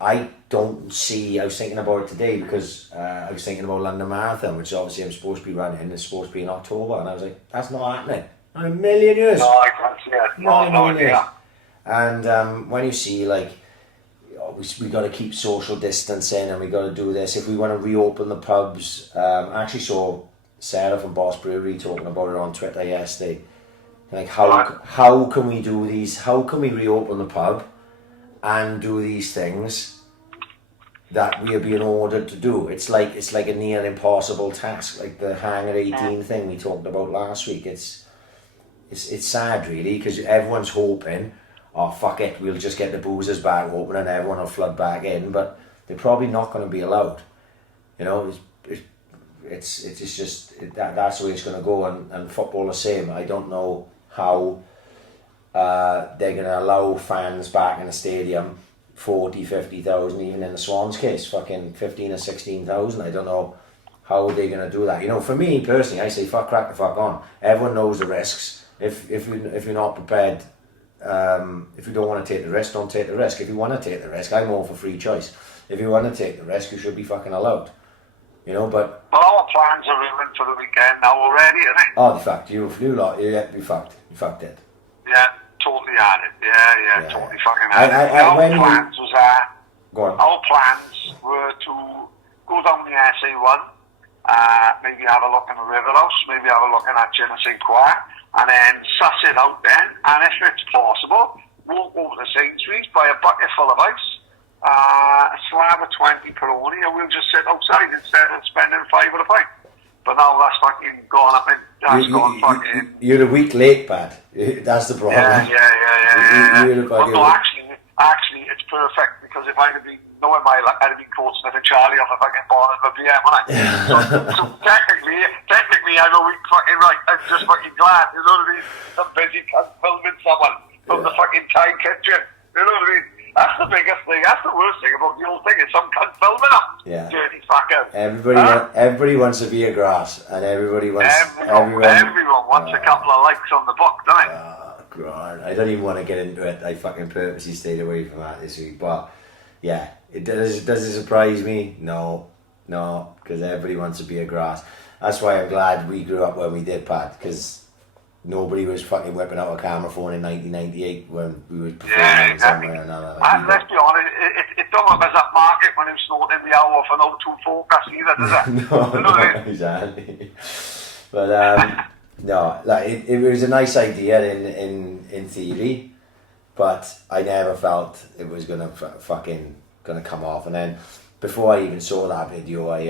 I don't see. I was thinking about it today because I was thinking about London Marathon, which obviously I'm supposed to be running. It's supposed to be in October, and I was like, that's not happening. Not in a million years. No, I can't see it. Not in a million years. And when you see, like, we got to keep social distancing and we got to do this. If we want to reopen the pubs, I actually saw Sarah from Boss Brewery talking about it on Twitter yesterday. Like how can we do these? How can we reopen the pub and do these things that we are being ordered to do? It's like a near impossible task. Like the Hangar 18 thing we talked about last week. It's sad really, because everyone's hoping, oh fuck it, we'll just get the boozers back open and everyone will flood back in, but they're probably not going to be allowed. You know, it's just that's the way it's going to go, and football the same. I don't know how they're going to allow fans back in the stadium, 40, 50,000, even in the Swans case, fucking 15 or 16,000. I don't know how they're going to do that. You know, for me personally, I say crack the fuck on. Everyone knows the risks. If you're not prepared, if you don't want to take the risk, don't take the risk. If you want to take the risk, I'm all for free choice. If you want to take the risk, you should be fucking allowed. You know, but... Well, our plans are ruined for the weekend now already, isn't it? Oh, the fact, you fucked. You fucked it. Yeah, totally had it. Yeah, totally fucking had it. Our plans were to go down the SA1, maybe have a look in the River House, maybe have a look in that Gin and St. Croix, and then suss it out then, and if it's possible, walk over to Sainsbury's, buy a bucket full of ice, a slab of 20 Peroni, and we'll just sit outside instead of spending $5 at a pint. But now that's fucking gone up and that's gone fucking... You're a week late, Pat. That's the problem. Yeah. Well, no, actually, it's perfect, because if I'd have been knowing my luck, I'd have been caught sniffing Charlie off a fucking bar at the VM, wouldn't I? so technically, I'm a week fucking right. I'm just fucking glad, you know what I mean? Some busy cunt filming someone from the fucking Thai kitchen, you know what I mean? That's the biggest thing. That's the worst thing about the whole thing, is some cunt filming them. Yeah. Dirty fucker. Everybody wants a beer grass, and everybody wants... Everyone wants a couple of likes on the book, don't they? Oh, God. I don't even want to get into it. I fucking purposely stayed away from that this week. But, yeah, does it surprise me? No, because everybody wants a beer grass. That's why I'm glad we grew up when we did, Pat, because... Nobody was fucking whipping out a camera phone in 1998 when we were performing somewhere or another. And let's be honest, it don't look as that market when he was snorting the hour for no 2 focus either, does it? no, exactly. But no, like it was a nice idea in theory, but I never felt it was gonna come off. And then before I even saw that video, I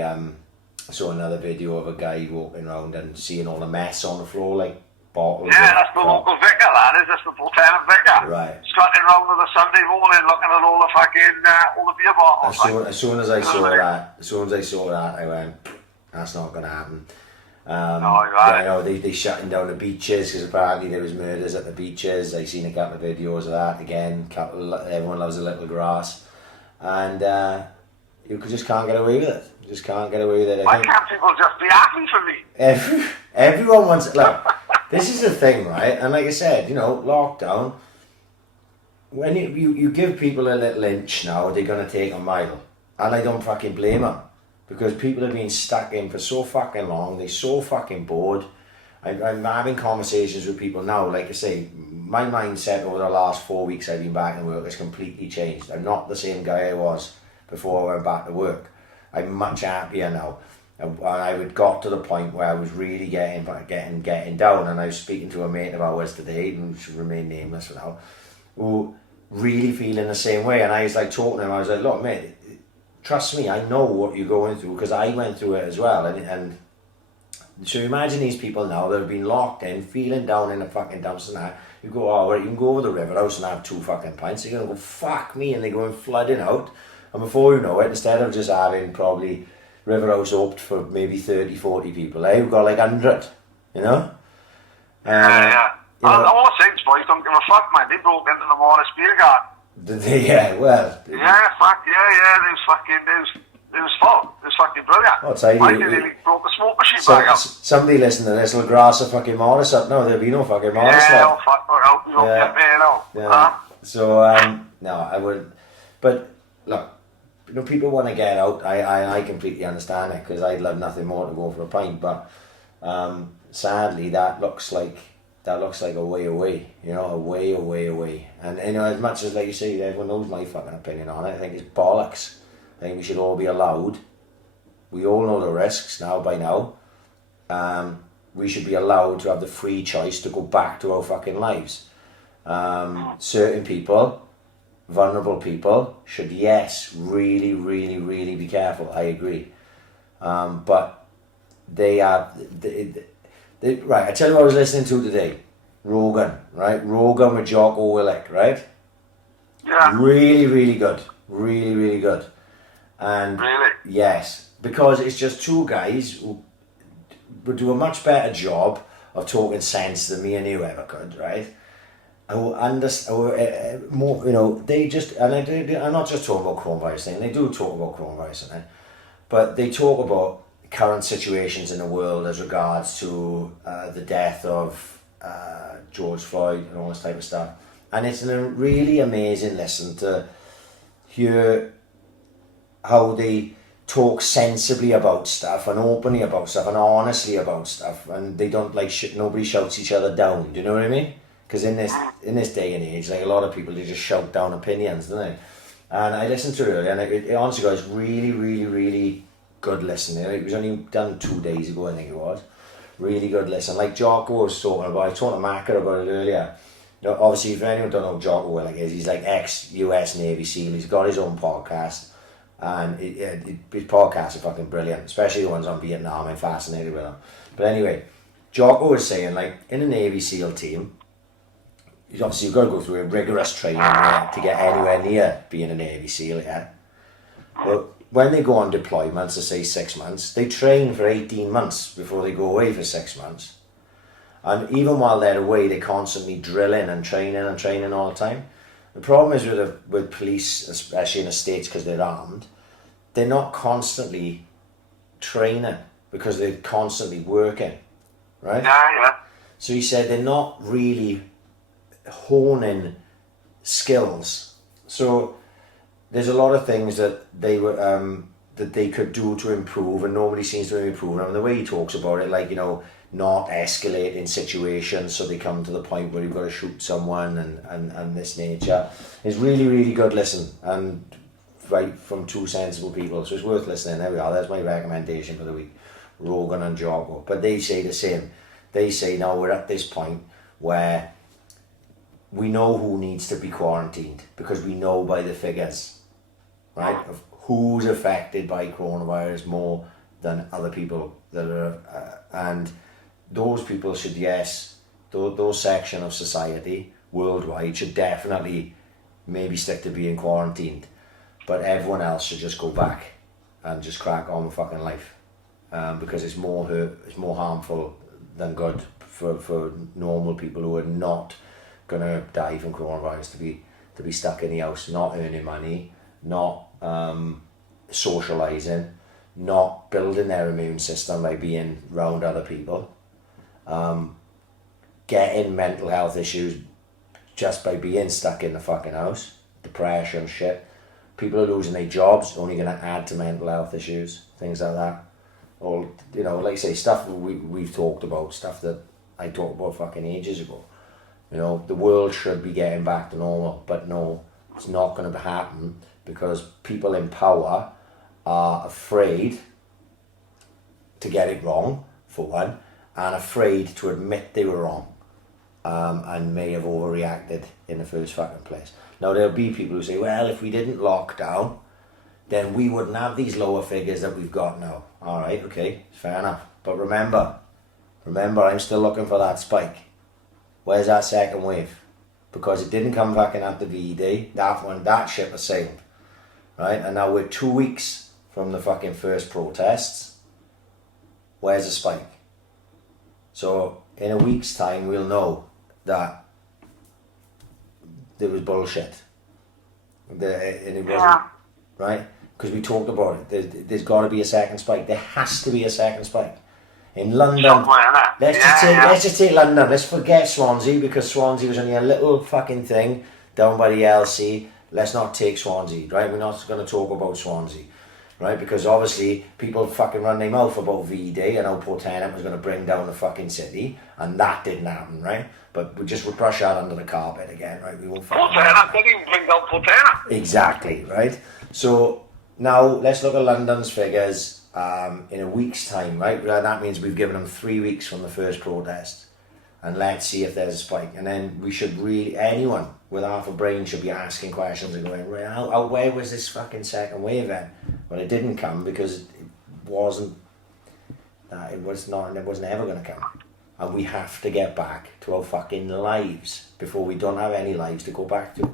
saw another video of a guy walking around and seeing all the mess on the floor, like bottles. Yeah, that's the local vicar, that is. That's the Port Tennant vicar. Right. Strutting around with a Sunday morning looking at all the fucking, all the beer bottles. As soon as I saw that, I went, that's not going to happen. I know they shutting down the beaches, because apparently there was murders at the beaches. I seen a couple of videos of that again. Everyone loves a little grass. And you just can't get away with it. Just can't get away with it. Why can't people just be happy for me? Everyone wants it. Like, this is the thing, right? And like I said, you know, lockdown, when you give people a little inch now, they're going to take a mile. And I don't fucking blame them. Because people have been stuck in for so fucking long, they're so fucking bored. I'm having conversations with people now, like I say, my mindset over the last 4 weeks I've been back in work has completely changed. I'm not the same guy I was before I went back to work. I'm much happier now. And I got to the point where I was really getting down, and I was speaking to a mate of ours today, who should remain nameless for now, who really feeling the same way. And I was like talking to him, I was like, look mate, trust me, I know what you're going through, because I went through it as well. And so imagine these people now that have been locked in, feeling down in the fucking dumps and that. You go, oh, well, you can go over the River House and have 2 fucking pints. You're going to go, fuck me, and they're going flooding out. And before you know it, instead of just having probably River House opened for maybe 30, 40 people, we've got like 100, you know? Yeah. All the Saints boys don't give a fuck, man. They broke into the Morris beer garden. Did they? Yeah, well. Yeah, fuck, it was full. It was fucking brilliant. I'll tell you. Why did they broke the smoke machine back up? Somebody listen to this, will grass a fucking Morris up. No, there'll be no fucking Morris left. Yeah, fuck, out. You don't get there now. Yeah. So, no, I wouldn't. But, look, you know, people want to get out. I completely understand it, because I'd love nothing more to go for a pint. But sadly, that looks like that looks like a way away, you know, a way away. And, you know, as much as, like you say, everyone knows my fucking opinion on it, I think it's bollocks. I think we should all be allowed. We all know the risks now, by now. We should be allowed to have the free choice to go back to our fucking lives. Certain people, vulnerable people, should, yes, really, really, really be careful. I agree. But they are... right, I tell you what I was listening to today. Rogan, right? Rogan with Jocko Willink, right? Yeah. Really, really good. Really, really good. And Really? yes, because it's just two guys who would do a much better job of talking sense than me and you ever could, right? Who understand more, you know, they just, and I'm not just talking about coronavirus thing, they do talk about coronavirus, right? But they talk about current situations in the world as regards to the death of George Floyd and all this type of stuff. And it's a really amazing listen to hear how they talk sensibly about stuff and openly about stuff and honestly about stuff, and they don't like shit. Nobody shouts each other down. Do you know what I mean? Because in this day and age, like a lot of people, they just shout down opinions, don't they? And I listened to it earlier, and it honestly, guys, really, really, really good listening. It was only done 2 days ago, I think it was. Really good listen. Like Jocko was talking about, I talked to Macca about it earlier. You know, obviously, if anyone don't know who Jocko Willink is, he's like ex-US Navy SEAL. He's got his own podcast. And his podcasts are fucking brilliant, especially the ones on Vietnam. I'm fascinated with them. But anyway, Jocko was saying, like, in a Navy SEAL team, obviously you've got to go through a rigorous training to get anywhere near being a Navy SEAL, yeah? But when they go on deployments, to say 6 months, they train for 18 months before they go away for 6 months. And even while they're away, they're constantly drilling and training all the time. The problem is with police, especially in the States, because they're armed, they're not constantly training because they're constantly working, right? Yeah. So he said they're not really honing skills. So there's a lot of things that they were that they could do to improve, and nobody seems to improve. And the way he talks about it, like, you know, not escalating situations so they come to the point where you've got to shoot someone and this nature is really, really good listen, and right from two sensible people, so it's worth listening. There we are, there's my recommendation for the week. Rogan and Jocko. But they say the same. They say now we're at this point where we know who needs to be quarantined because we know by the figures, right, of who's affected by coronavirus more than other people that are and those people should, yes, those section of society worldwide should definitely maybe stick to being quarantined, but everyone else should just go back and just crack on with fucking life, because it's more harmful than good for normal people who are not gonna die from coronavirus to be stuck in the house, not earning money, not socializing, not building their immune system by being around other people, getting mental health issues just by being stuck in the fucking house, depression, shit. People are losing their jobs, only going to add to mental health issues, things like that. Or, you know, like I say, stuff we've talked about, stuff that I talked about fucking ages ago. You know, the world should be getting back to normal, but no, it's not going to happen because people in power are afraid to get it wrong, for one, and afraid to admit they were wrong, and may have overreacted in the first fucking place. Now, there'll be people who say, well, if we didn't lock down, then we wouldn't have these lower figures that we've got now. All right, okay, fair enough. But remember, I'm still looking for that spike. Where's that second wave? Because it didn't come back in at the VE that ship has sailed, right? And now we're 2 weeks from the fucking first protests. Where's the spike? So in a week's time, we'll know that there was bullshit. And it wasn't, right? Because we talked about it. There's got to be a second spike. There has to be a second spike. In London, let's just take London. Let's forget Swansea, because Swansea was only a little fucking thing down by the AiC. Let's not take Swansea, right? We're not going to talk about Swansea. right? Because obviously people fucking run their mouth about V-Day and how Port Tennant was going to bring down the fucking city, and that didn't happen, right? But we just would brush that under the carpet again, right? We won't fucking... Port Tennant didn't even bring down Port Tennant. Exactly, right? So now let's look at London's figures in a week's time, right? That means we've given them 3 weeks from the first protest. And let's see if there's a spike. And then we should really, anyone with half a brain should be asking questions and going, well, where was this fucking second wave then? Well, it didn't come because it wasn't, it was never going to come. And we have to get back to our fucking lives before we don't have any lives to go back to.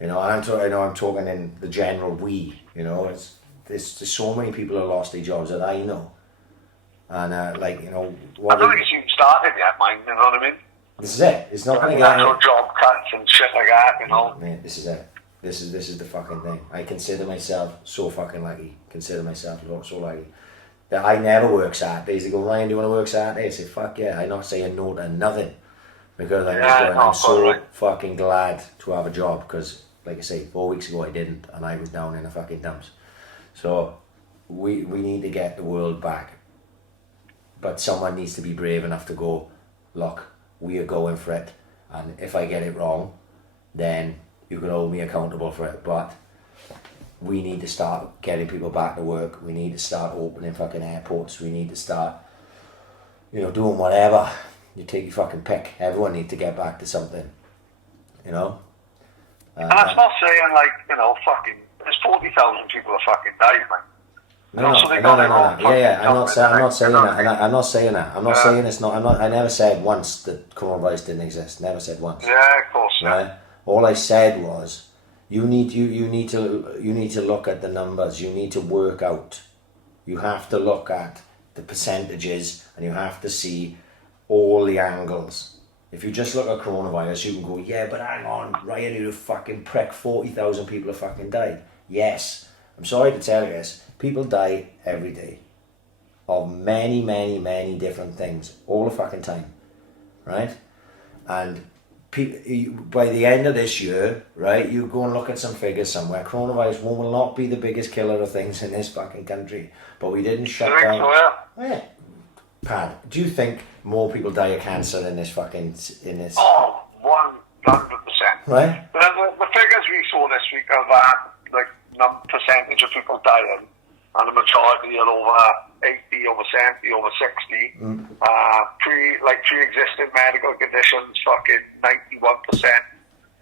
You know, and I'm talking in the general we, you know, there's so many people who lost their jobs that I know. And like, you know, I don't think it's even started yet, mine, you know what I mean? This is it. It's not going to get any job cuts and shit like that, you know. Man, this is it. This is the fucking thing. I consider myself so fucking lucky. Consider myself so lucky. That I never work Saturdays. They go, Ryan, do you want to work Saturday? I say, fuck yeah. I'm not saying no to nothing. Because I'm so fucking glad to have a job. Because, like I say, 4 weeks ago I didn't. And I was down in the fucking dumps. So, we need to get the world back. But someone needs to be brave enough to go, look, we are going for it. And if I get it wrong, then you can hold me accountable for it. But we need to start getting people back to work. We need to start opening fucking airports. We need to start, you know, doing whatever. You take your fucking pick. Everyone needs to get back to something, you know. And that's not saying like, you know, fucking, there's 40,000 people that fucking died, man. No. Yeah. I'm not saying that. I'm not saying that. I'm not saying it's not. I never said once that coronavirus didn't exist. Never said once. Yeah, of course. Right. All I said was, you need to look at the numbers. You need to work out. You have to look at the percentages, and you have to see all the angles. If you just look at coronavirus, you can go, yeah, but hang on, Ryan, you fucking prick, 40,000 people have fucking died. Yes, I'm sorry to tell you this. People die every day of many, many, many different things all the fucking time, right? And by the end of this year, right, you go and look at some figures somewhere. Coronavirus will not be the biggest killer of things in this fucking country, but we didn't shut down. So, yeah. Pad, do you think more people die of cancer in this fucking Oh, 100%. Right? The figures we saw this week of that, like, percentage of people dying, and the majority are over 80, over 70, over 60. Pre-existing medical conditions, fucking 91%.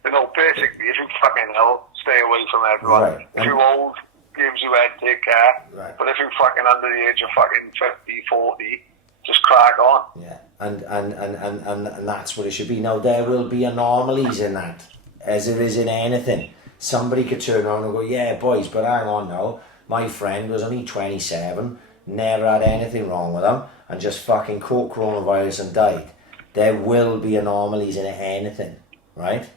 You know, basically, if you're fucking ill, stay away from everyone. Right. If you're old, gives you head, take care. Right. But if you're fucking under the age of fucking 50, 40, just crack on. Yeah, and that's what it should be. Now, there will be anomalies in that, as there is in anything. Somebody could turn around and go, yeah, boys, but hang on now. My friend was only 27, never had anything wrong with him, and just fucking caught coronavirus and died. There will be anomalies in anything, right?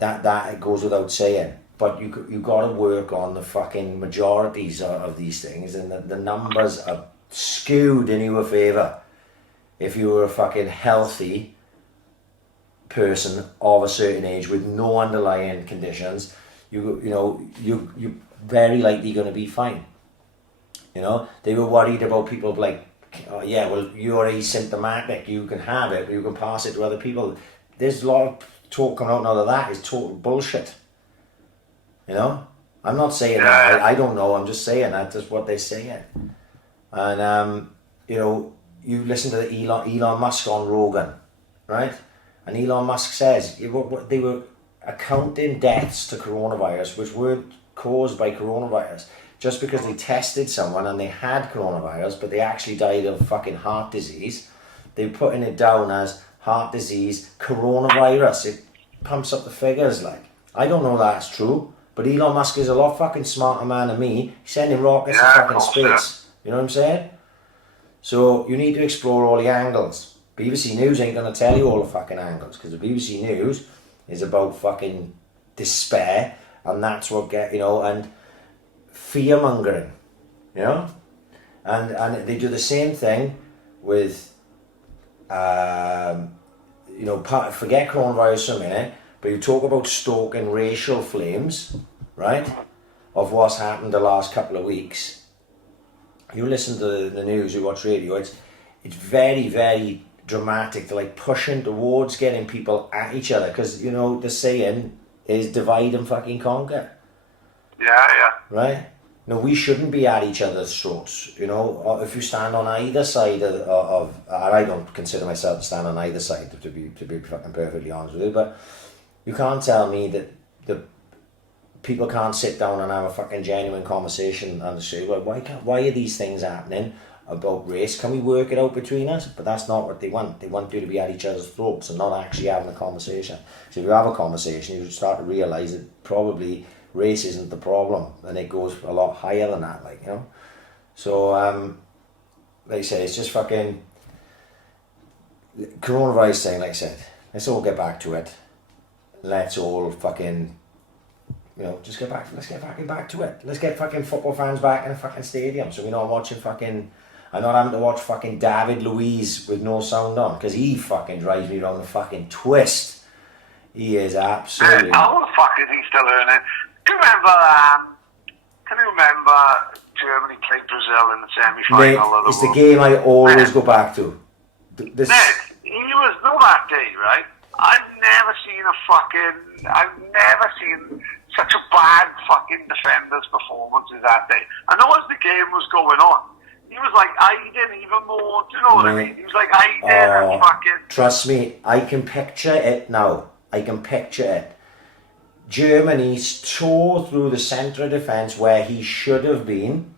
That goes without saying. But you got to work on the fucking majorities of these things, and the numbers are skewed in your favour. If you were a fucking healthy person of a certain age with no underlying conditions, you're very likely going to be fine. You know, they were worried about people like, oh yeah, well, you're asymptomatic, you can have it, but you can pass it to other people. There's a lot of talk coming out now that is total bullshit. You know, I'm not saying that, I don't know, I'm just saying that's just what they're saying. And you know, you listen to the Elon Musk on Rogan, right? And Elon Musk says they were accounting deaths to coronavirus which weren't caused by coronavirus, just because they tested someone and they had coronavirus, but they actually died of fucking heart disease. They're putting it down as heart disease, coronavirus. It pumps up the figures. Like, I don't know that's true, but Elon Musk is a lot fucking smarter man than me. He's sending rockets to fucking space. You know what I'm saying? So you need to explore all the angles. BBC News ain't going to tell you all the fucking angles, because the BBC News is about fucking despair, and that's what and fear-mongering, you know? And they do the same thing with, forget coronavirus for a minute, but you talk about stoking racial flames, right? of what's happened the last couple of weeks, you listen to the news, you watch radio, it's very, very dramatic. They're like pushing towards getting people at each other, because, you know, the saying is divide and fucking conquer. Yeah. Right? No, we shouldn't be at each other's throats, you know. Or if you stand on either side of and I don't consider myself to stand on either side, to be fucking perfectly honest with you, but you can't tell me that the people can't sit down and have a fucking genuine conversation and say, well, why are these things happening about race? Can we work it out between us? But that's not what they want. They want you to be at each other's throats and not actually having a conversation. So if you have a conversation, you start to realise that probably race isn't the problem, and it goes a lot higher than that, like, you know. So like I say, it's just fucking coronavirus thing. Like I said, let's all get back to it. Let's all fucking, you know, just let's get fucking back to it. Let's get fucking football fans back in a fucking stadium, so we're not watching fucking, I'm not having to watch fucking David Luiz with no sound on, because he fucking drives me around the fucking twist. He is absolutely... How the fuck is he still earning? Can you remember Germany played Brazil in the semi-final of the It's the game I always go back to. He was not that day, right? I've never seen such a bad fucking defender's performance as that day. I know as the game was going on, he was like hiding even more, do you know what I mean? He was like hiding and fucking... Trust me, I can picture it now. Germany tore through the centre of defence where he should have been,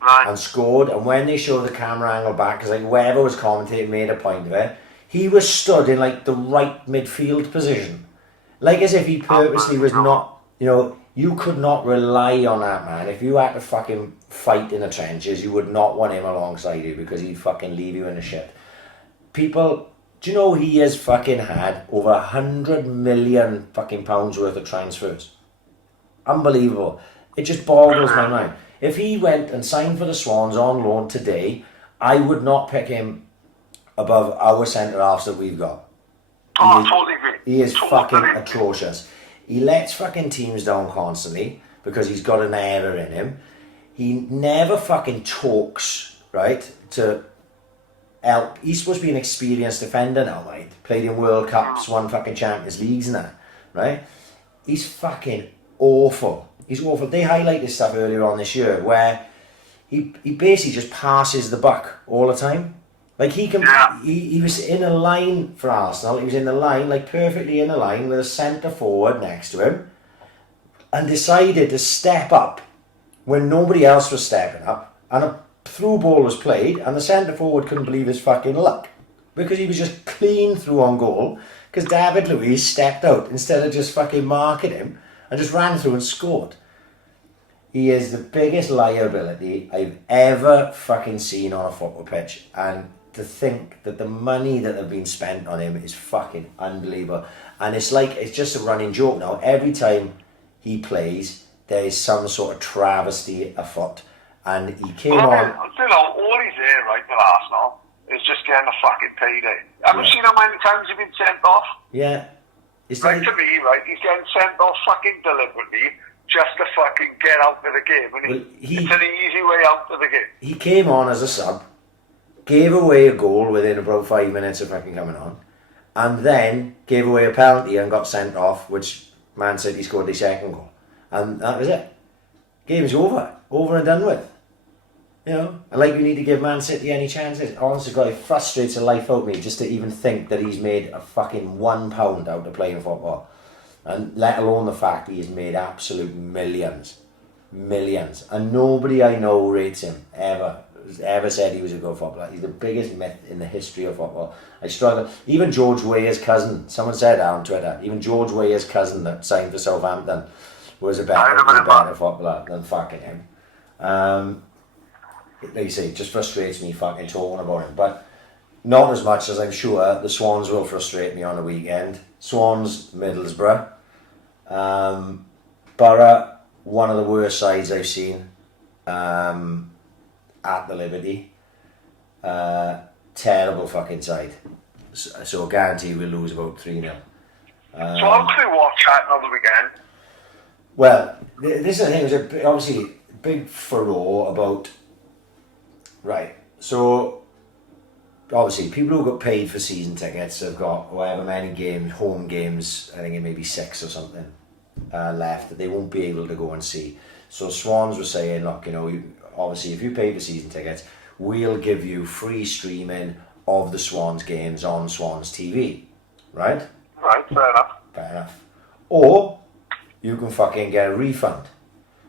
right, and scored. And when they showed the camera angle back, because like whoever was commentating made a point of it, he was stood in like the right midfield position, like as if he purposely was not, you know, you could not rely on that man. If you had to fucking fight in the trenches, you would not want him alongside you, because he'd fucking leave you in the shit. People, do you know he has fucking had over 100 million fucking pounds worth of transfers? Unbelievable. It just boggles my mind. If he went and signed for the Swans on loan today, I would not pick him above our centre-halves that we've got. Totally agree. He is fucking atrocious. He lets fucking teams down constantly because he's got an error in him. He never fucking talks, right, to help. He's supposed to be an experienced defender now, right? Played in World Cups, won fucking Champions Leagues and that, right? He's fucking awful. He's awful. They highlighted stuff earlier on this year where he basically just passes the buck all the time. Like he was in a line for Arsenal. He was in the line, like perfectly in a line with a centre forward next to him, and decided to step up when nobody else was stepping up, and a through ball was played, and the centre forward couldn't believe his fucking luck, because he was just clean through on goal, because David Luiz stepped out instead of just fucking marking him and just ran through and scored. He is the biggest liability I've ever fucking seen on a football pitch, and to think that the money that have been spent on him is fucking unbelievable. And it's like, it's just a running joke now. Every time he plays, there is some sort of travesty afoot. And he came on... You know, all he's here, right, with Arsenal, is just getting a fucking payday. Have you seen how many times he's been sent off? Yeah. It's like, to me, right, he's getting sent off fucking deliberately just to fucking get out of the game. And it's an easy way out of the game. He came on as a sub, gave away a goal within about 5 minutes of fucking coming on, and then gave away a penalty and got sent off, which Man City scored their second goal. And that was it. Game's over and done with. You know, and like, we need to give Man City any chances. Honestly, God, it frustrates the life out of me just to even think that he's made a fucking £1 out of playing football. And let alone the fact he has made absolute millions. And nobody I know rates him, ever said he was a good footballer. He's the biggest myth in the history of football. I struggle. Even George Weah's cousin, someone said that on Twitter, even George Weah's cousin that signed for Southampton was a better footballer than fucking him. Like you say, it just frustrates me fucking talking about him. But not as much as I'm sure the Swans will frustrate me on the weekend. Swans, Middlesbrough. Borough, one of the worst sides I've seen at the Liberty. Terrible fucking side. So I guarantee we'll lose about 3-0. So how can we watch that on the weekend? Well, this is the thing, there's obviously big furore about, right, so obviously people who got paid for season tickets have got however many games, home games, I think it may be 6 or something, left that they won't be able to go and see. So Swans were saying, look, obviously if you pay for season tickets, we'll give you free streaming of the Swans games on Swans TV, right? Right, fair enough. Fair enough. Or you can fucking get a refund.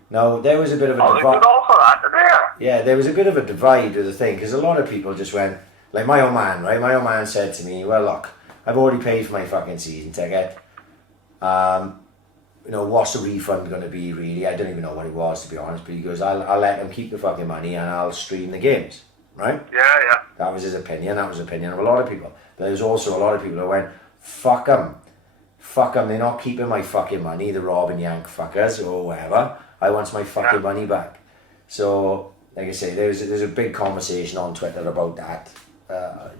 Now, there was a bit of a divide. Oh, they could offer that, did they? Yeah, there was a bit of a divide with the thing, because a lot of people just went, like my old man, right? My old man said to me, well, look, I've already paid for my fucking season ticket. What's the refund going to be, really? I don't even know what it was, to be honest, but he goes, I'll let them keep the fucking money and I'll stream the games, right? Yeah. That was his opinion. That was the opinion of a lot of people. But there was also a lot of people who went, fuck them, they're not keeping my fucking money, the Rob and Yank fuckers, or whatever. I want my fucking money back. So, like I say, there's a big conversation on Twitter about that, a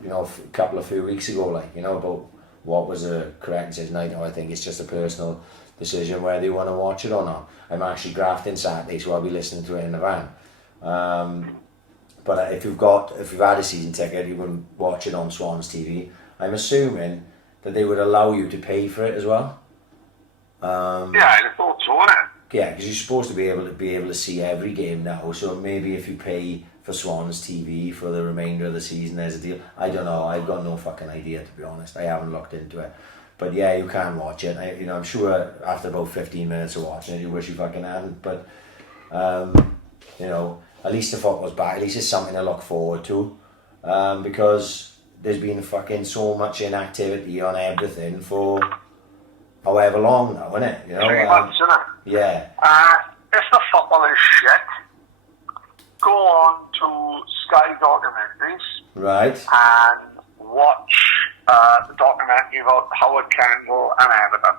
few weeks ago, about what was the correct decision. I think it's just a personal decision whether you want to watch it or not. I'm actually grafting Saturday, so I'll be listening to it in the van. But if you've had a season ticket, you can watch it on Swans TV. I'm assuming that they would allow you to pay for it as well. I thought so, innit? Yeah, because you're supposed to be able to see every game now. So maybe if you pay for Swans TV for the remainder of the season, there's a deal. I don't know. I've got no fucking idea, to be honest. I haven't looked into it. But yeah, you can watch it. I'm sure after about 15 minutes of watching it, you wish you fucking hadn't. But at least the football's back. At least it's something to look forward to, because there's been fucking so much inactivity on everything for however long now, isn't it? 3 months, isn't it? Yeah. If the football is shit, go on to Sky Documentaries. Right. And watch the documentary about Howard Kendall and Everton.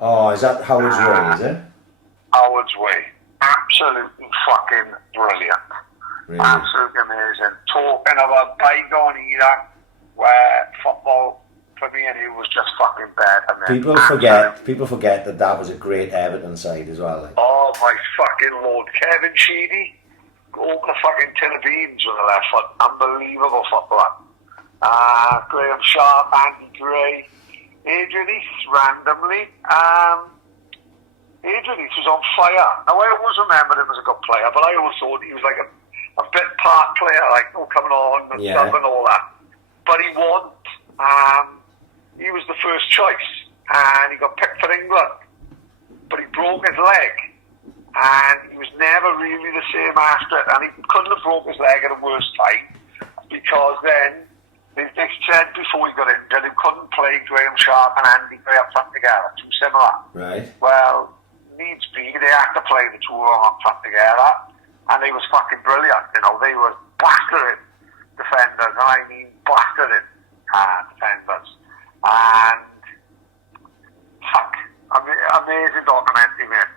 Oh, is that Howard's Way, is it? Howard's Way. Absolutely fucking brilliant. Really? Absolutely amazing. Talking about a bygone era where football, for me and you, was just fucking better. People forget that was a great Everton side as well. Oh my fucking lord. Kevin Sheedy, open the fucking tin of beans with the left foot. Unbelievable footballer. Graham Sharp, Andy Gray, Adrian East randomly. Adrian East was on fire. Now I always remembered him as a good player, but I always thought he was like a bit part player, coming on and stuff and all that. But he wasn't. He was the first choice, and he got picked for England. But he broke his leg, and he was never really the same after it. And he couldn't have broke his leg at a worse time, because then they said before he got injured he couldn't play Graham Sharp and Andy Gray up front together, too similar. Right. Well, needs be, they had to play the two of them up front together, and they was fucking brilliant. They were battering defenders, and I mean battering defenders. And fuck, amazing documentary, mate.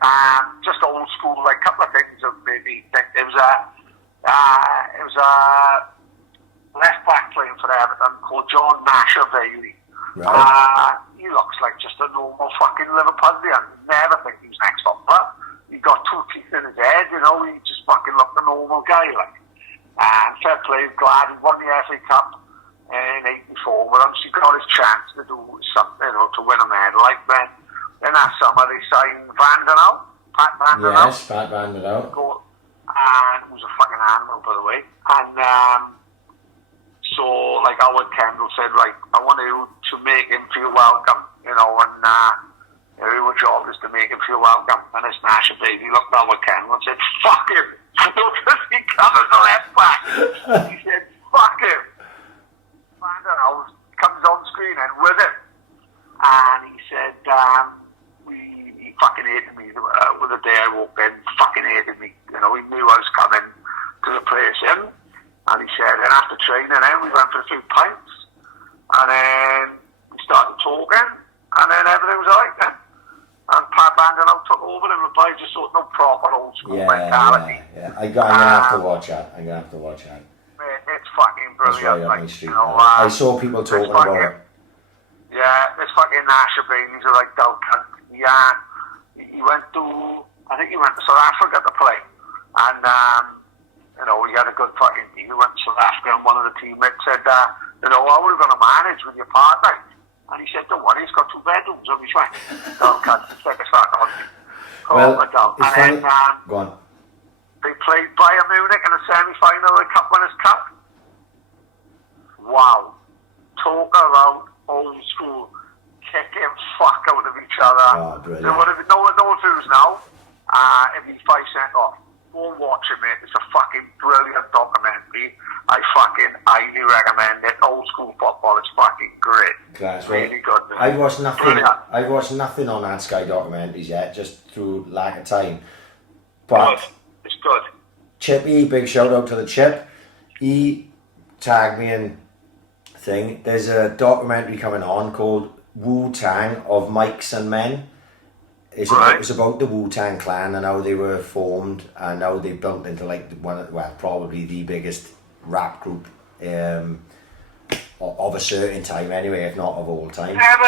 Just old school, a couple of things that made me think. It was a left back playing for Everton called John Bailey. Right. He looks like just a normal fucking Liverpudlian. Never think he was next footballer. He got 2 teeth in his head, he just fucking looked a normal guy, And fair play, glad he won the FA Cup in '84, but obviously got his chance to do something, to win a medal. Then in that summer they signed Pat Van Der Out. Yes, Pat Van Der Out. And who's a fucking animal, by the way. And so, Howard Kendall said, right, I want you to make him feel welcome, and your job is to make him feel welcome. And this Nasher baby looked at Howard Kendall and said, fuck him. Does he come as a left back? He said, fuck him. Van Der Out comes on screen and with him. And he said, he fucking hated me with the day I walked in, fucking hated me. He knew I was coming to replace him. And he said, and after training, then we went for a few pints. And then we started talking. And then everything was alright then. And Pat Van Der Out took over and replied, just sort of no proper old school mentality. Yeah. I'm going to have to watch that. It's fucking brilliant. I saw people talking about it. Yeah, this fucking Nasher Bailey's a dull cunt. Yeah, he went to I think he went to South Africa to play. And, you know, he had a good fucking team. He went to South Africa and one of the teammates said, you know, how are we going to manage with your partner? And he said, don't worry, he's got 2 bedrooms on his way. No, can't take a start on me. Well, and then go on. they played Bayern Munich in the semi-final of the Cup Winners' Cup. Wow. Talk about old school kicking fuck out of each other. Oh, brilliant. There would have been no views now. It'd be 5 cents off. Go and watch it, mate. It's a fucking brilliant documentary. I fucking highly recommend it. Old school football. It's fucking great. Class, really good. Man. I've watched nothing. Brilliant. I've watched nothing on that Sky documentaries yet, just through lack of time. But good. It's good. Chippy, big shout out to the Chip. He tagged me in thing. There's a documentary coming on called Wu-Tang of Mics and Men. It's about the Wu-Tang Clan and how they were formed and how they built into like probably the biggest rap group of a certain time anyway, if not of all time. Never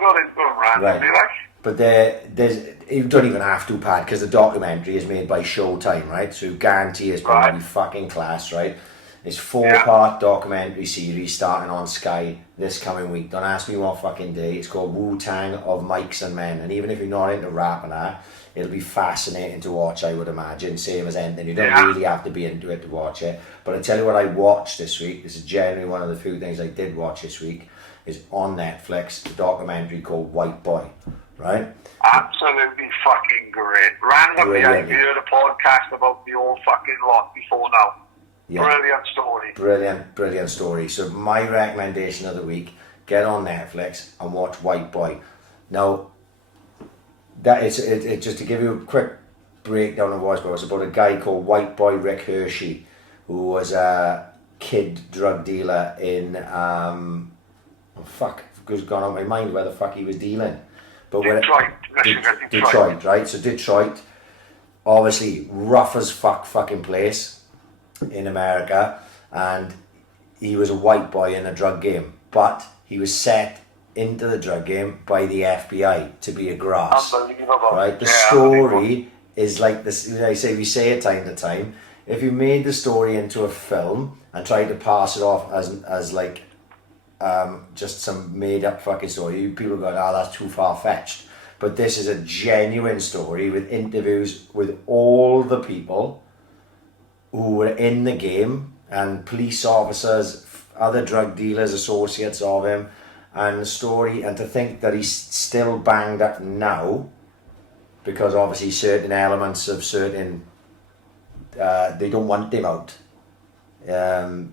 got into them randomly, like. But there's you don't even have to, Pat, because the documentary is made by Showtime, right? So guarantee it's going to be fucking class, right? It's 4-part documentary series starting on Sky this coming week. Don't ask me what fucking day. It's called Wu-Tang of Mics and Men. And even if you're not into rap and that, it'll be fascinating to watch, I would imagine. Same as anything. You don't really have to be into it to watch it. But I tell you what I watched this week. This is generally one of the few things I did watch this week. Is on Netflix, a documentary called White Boy. Right? Absolutely fucking great. Randomly, I heard a podcast about the old fucking lot before now. Yeah. Brilliant story. Brilliant story. So my recommendation of the week, get on Netflix and watch White Boy. Now, that it's just to give you a quick breakdown of what it was about a guy called White Boy Rick Hershey, who was a kid drug dealer in it's gone out of my mind where the fuck he was dealing. But Detroit, right? So Detroit, obviously rough as fucking place in America, and he was a white boy in a drug game, but he was set into the drug game by the FBI to be a grass. Right? The story is like this. We say it time to time. If you made the story into a film and tried to pass it off as like just some made up fucking story, people go, that's too far fetched. But this is a genuine story with interviews with all the people who were in the game and police officers, other drug dealers, associates of him, and the story, and to think that he's still banged up now because obviously certain elements of certain they don't want him out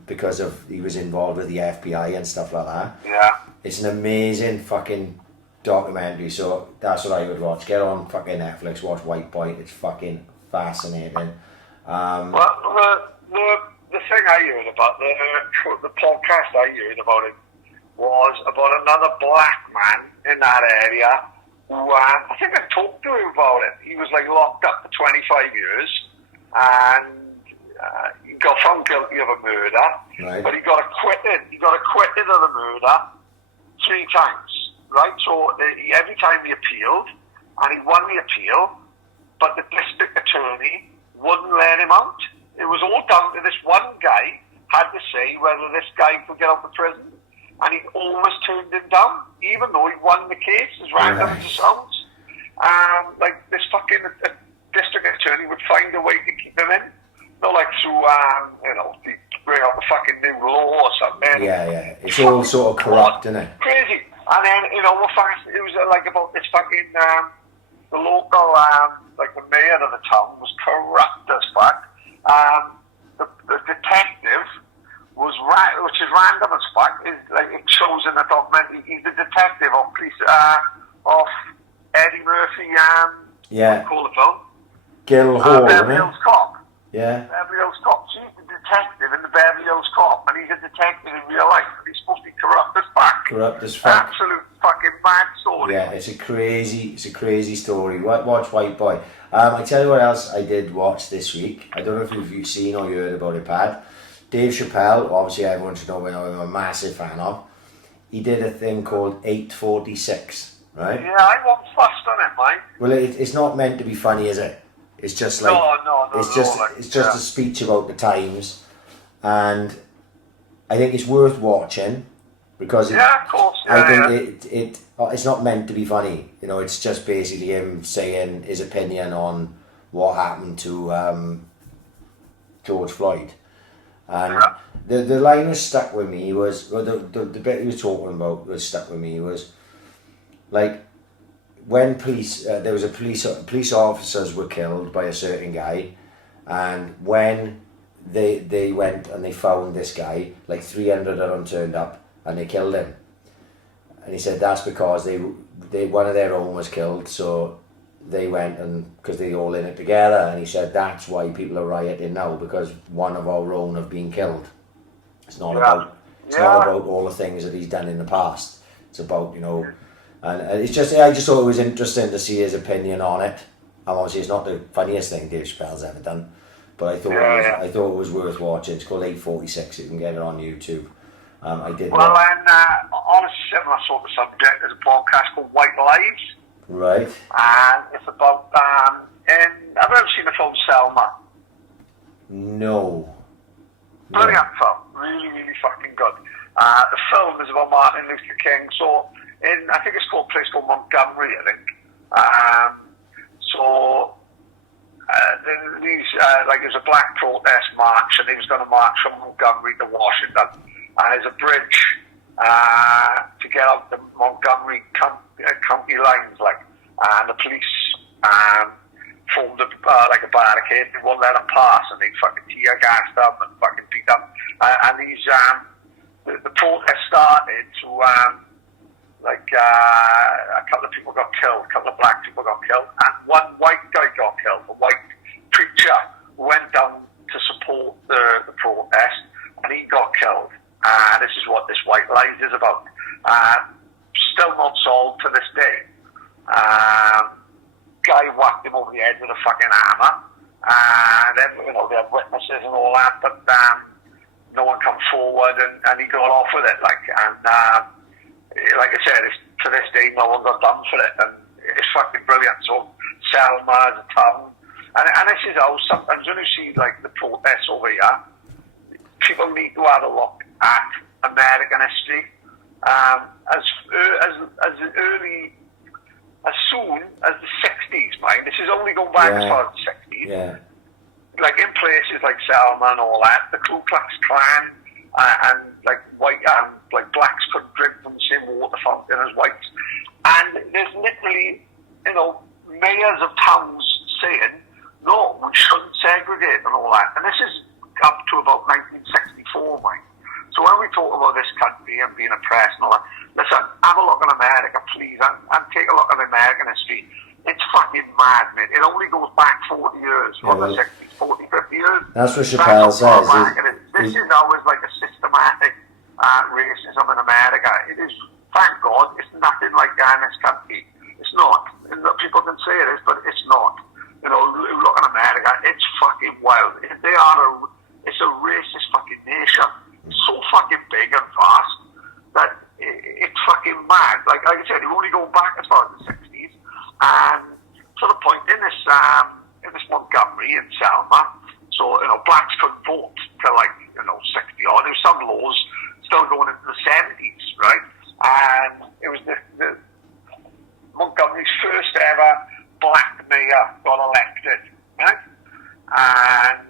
because of he was involved with the FBI and stuff like that. Yeah. It's an amazing fucking documentary, so that's what I would watch. Get on fucking Netflix, watch White Boy. It's fucking fascinating. Well, the thing I heard about the podcast I heard about it was about another black man in that area who I think I talked to him about it. He was like locked up for 25 years and he got found guilty of a murder, but he got acquitted. He got acquitted of the murder 3 times, right? So every time he appealed, and he won the appeal, but the district attorney wouldn't let him out. It was all down to this one guy had to say whether this guy could get out of prison, and he always turned him down, even though he won the case, as random as it sounds. Like this fucking district attorney would find a way to keep him in. Not like through, to bring out the fucking new law or something. Yeah. It's all sort of corrupt, isn't it? Crazy. And then, it was like about this fucking, the local, like the mayor of the town was corrupt as fuck. The detective was which is random as fuck. Is like it shows in the documentary. He's the detective of police of Eddie Murphy. What do you call the film? Guildhall, Beverly Hills Cop. Yeah. Beverly Hills Cop. So he's the detective in the Beverly Hills Cop, and he's a detective in real life. And he's supposed to be corrupt as fuck. Absolute fucking mad story. Yeah, it's a crazy story. Watch White Boy. I tell you what else I did watch this week. I don't know if you've seen or you heard about it, Pad. Dave Chappelle, obviously everyone should know I'm a massive fan of. He did a thing called 846. right? Yeah, I won't fuss on it, mate. Well, it's not meant to be funny, is it? It's just like it's just a speech about the times, and I think it's worth watching because of course. It's not meant to be funny. You know, it's just basically him saying his opinion on what happened to George Floyd, and the line that stuck with me was, well, the bit he was talking about was stuck with me was like, when there was police officers were killed by a certain guy, and when they went and they found this guy, like 300 of them turned up and they killed him, and he said that's because they one of their own was killed, so they went, and because they all in it together, and he said that's why people are rioting now, because one of our own have been killed. It's not about all the things that he's done in the past. It's about, you know. And it's just, I just thought it was interesting to see his opinion on it. And obviously, it's not the funniest thing Dave Chappelle's ever done, but I thought it was worth watching. It's called 846. You can get it on YouTube. I did. Well, and on a similar sort of subject, there's a podcast called White Lives. Right. And it's about. Have you ever seen the film Selma? No. Brilliant film, really, really fucking good. The film is about Martin Luther King. So, I think it's called a place called Montgomery, I think. There's a black protest march, and he was going to march from Montgomery to Washington. And there's a bridge to get out the Montgomery county lines, and the police formed a barricade. They won't let them pass, and they fucking tear gassed them and fucking beat them. And these the protest started to a couple of people got killed, a couple of black people got killed, and one white guy got killed. A white preacher went down to support the protest, and he got killed. This is what this White Lies is about. Still not solved to this day. Guy whacked him over the head with a fucking hammer, and then, you know, they have witnesses and all that, but no one come forward, and he got off with it, like I said, to this day, no one got done for it, and it's fucking brilliant. So, Selma as a town, and this is how sometimes when you see, like, the protests over here, people need to have a look at American history, as soon as the 60s, mind. This is only going back as far as the 60s. Yeah. Like, in places like Selma and all that, the Ku Klux Klan and blacks couldn't drink from the same water fountain as whites. And there's literally, you know, mayors of towns saying, no, we shouldn't segregate and all that. And this is up to about 1964, mind. So when we talk about this country and being oppressed and all that, listen, have a look at America, please, and take a look at American history. It's fucking mad, mate. It only goes back 40 years, from the 60s, 40, 50 years. That's what Chappelle says. This is always like a systematic racism in America. It is, thank God, it's nothing like that in this country. It's not. And people can say it is, but it's not. You know, look at America. It's fucking wild. It's a racist fucking nation. It's so fucking big and vast that it's fucking mad. Like I said, we're only going back as far as the 60s. And to the point, in this Montgomery in Selma, so, you know, blacks couldn't vote till 60 odd. There was some laws still going into the 70s, right? And it was the Montgomery's first ever black mayor got elected, right? And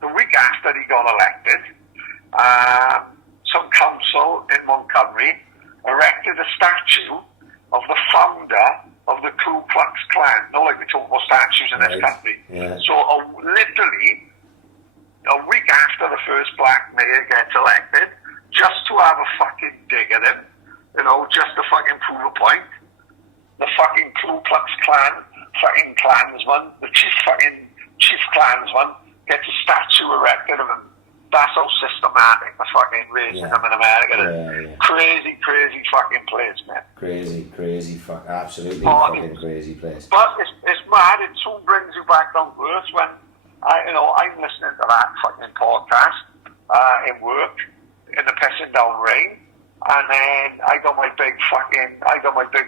the week after he got elected, some council in Montgomery erected a statue of the founder of the Ku Klux Klan. Not like we talk about statues in this country. Yeah. So literally, a week after the first black mayor gets elected, just to have a fucking dig at him, you know, just to fucking prove a point, the fucking Ku Klux Klan fucking Klansman, the chief Klansman, gets a statue erected of him. That's how systematic the fucking racism in America is. Yeah. Crazy, crazy fucking place, man. Crazy, absolutely fucking crazy place. But it's mad. It soon brings you back down to earth when I'm listening to that fucking podcast in work in the pissing down rain, And then I got my big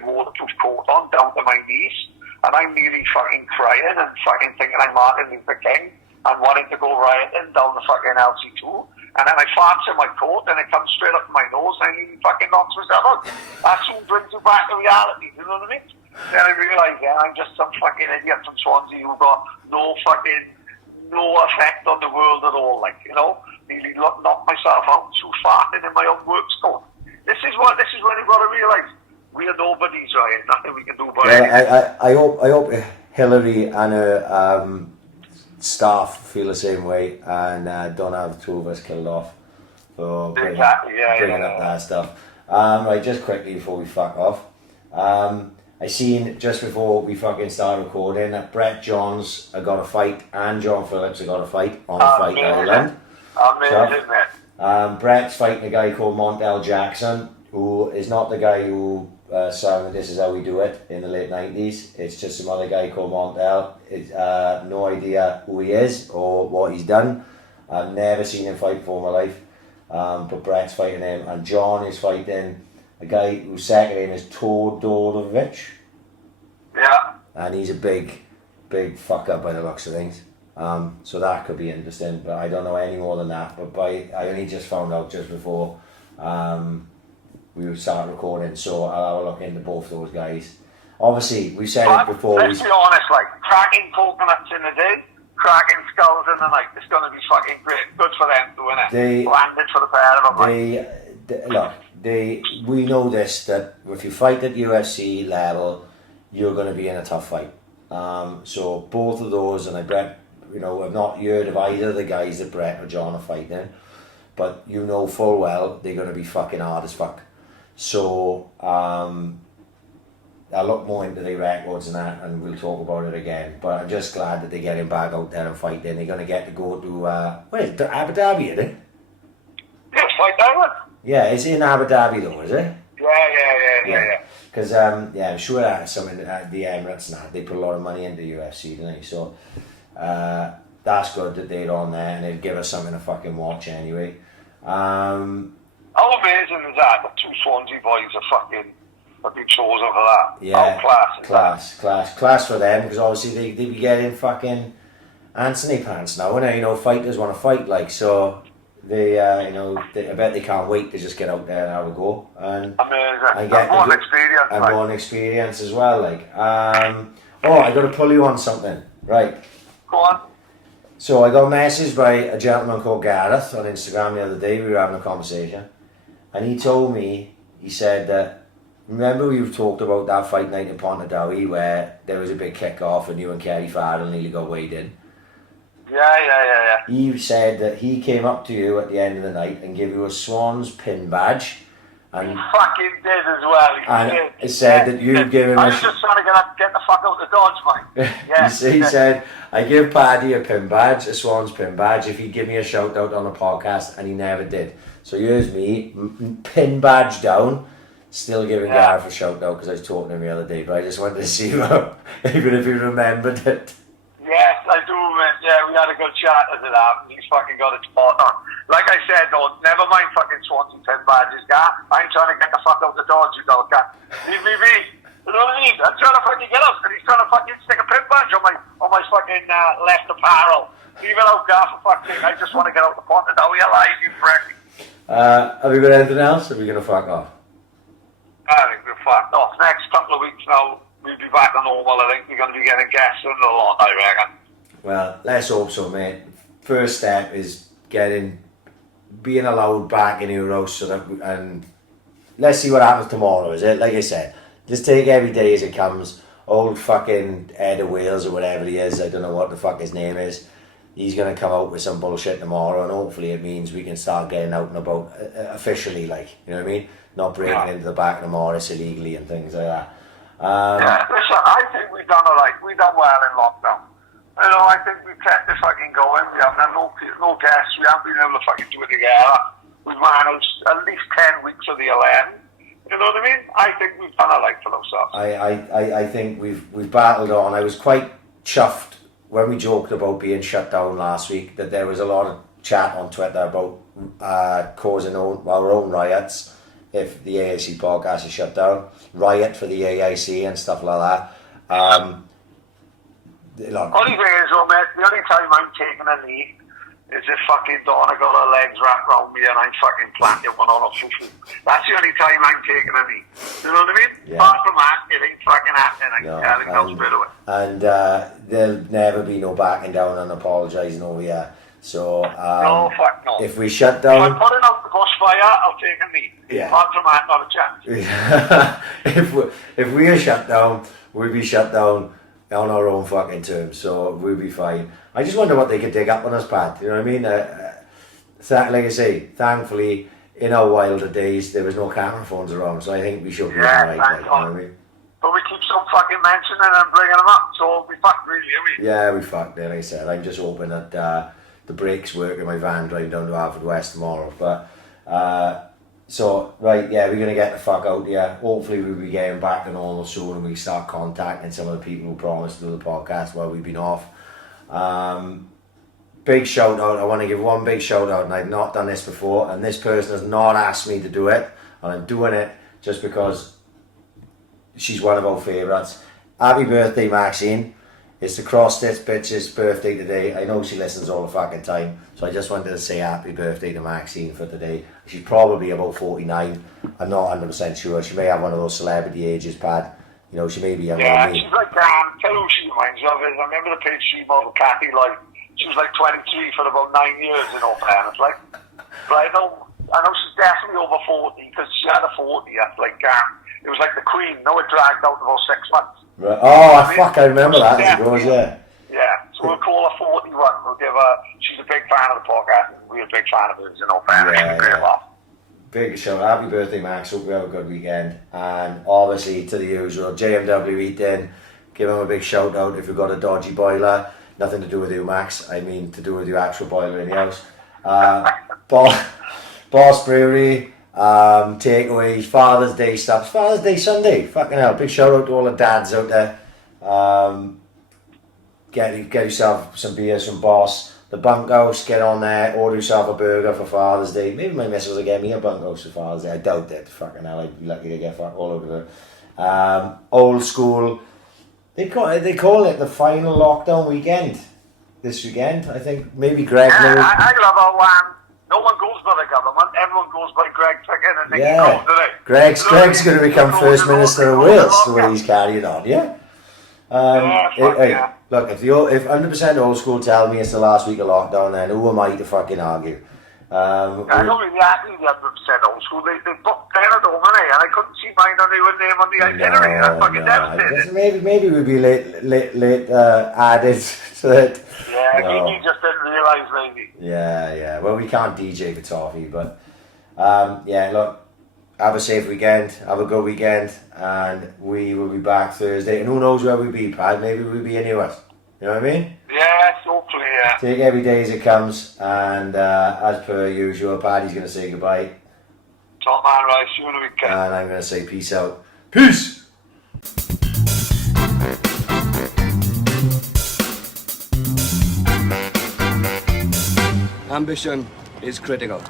waterproof coat on down to my knees, and I'm nearly fucking crying and fucking thinking I'm Martin Luther King and wanting to go rioting down the fucking LC2. And then I farts in my coat and it comes straight up my nose and he fucking knocks myself out. That soon brings you back to reality, you know what I mean? Then I realise, I'm just some fucking idiot from Swansea who got no effect on the world at all, like, you know? Nearly knocked myself out through farting in my own work coat. This is when you've got to realise we are nobodies, right? Nothing we can do about it. I hope Hillary and her staff feel the same way and don't have the two of us killed off for bringing up that stuff. Right, just quickly before we fuck off. I seen just before we fucking started recording that Brett Johns got a fight and John Phillips got a fight on Fight Island. Amazing, man. Brett's fighting a guy called Montel Jackson, who is not the guy who sang This Is How We Do It in the late 90s. It's just some other guy called Montel. It's no idea who he is or what he's done. I've never seen him fight before in my life. But Brett's fighting him, and John is fighting a guy whose second name is Todorovic. Yeah. And he's a big fuck up by the looks of things. So that could be interesting, but I don't know any more than that. But I only just found out just before we started recording, so I'll have a look into both those guys. Obviously, we said it before. Let's be honest, like, cracking coconuts in the day, cracking skulls in the night. It's going to be fucking great. Good for them doing it. Landed for the pair of them. We know this, that if you fight at UFC level, you're going to be in a tough fight. So both of those, and I bet, I've not heard of either of the guys that Brett or John are fighting, but you know full well they're going to be fucking hard as fuck. So I'll look more into their records and that, and we'll talk about it again. But I'm just glad that they're getting back out there and fighting. They're going to get to go to Abu Dhabi, is it? Yes, Fight Island. Yeah, it's in Abu Dhabi though, is it? Yeah. Because I'm sure that some of the Emirates and that, they put a lot of money into UFC, don't they? So that's good that they're on there, and they'll give us something to fucking watch anyway. How amazing is that? The two Swansea boys have been chosen for that. Yeah, how class for them, because obviously they be getting fucking Anthony pants now, and fighters want to fight, like, so they I bet they can't wait to just get out there and have a go, and amazing. get more an experience as well, like. I got to pull you on something, right? Go on. So I got a message by a gentleman called Gareth on Instagram the other day. We were having a conversation, and he told me, he said that, remember we talked about that fight night in Pontardawe where there was a big kick-off and you and Kerry Farrell nearly got weighed in? Yeah. He said that he came up to you at the end of the night and gave you a Swans pin badge. And he fucking did as well. He said that you gave him I was just trying to get the fuck out the Dodge, mate. Yeah. He said, I give Paddy a pin badge, a Swans pin badge, if he'd give me a shout out on the podcast, and he never did. So here's me, pin badge down, still giving Gareth a shout out because I was talking to him the other day, but I just wanted to see even if he remembered it. Yes, I do, man. Yeah, we had a good chat as it happened. He's fucking got it spot on. Like I said, though, never mind fucking Swansea 10 badges, guy. I'm trying to get the fuck out the door, you know, guy. Leave me be. You know what I mean? I'm trying to fucking get out, and he's trying to fucking stick a pin badge on my fucking left apparel. Leave it out, guy, for fuck's sake. I just want to get out the pond, and now we alive, you prick. Have we got anything else, or are we going to fuck off? I think we're fucked off. Next couple of weeks now, we'll be back to normal. I think we're going to be getting guests in a lot, I reckon. Well, let's hope so, mate. First step is being allowed back in your house, and let's see what happens tomorrow, is it? Like I said, just take every day as it comes. Old fucking Ed of Wales or whatever he is, I don't know what the fuck his name is. He's going to come out with some bullshit tomorrow, and hopefully it means we can start getting out and about officially, like, you know what I mean? Not breaking into the back of the Morris illegally and things like that. Listen, I think we've done alright. We've done well in lockdown. I think we've kept it fucking going. We haven't had no guests. We haven't been able to fucking do it together. We've managed at least 10 weeks of the 11. You know what I mean? I think we've done alright for ourselves. I think we've battled on. I was quite chuffed when we joked about being shut down last week, that there was a lot of chat on Twitter about causing our own riots if the AiC podcast is shut down. Riot for the AiC and stuff like that. Look, only thing is, though, mate, the only time I'm taking a knee is if fucking Donna got her legs wrapped around me and I'm fucking planting one on a fufu. That's the only time I'm taking a knee. You know what I mean? Yeah. Apart from that, it ain't fucking happening. I can tell it goes straight away. And there'll never be no backing down and apologising over here. So, no, fuck no. if we shut If down... I'm putting out the bushfire, I'll take a knee. Yeah. Apart from that, not a chance. if we are shut down, we'll be shut down on our own fucking terms, so we'll be fine. I just wonder what they could dig up on us, Pat. You know what I mean? Like I say, thankfully, in our wilder days, there was no camera phones around, so I think we should be alright. Like, you know what I mean? But we keep some fucking mentioning and bringing them up, so we fucked really, are we? Yeah, we fucked it, like I said. I'm just hoping that the brakes work in my van driving down to Harvard West tomorrow. But, so, right, yeah, we're going to get the fuck out here. Hopefully we'll be getting back to normal soon and we start contacting some of the people who promised to do the podcast while we've been off. Big shout out. I want to give one big shout out, and I've not done this before, and this person has not asked me to do it, and I'm doing it just because she's one of our favourites. Happy birthday, Maxine. It's the Cross Stitch Bitch's birthday today. I know she listens all the fucking time, so I just wanted to say happy birthday to Maxine for today. She's probably about 49. I'm not 100% sure. She may have one of those celebrity ages, Pad. You know, she may be younger than me. She's like, tell who she reminds of is, I remember the page she model, Kathy, like, she was like 23 for about 9 years, in all fairness, like. But I know she's definitely over 40, because she had a 40 at, like, it was like the Queen, no, it dragged out about 6 months. Right. Oh, I remember that as it goes, yeah. Yeah, so we'll call her 41. We'll give her, she's a big fan of the podcast, and we're a big fan of hers, in all fairness. She's a great laugh. Big show. Happy birthday, Max. Hope you have a good weekend. And obviously, to the usual, JMW Eating, give him a big shout out if you've got a dodgy boiler. Nothing to do with you, Max. I mean, to do with your actual boiler in the house. Boss Brewery, takeaways, Father's Day stuff. Father's Day Sunday. Fucking hell. Big shout out to all the dads out there. Get yourself some beers from Boss. The bunkhouse, get on there, order yourself a burger for Father's Day. Maybe my missus will get me a bunkhouse for Father's Day. I doubt it. Fucking hell, I'd be lucky to get all over there. Old school. They call it the final lockdown weekend. This weekend, I think. Maybe Greg. Yeah, I love how no one goes by the government. Everyone goes by Greg Pickett and Nicky Crowe today. Greg's going to become First Minister of Wales the way he's carrying on. Yeah. Look, if 100% old school tell me it's the last week of lockdown, then who am I to fucking argue? I don't really argue the 100% old school. They booked Benidorm, and I couldn't see mine on the name on the itinerary. That's fucking devastating. Maybe we'd be late added to that. Yeah, he just didn't realise, maybe. Yeah. Well, we can't DJ for toffee, but yeah. Look, have a safe weekend. Have a good weekend, and we will be back Thursday. And who knows where we'll be, Pad? Maybe we'll be in US. You know what I mean? Yes, hopefully, yeah. Take every day as it comes, and as per usual, Paddy's going to say goodbye. Top man, right, see you in the weekend. And I'm going to say peace out. Peace! Ambition is critical.